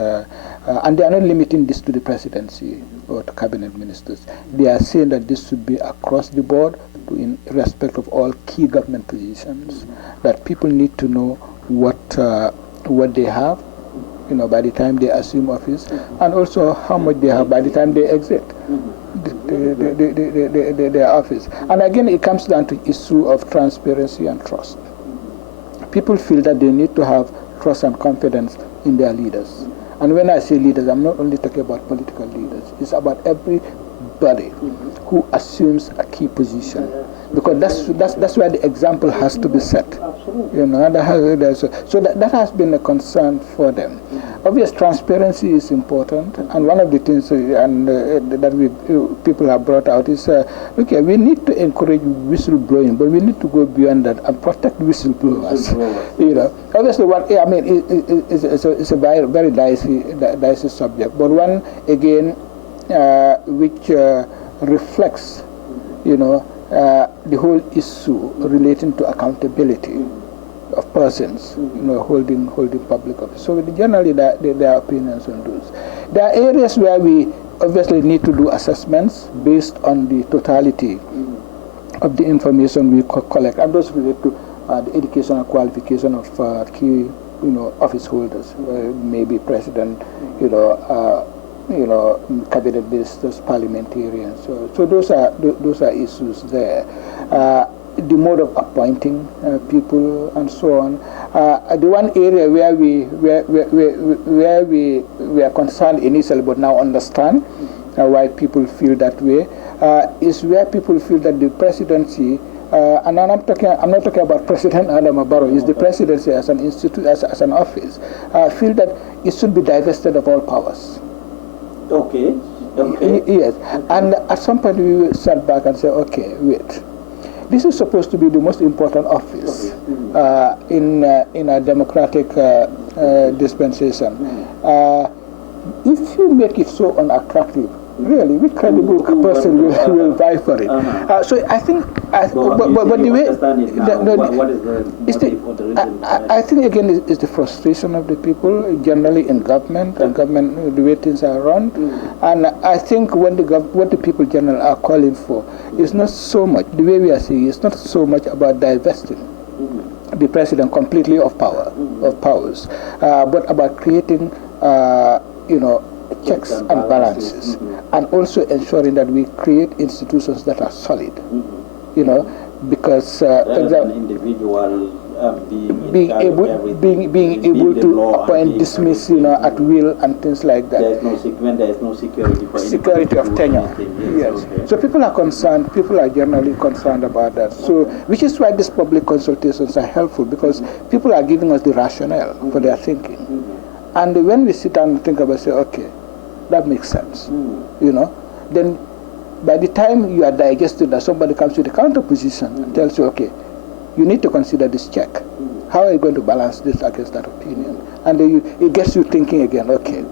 and they are not limiting this to the presidency or to cabinet ministers. They are saying that this should be across the board, in respect of all key government positions. That people need to know what they have, by the time they assume office, and also how much they have by the time they exit their office. And again, it comes down to issue of transparency and trust. People feel that they need to have trust and confidence in their leaders. And when I say leaders, I'm not only talking about political leaders. It's about everybody who assumes a key position, because that's where the example has to be set. So that has been a concern for them. Obvious transparency is important, and one of the things that people have brought out is okay, we need to encourage whistleblowing, but we need to go beyond that and protect whistleblowers. Obviously, it's a very dicey subject, but one again which reflects, the whole issue relating to accountability of persons, holding public office. So generally, there are opinions on those. There are areas where we obviously need to do assessments based on the totality of the information we collect, and those relate to the educational qualification of key, office holders, maybe president, cabinet ministers, parliamentarians. So those are issues there. The mode of appointing people and so on. The one area where we are concerned initially, but now understand why people feel that way, is where people feel that the presidency. And I'm not talking about President Adama Barrow. It's the presidency as an institute, as an office. Feel that it should be divested of all powers. Okay. Yes. And at some point we sat back and said, okay, wait. This is supposed to be the most important office in a democratic dispensation. If you make it so unattractive Really, which credible person will vie for it? So I think, but the way, what is the motive or the reason? I think again is the frustration of the people generally in government and government the way things are run, and I think what the people generally are calling for is not so much the way we are seeing. It's not so much about divesting the president completely of powers, but about creating, checks and balances, and also ensuring that we create institutions that are solid. Because an individual being able to appoint, dismiss, at will and things like that. There is no security for security of tenure. Yes. Okay. So people are concerned. People are generally concerned about that. So, which is why these public consultations are helpful, because people are giving us the rationale for their thinking. And when we sit down and think about, say, okay, that makes sense, then by the time you are digested that, somebody comes with a counter position and tells you, okay, you need to consider this check. How are you going to balance this against that opinion? And then it gets you thinking again, okay,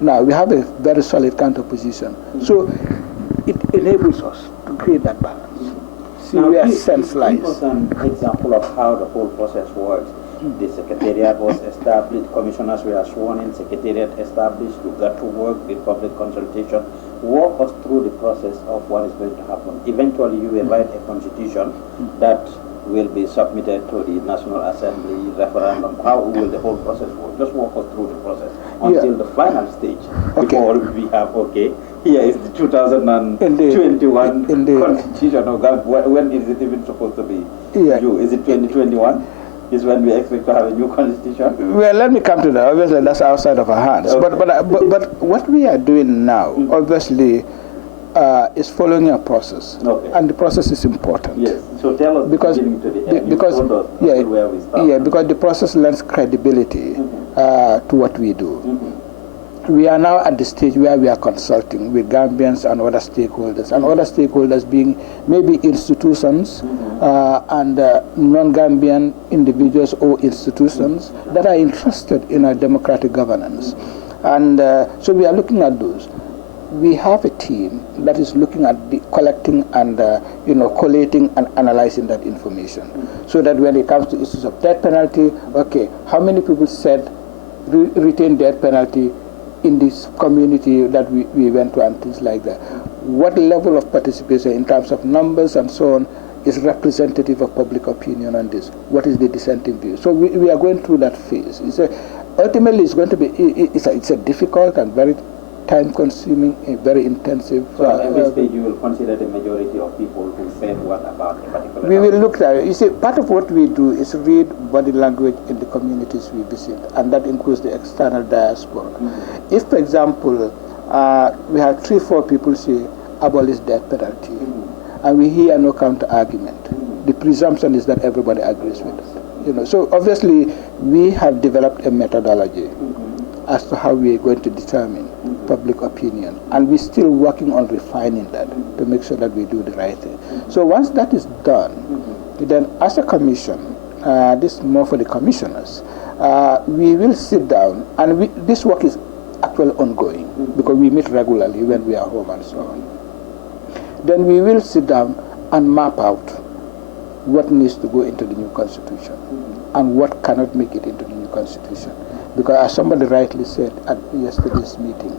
now we have a very solid counter position. So it enables us to create that balance. See now, where sense lies. Give us an example of how the whole process works. The secretariat was established, commissioners were sworn in, secretariat established, you got to work with public consultation. Walk us through the process of what is going to happen. Eventually you will write a constitution that will be submitted to the National Assembly referendum. How will the whole process work? Just walk us through the process until the final stage. Before we have, here is the 2021 constitution of Gambia. When is it even supposed to be due? Is it 2021? Is when we expect to have a new constitution? Well, let me come to that. Obviously, that's outside of our hands. Okay. But what we are doing now, obviously, is following a process, and the process is important. Yes. So tell us because to the end. Because where we start. Because the process lends credibility to what we do. We are now at the stage where we are consulting with Gambians and other stakeholders being maybe institutions and non-Gambian individuals or institutions that are interested in our democratic governance. And so we are looking at those. We have a team that is looking at the collecting and collating and analyzing that information, so that when it comes to issues of death penalty, how many people said retain death penalty in this community that we went to, and things like that. What level of participation in terms of numbers and so on is representative of public opinion on this? What is the dissenting view? So we are going through that phase. Ultimately, it's going to be it's a difficult and very time-consuming, very intensive. So at every stage, you will consider the majority of people who said what about a particular. We will look at it. You see, part of what we do is read body language in the communities we visit, and that includes the external diaspora. If, for example, we have 3-4 people say abolish death penalty, and we hear no counter argument, the presumption is that everybody agrees with us. So obviously, we have developed a methodology as to how we are going to determine public opinion, and we're still working on refining that to make sure that we do the right thing. So once that is done, then as a commission, this is more for the commissioners, we will sit down, and this work is actually ongoing because we meet regularly when we are home and so on. Then we will sit down and map out what needs to go into the new constitution and what cannot make it into the new constitution. Because as somebody rightly said at yesterday's meeting,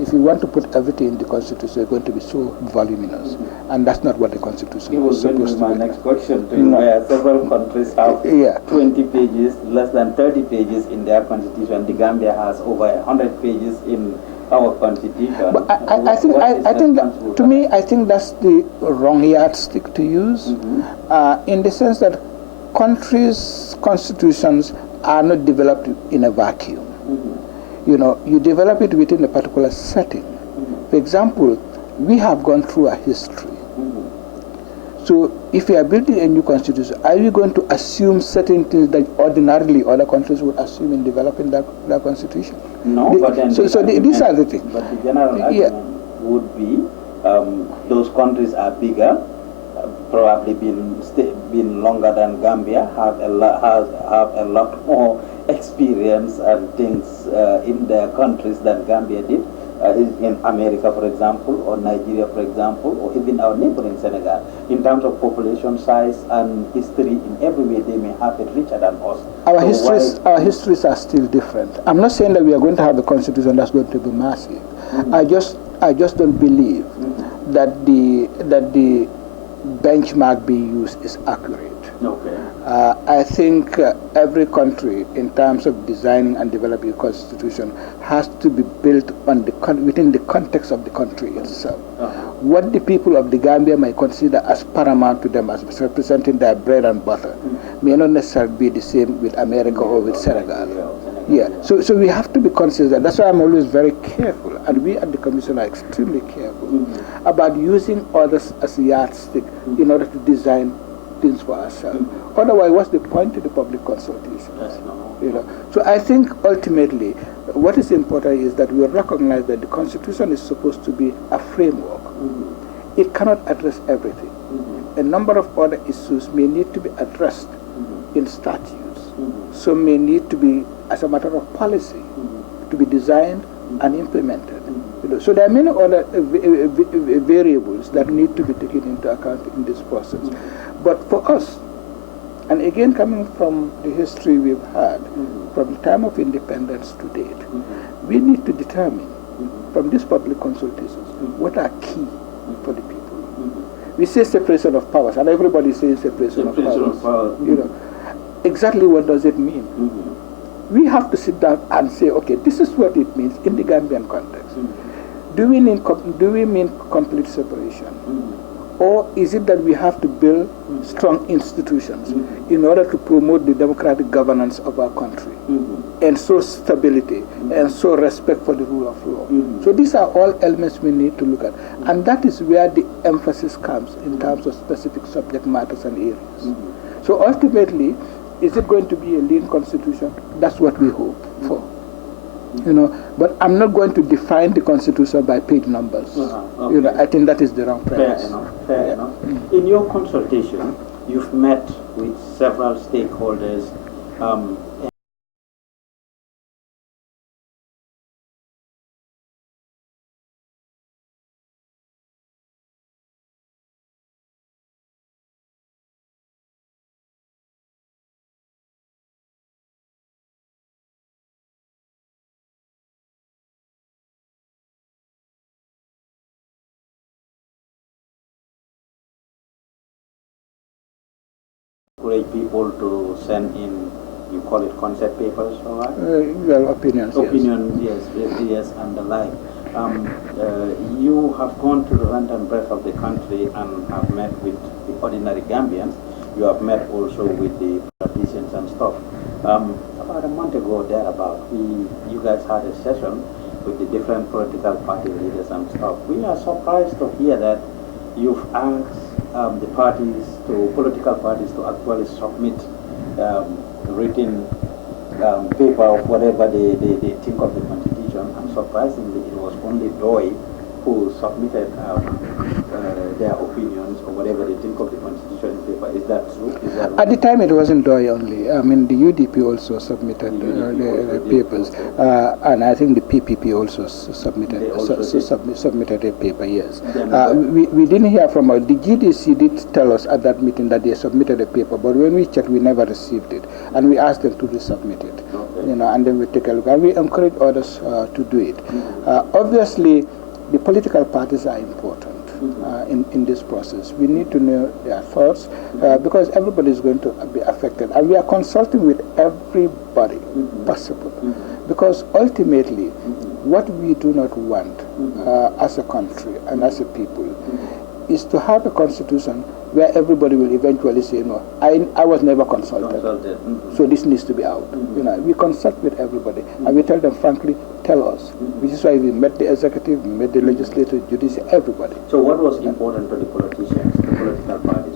if you want to put everything in the Constitution, it's going to be so voluminous, and that's not what the Constitution is supposed to be. My next question to you, where several countries have 20 pages, less than 30 pages in their Constitution. The Gambia has over 100 pages in our Constitution. But I think that, to me, I think that's the wrong yardstick to use, in the sense that countries' constitutions are not developed in a vacuum. You develop it within a particular setting. For example, we have gone through a history. So if we are building a new constitution, are we going to assume certain things that ordinarily other countries would assume in developing that constitution? No, but then these are the things. But the general argument would be those countries are bigger, probably been longer than Gambia, have a lot more experience and things in their countries than Gambia did. in America, for example, or Nigeria, for example, or even our neighboring Senegal, in terms of population size and history, in every way they may have it richer than us. Our histories are still different. I'm not saying that we are going to have a constitution that's going to be massive. I just don't believe that the benchmark being used is accurate. Okay. I think every country, in terms of designing and developing a constitution, has to be built on within the context of the country itself. What the people of the Gambia may consider as paramount to them, as representing their bread and butter, may not necessarily be the same with America or with Senegal. Yeah. So we have to be conscious of that. That's why I'm always very careful, and we at the Commission are extremely careful about using others as a yardstick in order to design things for ourselves. Otherwise, what's the point of the public consultation? So I think ultimately what is important is that we recognize that the Constitution is supposed to be a framework. It cannot address everything. A number of other issues may need to be addressed in statutes. Some may need to be, as a matter of policy, to be designed and implemented. So there are many other variables that need to be taken into account in this process. But for us, and again coming from the history we've had, from the time of independence to date, we need to determine from these public consultations what are key for the people. We say separation of powers, and everybody says separation of powers. Exactly what does it mean? We have to sit down and say, okay, this is what it means in the Gambian context. Do we mean complete separation? Or is it that we have to build strong institutions in order to promote the democratic governance of our country, and show stability, and show respect for the rule of law? So these are all elements we need to look at. And that is where the emphasis comes in terms of specific subject matters and areas. So ultimately, is it going to be a lean constitution? That's what we hope for. But I'm not going to define the constitution by page numbers. I think that is the wrong premise. Fair enough. In your consultation, you've met with several stakeholders. Encourage people to send in, you call it concept papers, all right? Well, opinions, yes, and the like. You have gone to the length and breadth of the country and have met with the ordinary Gambians. You have met also with the politicians and stuff. About a month ago, thereabout, you guys had a session with the different political party leaders and stuff. We are surprised to hear that you've asked the political parties to actually submit written paper of whatever they think of the constitution, and surprisingly it was only Doi who submitted their opinions or whatever they think of the constitution paper. Is that true? At the time it wasn't Doi only. I mean, the UDP also submitted the papers, and I think the PPP also submitted a paper, yes. We didn't hear from the GDC did tell us at that meeting that they submitted a paper, but when we checked we never received it, and we asked them to resubmit it, and then we take a look, and we encourage others to do it. Obviously, the political parties are important in this process. We need to know their thoughts because everybody is going to be affected, and we are consulting with everybody possible, because ultimately what we do not want as a country and as a people is to have a constitution where everybody will eventually say, no, I was never consulted. So this needs to be out. We consult with everybody, and we tell them, frankly, tell us. Which is why we met the executive, we met the legislative, judiciary, everybody. So what was important to the politicians, the political parties?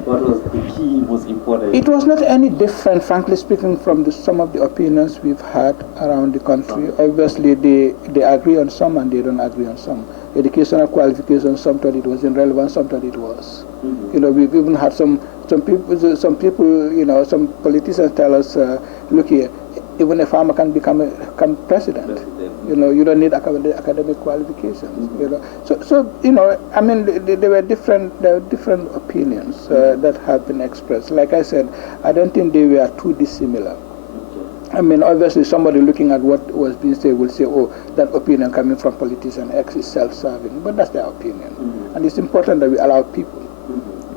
What was the key most important? It was not any different, frankly speaking, from some of the opinions we've had around the country. Obviously, they agree on some and they don't agree on some. Educational qualifications, some thought it was irrelevant, some thought it was. We've even had some people, some politicians tell us, look here, even a farmer can become president. You know, you don't need academic qualifications. You know, so you know, I mean, there were different opinions that have been expressed. Like I said, I don't think they were too dissimilar. I mean, obviously, somebody looking at what was being said will say, "Oh, that opinion coming from politician X is self-serving," but that's their opinion, and it's important that we allow people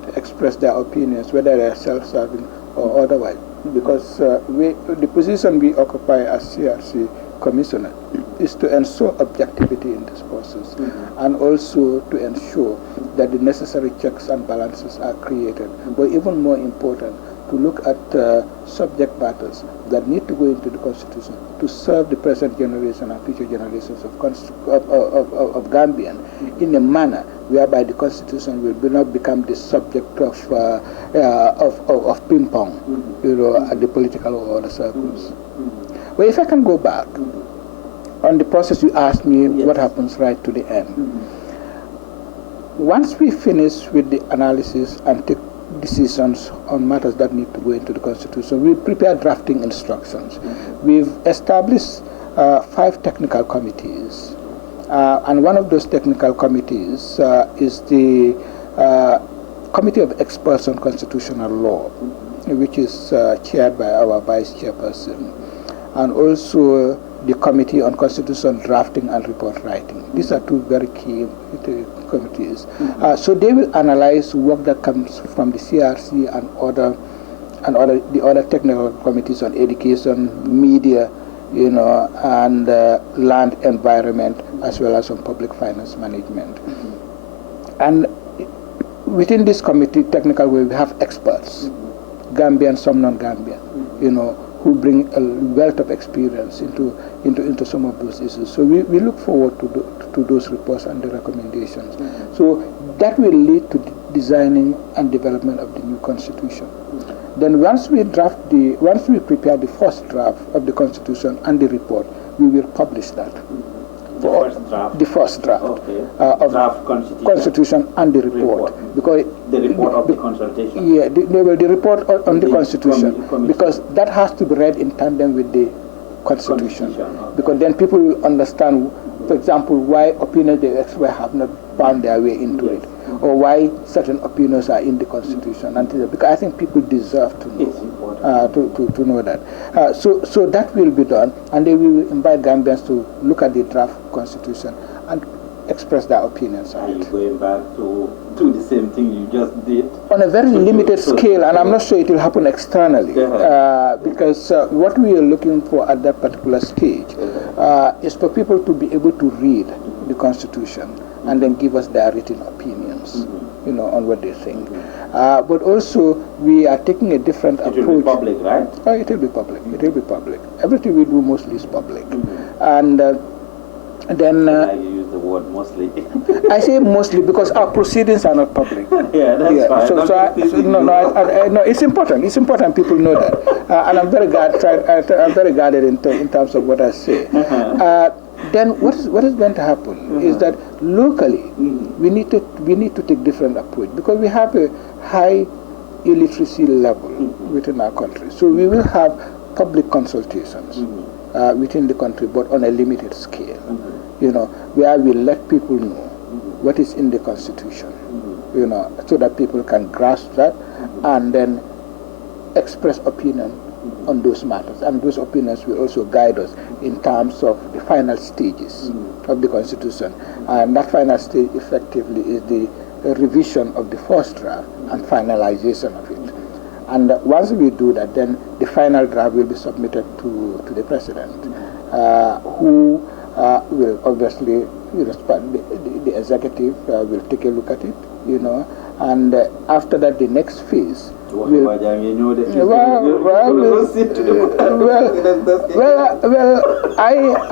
to express their opinions, whether they are self-serving or otherwise, because the position we occupy as CRC Commissioner is to ensure objectivity in this process, and also to ensure that the necessary checks and balances are created. But even more important, to look at subject matters that need to go into the Constitution to serve the present generation and future generations of Gambian in a manner whereby the Constitution will not become the subject of ping pong, you know, at the political or other circles. Well, if I can go back on the process you asked me, what happens right to the end. Once we finish with the analysis and take decisions on matters that need to go into the Constitution, we prepare drafting instructions. We've established 5 technical committees, and one of those technical committees is the Committee of Experts on Constitutional Law, which is chaired by our Vice Chairperson, and also the Committee on Constitution Drafting and Report Writing. These are 2 very key committees. So they will analyze work that comes from the CRC and the other technical committees on education, media, you know, and land environment, as well as on public finance management. And within this committee, technical, we have experts, Gambian, some non-Gambian, you know, who bring a wealth of experience into some of those issues. So we look forward to those reports and the recommendations. So that will lead to the designing and development of the new constitution. Then once we prepare the first draft of the constitution and the report, we will publish that. The first draft of draft constitution and the report. Because the report of the consultation. Yeah, the report on the constitution, because that has to be read in tandem with the constitution. Because then people will understand, for example, why opinions they express have not found their way into it, or why certain opinions are in the constitution. Because I think people deserve to know, to know that. So that will be done, and then we will invite Gambians to look at the draft constitution and express their opinions on it. Are you going back to do the same thing you just did? On a very limited scale, and I'm not sure it will happen externally, because what we are looking for at that particular stage is for people to be able to read the Constitution and then give us their written opinions, you know, on what they think. But also, we are taking a different approach. It will be public, right? Oh, it will be public. It will be public. Everything we do mostly is public. And then... you use the word mostly. I say mostly because our proceedings are not public. Yeah, that's fine. No, it's important. It's important people know that. And I'm very guarded in terms of what I say. Then what is going to happen is that locally we need to take different approach, because we have a high illiteracy level within our country. So we will have public consultations within the country, but on a limited scale. You know, where we let people know what is in the Constitution, you know, so that people can grasp that and then express opinion on those matters. And those opinions will also guide us in terms of the final stages of the Constitution. And that final stage effectively is the revision of the first draft and finalization of it. And once we do that, then the final draft will be submitted to the President, who will obviously respond. The executive will take a look at it, you know, and after that, the next phase will. I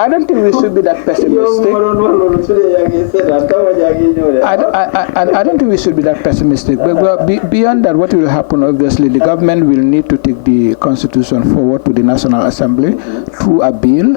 don't think we should be that pessimistic. I don't think we should be that pessimistic. But beyond that, what will happen? Obviously, the government will need to take the Constitution forward to the National Assembly through a bill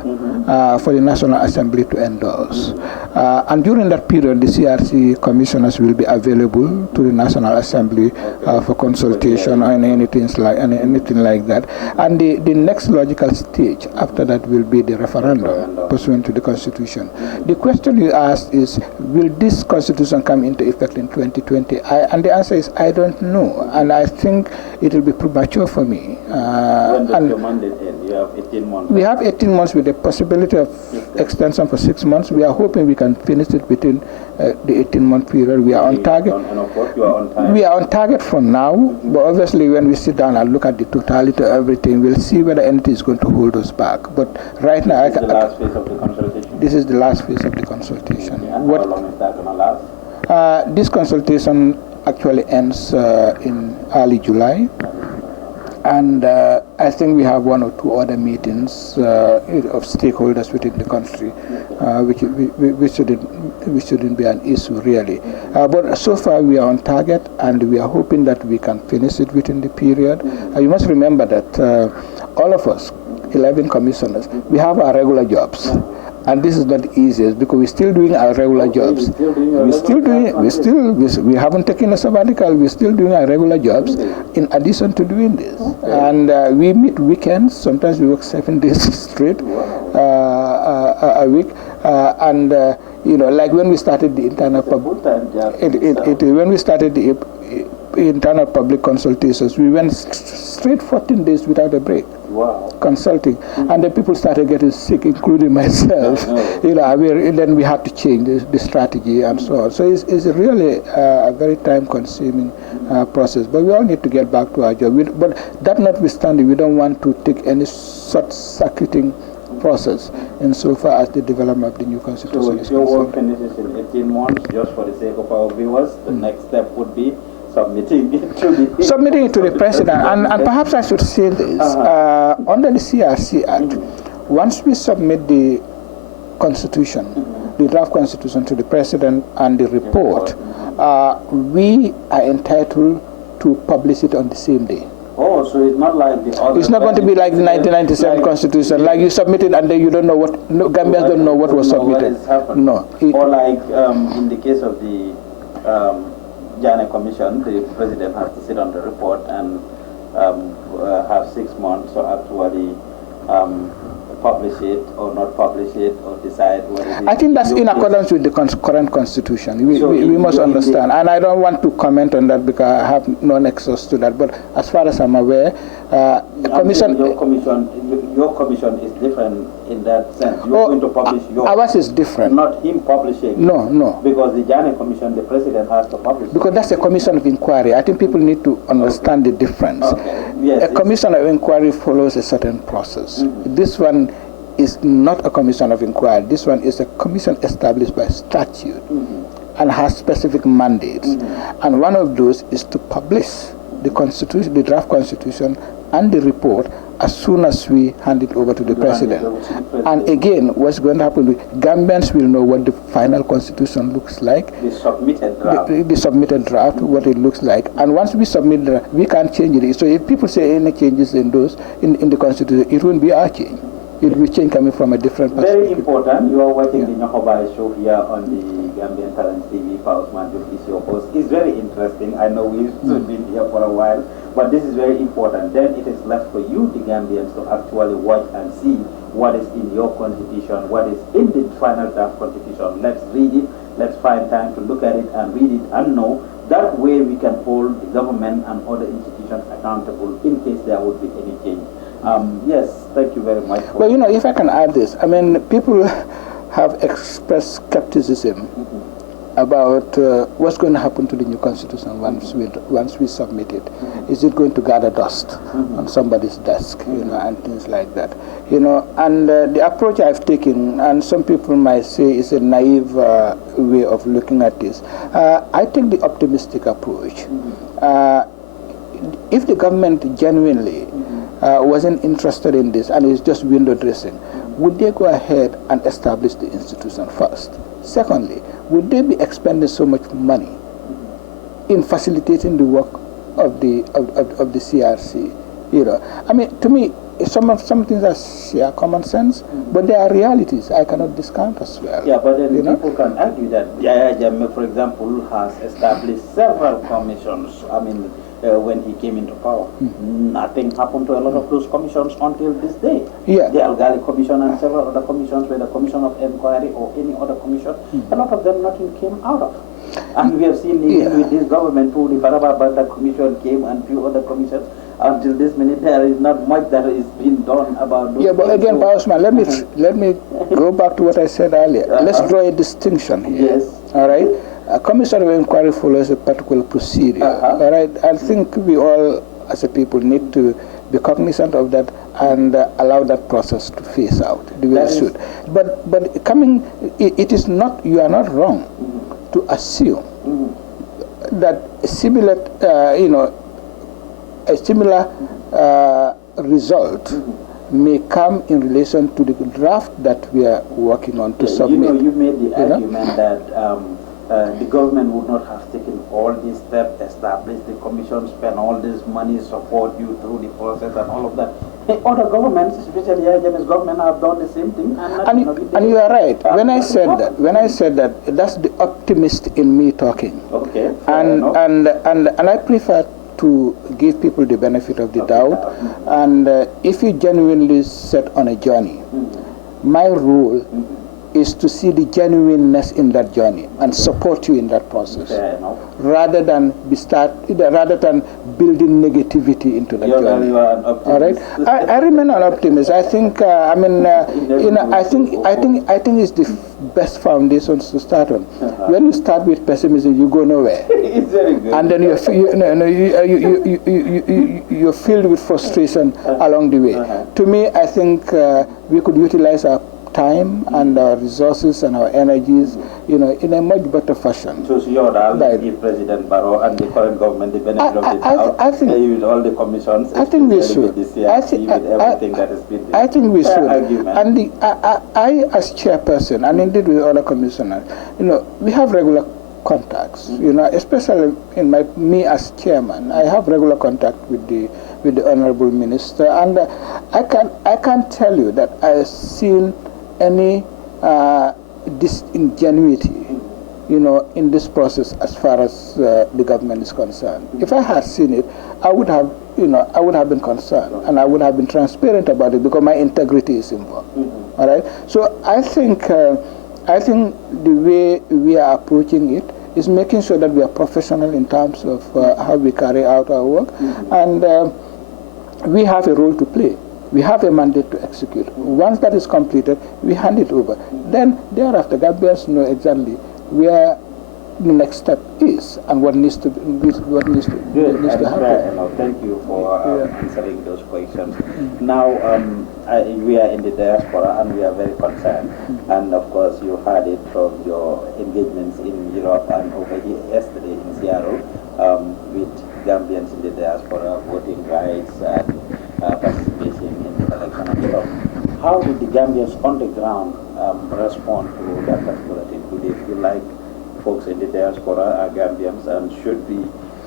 for the National Assembly to endorse. And during that period, the CRC commissioners will be available to the National Assembly for consultation and anything like that. And the next logical stage after that will be the referendum pursuant to the Constitution. The question you asked is, will this Constitution come into effect in 2020? And the answer is, I don't know. And I think it will be premature for me. When does your mandate end? You have 18 months. We have 18 months with the possibility of extension for 6 months. We are hoping we can finish it within the 18-month period. We are on target. And of course, you are on time. We are on target for now, but obviously when we sit down and look at the totality of everything, we'll see whether anything is going to hold us back. But right now, this is the last phase of the consultation? This is the last phase of the consultation. Okay. And how long is that going to last? This consultation actually ends in early July. And I think we have 1 or 2 other meetings of stakeholders within the country, which shouldn't be an issue really. But so far we are on target, and we are hoping that we can finish it within the period. You must remember that all of us, 11 commissioners, we have our regular jobs. And this is not the easiest because we're still doing our regular jobs. We haven't taken a sabbatical. We're still doing our regular jobs in addition to doing this. And we meet weekends. Sometimes we work 7 days straight a week. Like when we started the internal internal public consultations, we went straight 14 days without a break. Wow. Consulting, and then people started getting sick, including myself. Then we had to change the strategy and so on. So it's really a very time-consuming process. But we all need to get back to our job. But that notwithstanding, we don't want to take any short-circuiting process insofar as the development of the new constitution so is your concerned. work finishes in 18 months, just for the sake of our viewers, the next step would be submitting it to the president. And perhaps I should say this. Under the CRC Act, once we submit the constitution, the draft constitution to the president and the report, we are entitled to publish it on the same day. Oh, so it's not like the other... It's not going to be like the 1997 constitution, like you submit it and then you don't know what, Gambians don't know what was submitted. No. Or like in the case of the Jallow Commission, the president has to sit on the report and have 6 months to actually publish it or not publish it or decide what it is. I think that's in accordance with the current constitution. We must understand. And I don't want to comment on that because I have no nexus to that. But as far as I'm aware, your commission is different in that sense. You're going to publish yours. Ours is different. Not him publishing. No. Because the Jallow Commission, the president has to publish. Because that's a commission of inquiry. I think people need to understand the difference. Okay. Yes, a commission of inquiry follows a certain process. This one is not a commission of inquiry. This one is a commission established by statute and has specific mandates. And one of those is to publish the constitution, the draft constitution and the report as soon as we hand it over to the president. And again, what's going to happen, Gambians will know what the final constitution looks like. The submitted draft. The submitted draft, what it looks like. And once we submit the draft, we can't change it. So if people say any changes in those, in the constitution, it won't be our change. It will change coming from a different perspective. Very important. You are watching the Nyohobai show here on the Gambian Talents TV. Pausman is your host. It's very interesting. I know we've been here for a while, but this is very important. Then it is left for you, the Gambians, to actually watch and see what is in your constitution, what is in the final draft constitution. Let's read it. Let's find time to look at it and read it and know. That way we can hold the government and other institutions accountable in case there would be any change. Yes, thank you very much. Well, if I can add this, I mean, people have expressed skepticism about what's going to happen to the new constitution once we submit it. Is it going to gather dust on somebody's desk, and things like that, and the approach I've taken, and some people might say is a naive way of looking at this. I take the optimistic approach. If the government genuinely wasn't interested in this and is just window dressing, would they go ahead and establish the institution first? Secondly, would they be expending so much money in facilitating the work of the CRC? I mean, to me, some things are sheer common sense, but there are realities I cannot discount as well. Yeah, but then people can argue that Yahya Jammeh, for example, has established several commissions. I mean, when he came into power, nothing happened to a lot of those commissions until this day. Yeah. The Algali Commission and several other commissions, whether Commission of Inquiry or any other commission, a lot of them nothing came out of. And we have seen even with this government too, the Baraba Banda Commission came and few other commissions. Until this minute, there is not much that is being done about those. Yeah, but again, Pausman, let me go back to what I said earlier. Let's draw a distinction here. Yes. All right. A commission of inquiry follows a particular procedure. All right. I think we all, as a people, need to be cognizant of that and allow that process to phase out the way it should. But coming, it is not. You are not wrong to assume that a similar, a similar result may come in relation to the draft that we are working on to submit. You made the argument that the government would not have taken all these steps, established the commission, spend all this money, support you through the process and all of that. Other governments, especially Jammeh's government, have done the same thing. And you are right. When I said that, that's the optimist in me talking. Okay. And I prefer to give people the benefit of the doubt. And if you genuinely set on a journey, my role is to see the genuineness in that journey and support you in that process, rather than building negativity into the journey. You are an optimist. All right, I remain an optimist. I think I think it's the best foundations to start on. When you start with pessimism, you go nowhere. It's very good. And then you're filled with frustration along the way. To me, I think we could utilize our time and our resources and our energies, in a much better fashion. So you would give President Barrow and the current government the benefit of the doubt, with all the commissions, I think we should. With everything that has been there. I think we should. And I, as chairperson, and indeed with other commissioners, we have regular contacts. Especially me as chairman, I have regular contact with the honorable minister, and I can't tell you that I've seen any disingenuity, in this process as far as the government is concerned. If I had seen it, I would have been concerned, and I would have been transparent about it because my integrity is involved. All right. So I think the way we are approaching it is making sure that we are professional in terms of how we carry out our work, and we have a role to play. We have a mandate to execute. Once that is completed, we hand it over. Then thereafter, Gambians know exactly where the next step is and what needs to happen. Thank you for answering those questions. Now, we are in the diaspora and we are very concerned. And of course, you heard it from your engagements in Europe and over here yesterday in Seattle with Gambians in the diaspora, voting rights and participation in the election and stuff. How did the Gambians on the ground respond to that particular thing? Do they feel like folks in the diaspora are Gambians and should be?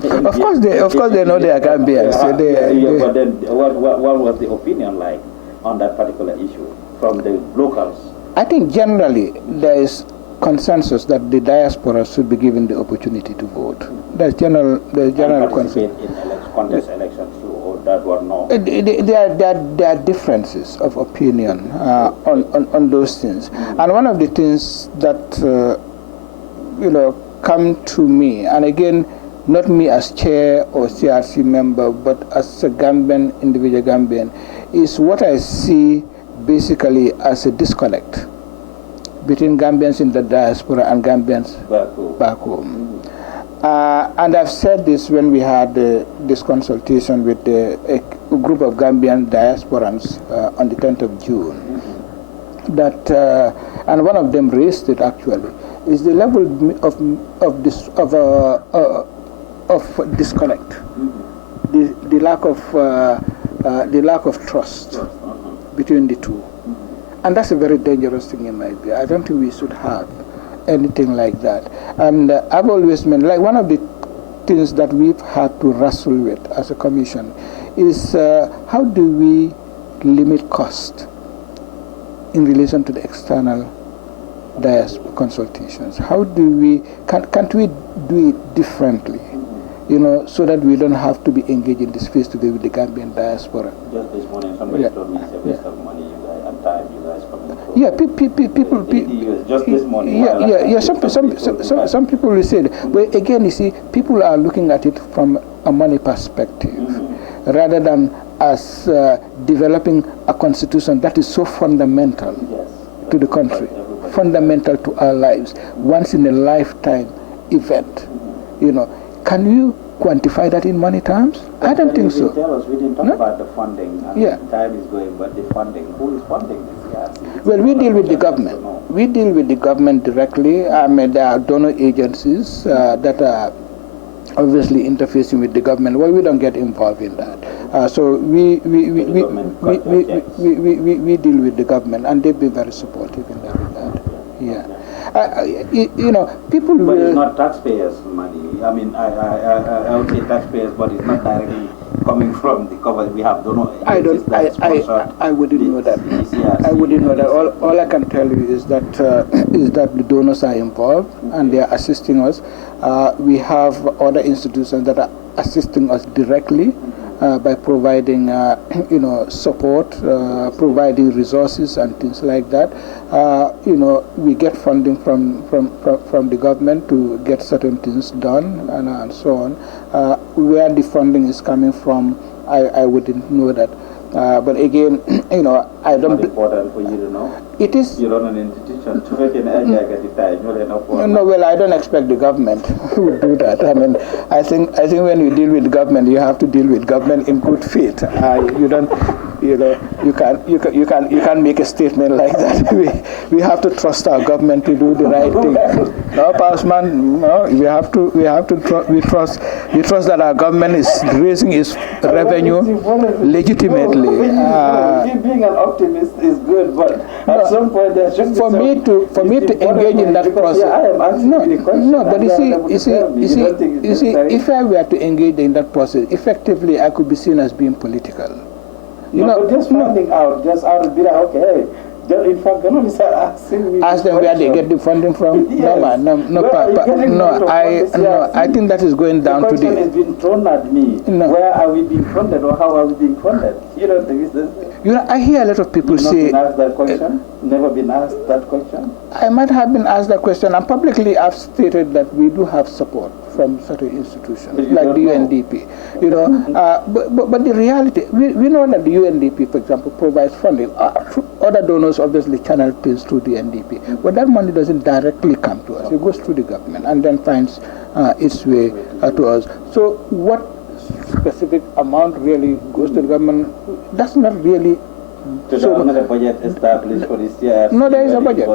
Of course they know they are Gambians. But then what was the opinion like on that particular issue from the locals? I think generally there is consensus that the diaspora should be given the opportunity to vote. There's general consensus. In contest elections too, or that one no? There are differences of opinion on those things. And one of the things that come to me, and again, not me as chair or CRC member, but as a Gambian, individual Gambian, is what I see basically as a disconnect between Gambians in the diaspora and Gambians back home. And I've said this when we had this consultation with a group of Gambian diasporans on the 10th of June, that, and one of them raised it actually, is the level of disconnect, the lack of trust between the two. And that's a very dangerous thing in my view. I don't think we should have anything like that. And I've always been, like, one of the things that we've had to wrestle with as a commission is how do we limit cost in relation to the external diaspora consultations? How do we, can't we do it differently? You know, so that we don't have to be engaged in this face-to-face with the Gambian diaspora. Just this morning, somebody told me it's a waste of money, you guys, and time, you guys coming from. Yeah, people. Just this morning. Yeah. Some people will say, but again, you see, people are looking at it from a money perspective, rather than as developing a constitution that is so fundamental to the country, fundamental to our lives, once in a lifetime event. You know, can you quantify that in money terms? I don't think so. Tell us, we didn't talk about the funding. Time is going, but the funding, who is funding this? Well, we deal with the government. We deal with the government directly. I mean, there are donor agencies that are obviously interfacing with the government. Well, we don't get involved in that. So we deal with the government, and they've been very supportive in that regard. Yeah. You know, people but will... it's not taxpayers' money. I mean, I would say taxpayers, but it's not directly coming from the cover. We have donor agencies I wouldn't know that. I wouldn't know that. All I can tell you is that the donors are involved and they are assisting us. We have other institutions that are assisting us directly by providing, you know, support, providing resources and things like that. You know, we get funding from the government to get certain things done and so on. Where the funding is coming from, I wouldn't know that. But again, you know, I don't... It's important for you to know. It is... You run an institution to make an No, well, I don't expect the government to do that. I mean, I think when you deal with government, you have to deal with government in good faith. You don't... You know, you can't make a statement like that. We have to trust our government to do the right thing. No, Passman, no, we trust that our government is raising its revenue legitimately. Being an optimist is good, but at some point there should be for me to engage in that process. I am asking you the question. No, but you see, if I were to engage in that process, effectively I could be seen as being political. But just finding out, just out of be like, okay, hey, in fact, asking me. Ask them where they get the funding from. Yes. I think that is going down to the. The question is being thrown at me. No. Where are we being funded, or how are we being funded? You don't think it's the same. You know, I hear a lot of people say. You've not been asked that question. Never been asked that question. I might have been asked that question, and publicly I've stated that we do have support from certain institutions like the UNDP. You know, but the reality, we know that the UNDP, for example, provides funding. Other donors obviously channel pays through the NDP, but that money doesn't directly come to us. It goes through the government and then finds its way to us. So what specific amount really goes to the government? That's not really. So not a budget established for this year. No, there is a budget.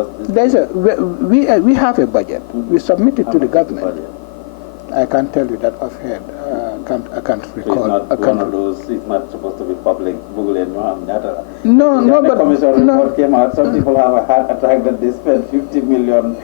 We have a budget. We submit it to the government. I can't tell you that offhand. I can't recall. So it's not one of those. It's not supposed to be public. Google and data. No, but the commission report came out. Some people have a heart attack that they spent $50 million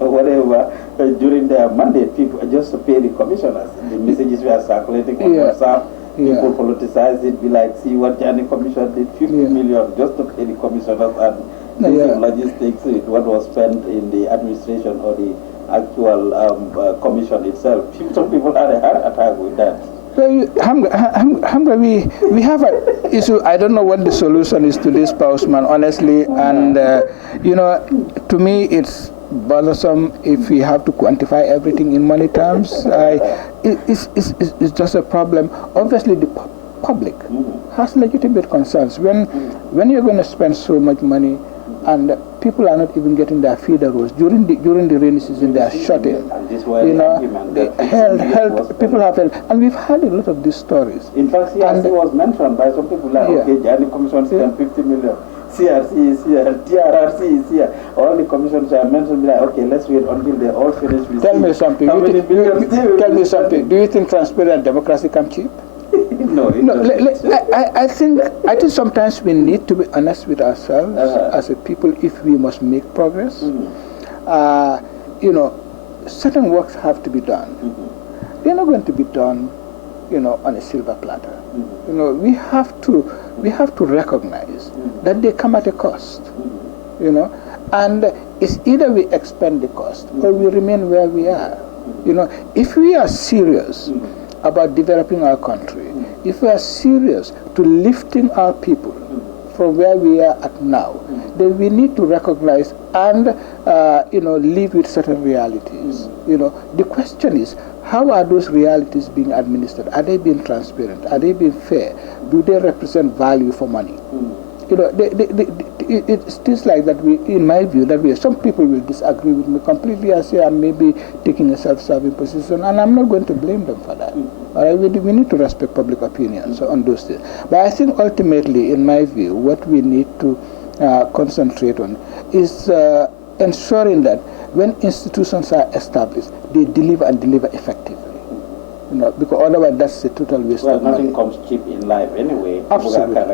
or whatever during their mandate. People just to pay the commissioners. The messages were circulating on WhatsApp. People politicize it. Be like, see what Johnny Commission did. $50 million just to pay the commissioners and logistics. What was spent in the administration or the actual commission itself. Some people had a heart attack with that. Well, we have an issue. I don't know what the solution is to this, Pausman, honestly. And, you know, to me, it's bothersome if we have to quantify everything in money terms. It's just a problem. Obviously, the public has legitimate concerns. When you're going to spend so much money, and people are not even getting their feeder rows. During the rainy season, they are shut in. You know, health, people have health. And we've had a lot of these stories. In fact, CRC was mentioned by some people like, okay, Johnny Commission spent $50 million. CRC is here, TRRC is here. All the commissions are mentioned, like, okay, let's wait until they all finish. Tell me something. Tell me something. Do you think transparent democracy come cheap? No. I think sometimes we need to be honest with ourselves as a people if we must make progress. You know, certain works have to be done. They're not going to be done on a silver platter. We have to recognize that they come at a cost. And it's either we expend the cost or we remain where we are. If we are serious about developing our country, if we are serious to lifting our people from where we are at now, then we need to recognize and live with certain realities. The question is, how are those realities being administered? Are they being transparent? Are they being fair? Do they represent value for money? It's things like that. In my view, some people will disagree with me completely and say I'm maybe taking a self-serving position, and I'm not going to blame them for that. All right, we need to respect public opinion on those things. But I think ultimately, in my view, what we need to concentrate on is ensuring that when institutions are established, they deliver and deliver effectively. Because otherwise that's a total waste of money. Nothing comes cheap in life anyway. Absolutely. At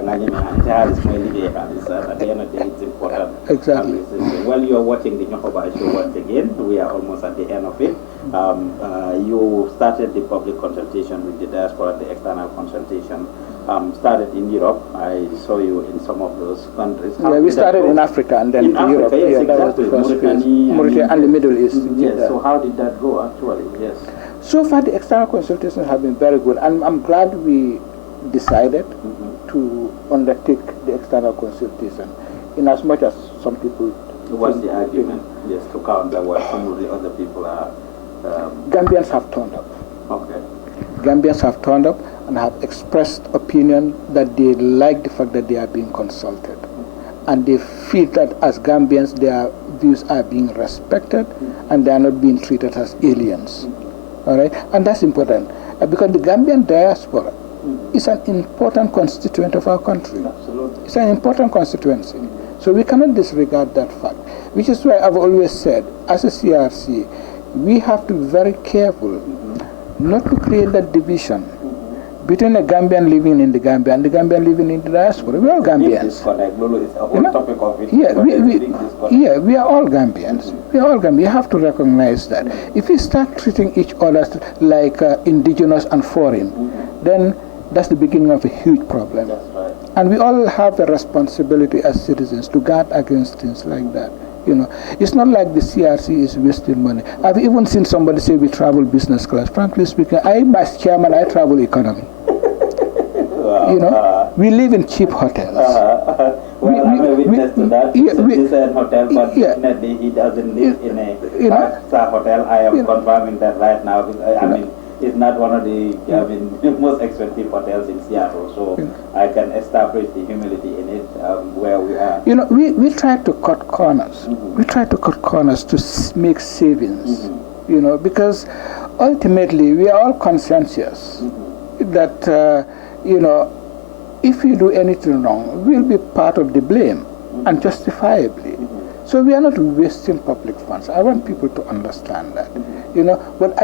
the end of the day, it's important. Exactly. Well, you're watching the Nyohobai show once again. We are almost at the end of it. You started the public consultation with the diaspora, the external consultation. Started in Europe. I saw you in some of those countries. We started in Africa and then in Europe. Africa, yes, that was the first phase. Mauritania and the Middle East. Yes. So how did that go actually? Yes. So far, the external consultations have been very good, and I'm glad we decided to undertake the external consultation, in as much as some people. What's the argument? Yes, to counter what some of the other people are. Gambians have turned up. Okay. Gambians have turned up and have expressed opinion that they like the fact that they are being consulted, and they feel that as Gambians their views are being respected and they are not being treated as aliens. All right, and that's important because the Gambian diaspora is an important constituent of our country. Absolutely. It's an important constituency. So we cannot disregard that fact, which is why I've always said, as a CRC, we have to be very careful not to create that division between a Gambian living in the Gambia and the Gambian living in the diaspora. We're all Gambians. We are all Gambians. We are all Gambians. You have to recognize that. If we start treating each other like indigenous and foreign, then that's the beginning of a huge problem. That's right. And we all have a responsibility as citizens to guard against things like that. It's not like the CRC is wasting money. I've even seen somebody say we travel business class. Frankly speaking, as chairman, I travel economy. We live in cheap hotels. Well, I'm a witness to that. It's a hotel, but definitely he doesn't live in a five-star hotel. I am confirming that right now. I mean, it's not one of the most expensive hotels in Seattle, so I can establish the humility in it where we are. We try to cut corners. We try to cut corners to make savings, because ultimately we are all conscientious that, if we do anything wrong, we'll be part of the blame, and justifiably. So we are not wasting public funds. I want people to understand that, But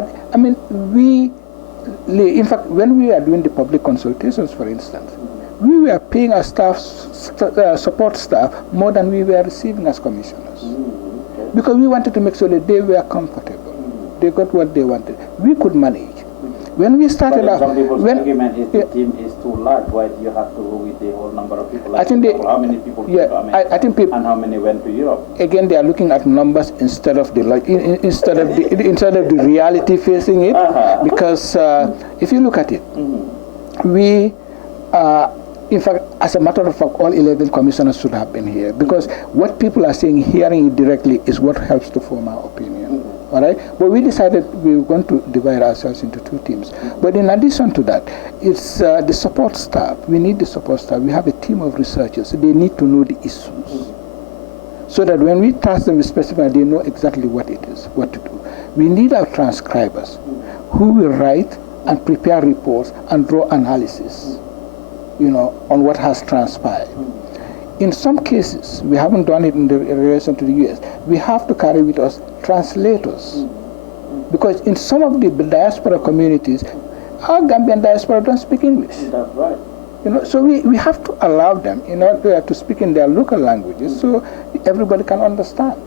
in fact, when we are doing the public consultations, for instance, we were paying our support staff more than we were receiving as commissioners, because we wanted to make sure that they were comfortable. They got what they wanted. We could manage. When we started off, some people's argument is the team is too large. Why do you have to go with the whole number of people? Like I think how many people came to America? I think people, and how many went to Europe? Again, they are looking at numbers instead of the reality facing it. Because if you look at it, we in fact, as a matter of fact, all 11 commissioners should have been here, because what people are saying, hearing it directly, is what helps to form our opinion. All right, but we decided we were going to divide ourselves into two teams. But in addition to that, it's the support staff. We need the support staff. We have a team of researchers. They need to know the issues, so that when we task them specifically, they know exactly what it is, what to do. We need our transcribers who will write and prepare reports and draw analysis, on what has transpired. In some cases, we haven't done it in relation to the US, we have to carry with us translators. Because in some of the diaspora communities, our Gambian diaspora don't speak English. That's right. So we have to allow them to speak in their local languages so everybody can understand.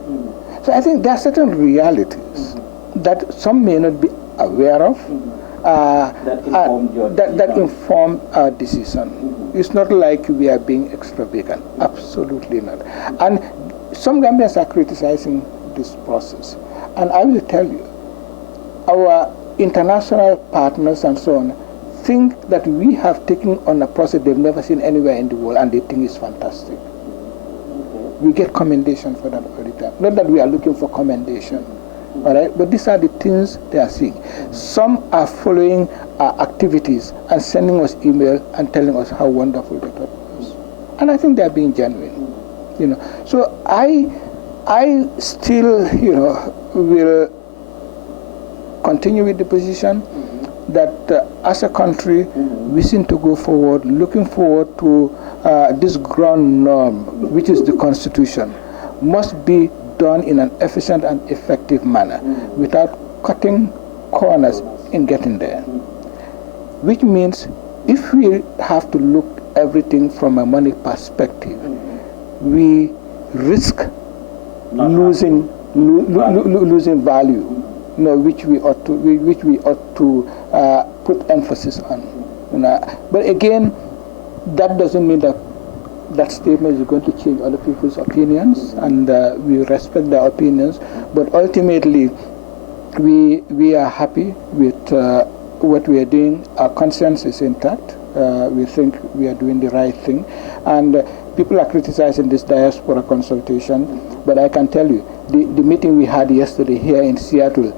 So I think there are certain realities that some may not be aware of, that informed our decision. It's not like we are being extravagant. Absolutely not. And some Gambians are criticizing this process. And I will tell you, our international partners and so on think that we have taken on a process they've never seen anywhere in the world, and they think it's fantastic. We get commendation for that all the time. Not that we are looking for commendation, all right? But these are the things they are seeing. Some are following our activities and sending us email and telling us how wonderful they thought it was. And I think they are being genuine, you know. So I still, you know, will continue with the position that as a country we seem to go forward, looking forward to this ground norm, which is the Constitution, must be done in an efficient and effective manner without cutting corners in getting there. Which means if we have to look everything from a money perspective, we risk losing value. You know, which we ought to put emphasis on. You know. But again, that doesn't mean that that statement is going to change other people's opinions, and we respect their opinions. But ultimately, we are happy with what we are doing. Our conscience is intact. We think we are doing the right thing, and people are criticizing this diaspora consultation, but I can tell you, the meeting we had yesterday here in Seattle,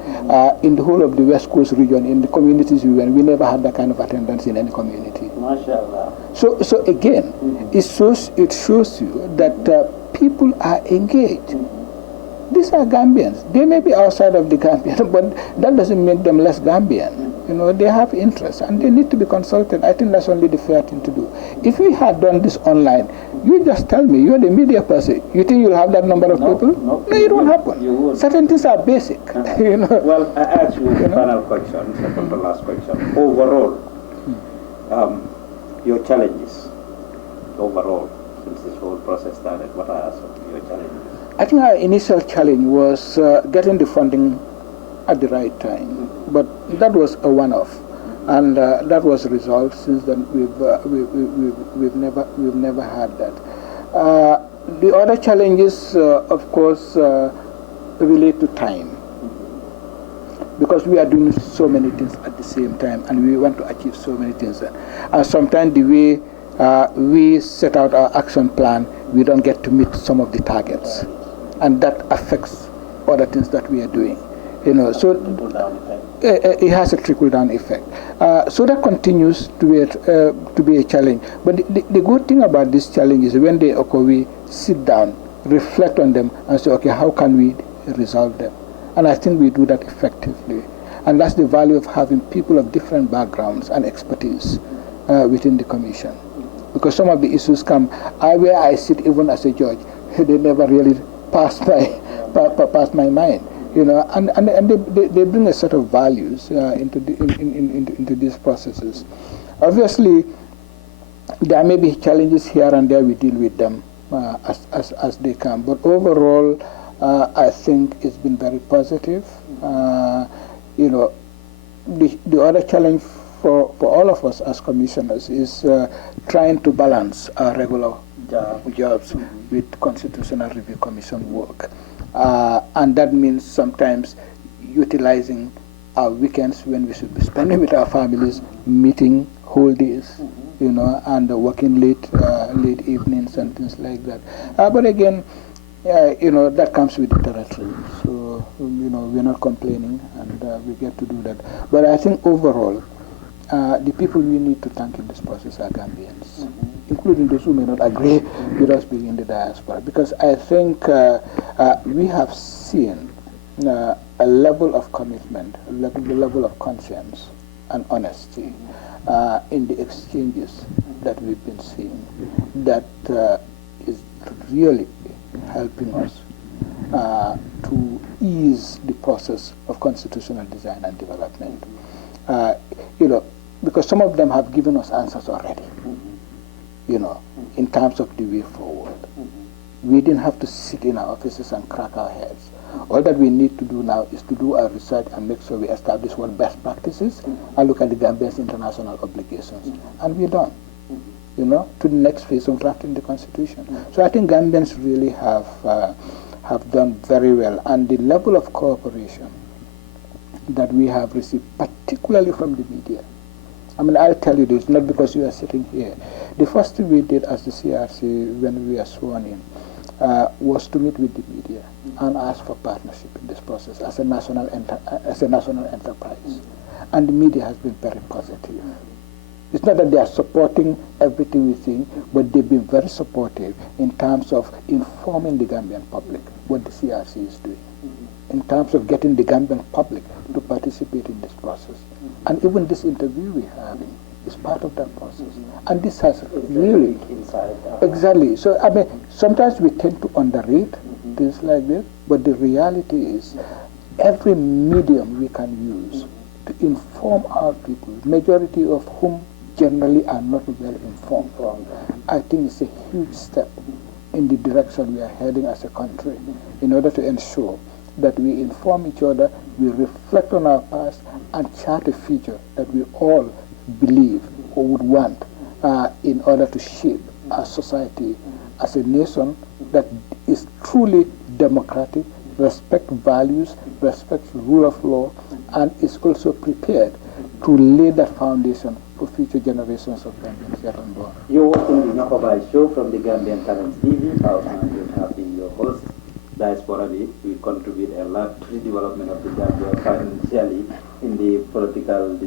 in the whole of the West Coast region, in the communities we went, we never had that kind of attendance in any community. MashaAllah. So again, it shows you that people are engaged. These are Gambians. They may be outside of the Gambia, but that doesn't make them less Gambian. You know, they have interests and they need to be consulted. I think that's only the fair thing to do. If we had done this online, you just tell me, you're the media person, you think you'll have that number of people? No, it won't happen. Certain things are basic. You know? Well, I ask you a final question, second to last question. Overall, your challenges, overall, since this whole process started, what are some of your challenges? I think our initial challenge was getting the funding at the right time, but that was a one-off, and that was resolved. Since then, we've never had that. The other challenges, of course, relate to time, because we are doing so many things at the same time, and we want to achieve so many things. And sometimes the way we set out our action plan, we don't get to meet some of the targets, and that affects other things that we are doing. You know, so it has a trickle-down effect. So that continues to be a challenge. But the good thing about this challenge is when they occur, we sit down, reflect on them, and say, okay, how can we resolve them? And I think we do that effectively. And that's the value of having people of different backgrounds and expertise within the commission. Because some of the issues come where I sit even as a judge, they never really pass my mind. You know, and they bring a set of values into these processes. Obviously, there may be challenges here and there. We deal with them as they come. But overall, I think it's been very positive. You know, the other challenge for all of us as commissioners is trying to balance our regular jobs with Constitutional Review Commission work. And that means sometimes utilizing our weekends when we should be spending with our families, meeting whole days, you know, and working late evenings and things like that. But again, you know, that comes with the territory. So, you know, we're not complaining, and we get to do that. But I think overall, the people we need to thank in this process are Gambians, including those who may not agree with us being in the diaspora, because I think we have seen a level of commitment, a level of conscience and honesty in the exchanges that we've been seeing that is really helping us to ease the process of constitutional design and development. You know, because some of them have given us answers already, you know, in terms of the way forward. We didn't have to sit in our offices and crack our heads. All that we need to do now is to do our research and make sure we establish what best practices and look at the Gambia's international obligations. And we're done, you know, to the next phase of drafting the Constitution. So I think Gambians really have done very well. And the level of cooperation that we have received, particularly from the media. I mean, I'll tell you this, not because you are sitting here. The first thing we did as the CRC when we were sworn in was to meet with the media and ask for partnership in this process as a national enterprise. And the media has been very positive. It's not that they are supporting everything we think, but they've been very supportive in terms of informing the Gambian public what the CRC is doing, in terms of getting the Gambian public to participate in this process. And even this interview we're having is part of that process. And this has really... Exactly. So, I mean, sometimes we tend to underrate things like this, but the reality is every medium we can use to inform our people, majority of whom generally are not well informed, I think it's a huge step in the direction we are heading as a country in order to ensure that we inform each other, we reflect on our past, and chart a future that we all believe or would want in order to shape our society as a nation that is truly democratic, respect values, respects rule of law, and is also prepared to lay that foundation for future generations of Gambians yet unborn. You're watching the Nyohobai show from the Gambian Talents TV. You have been your host. Diaspora will contribute a lot to the development of the Gambia financially in the political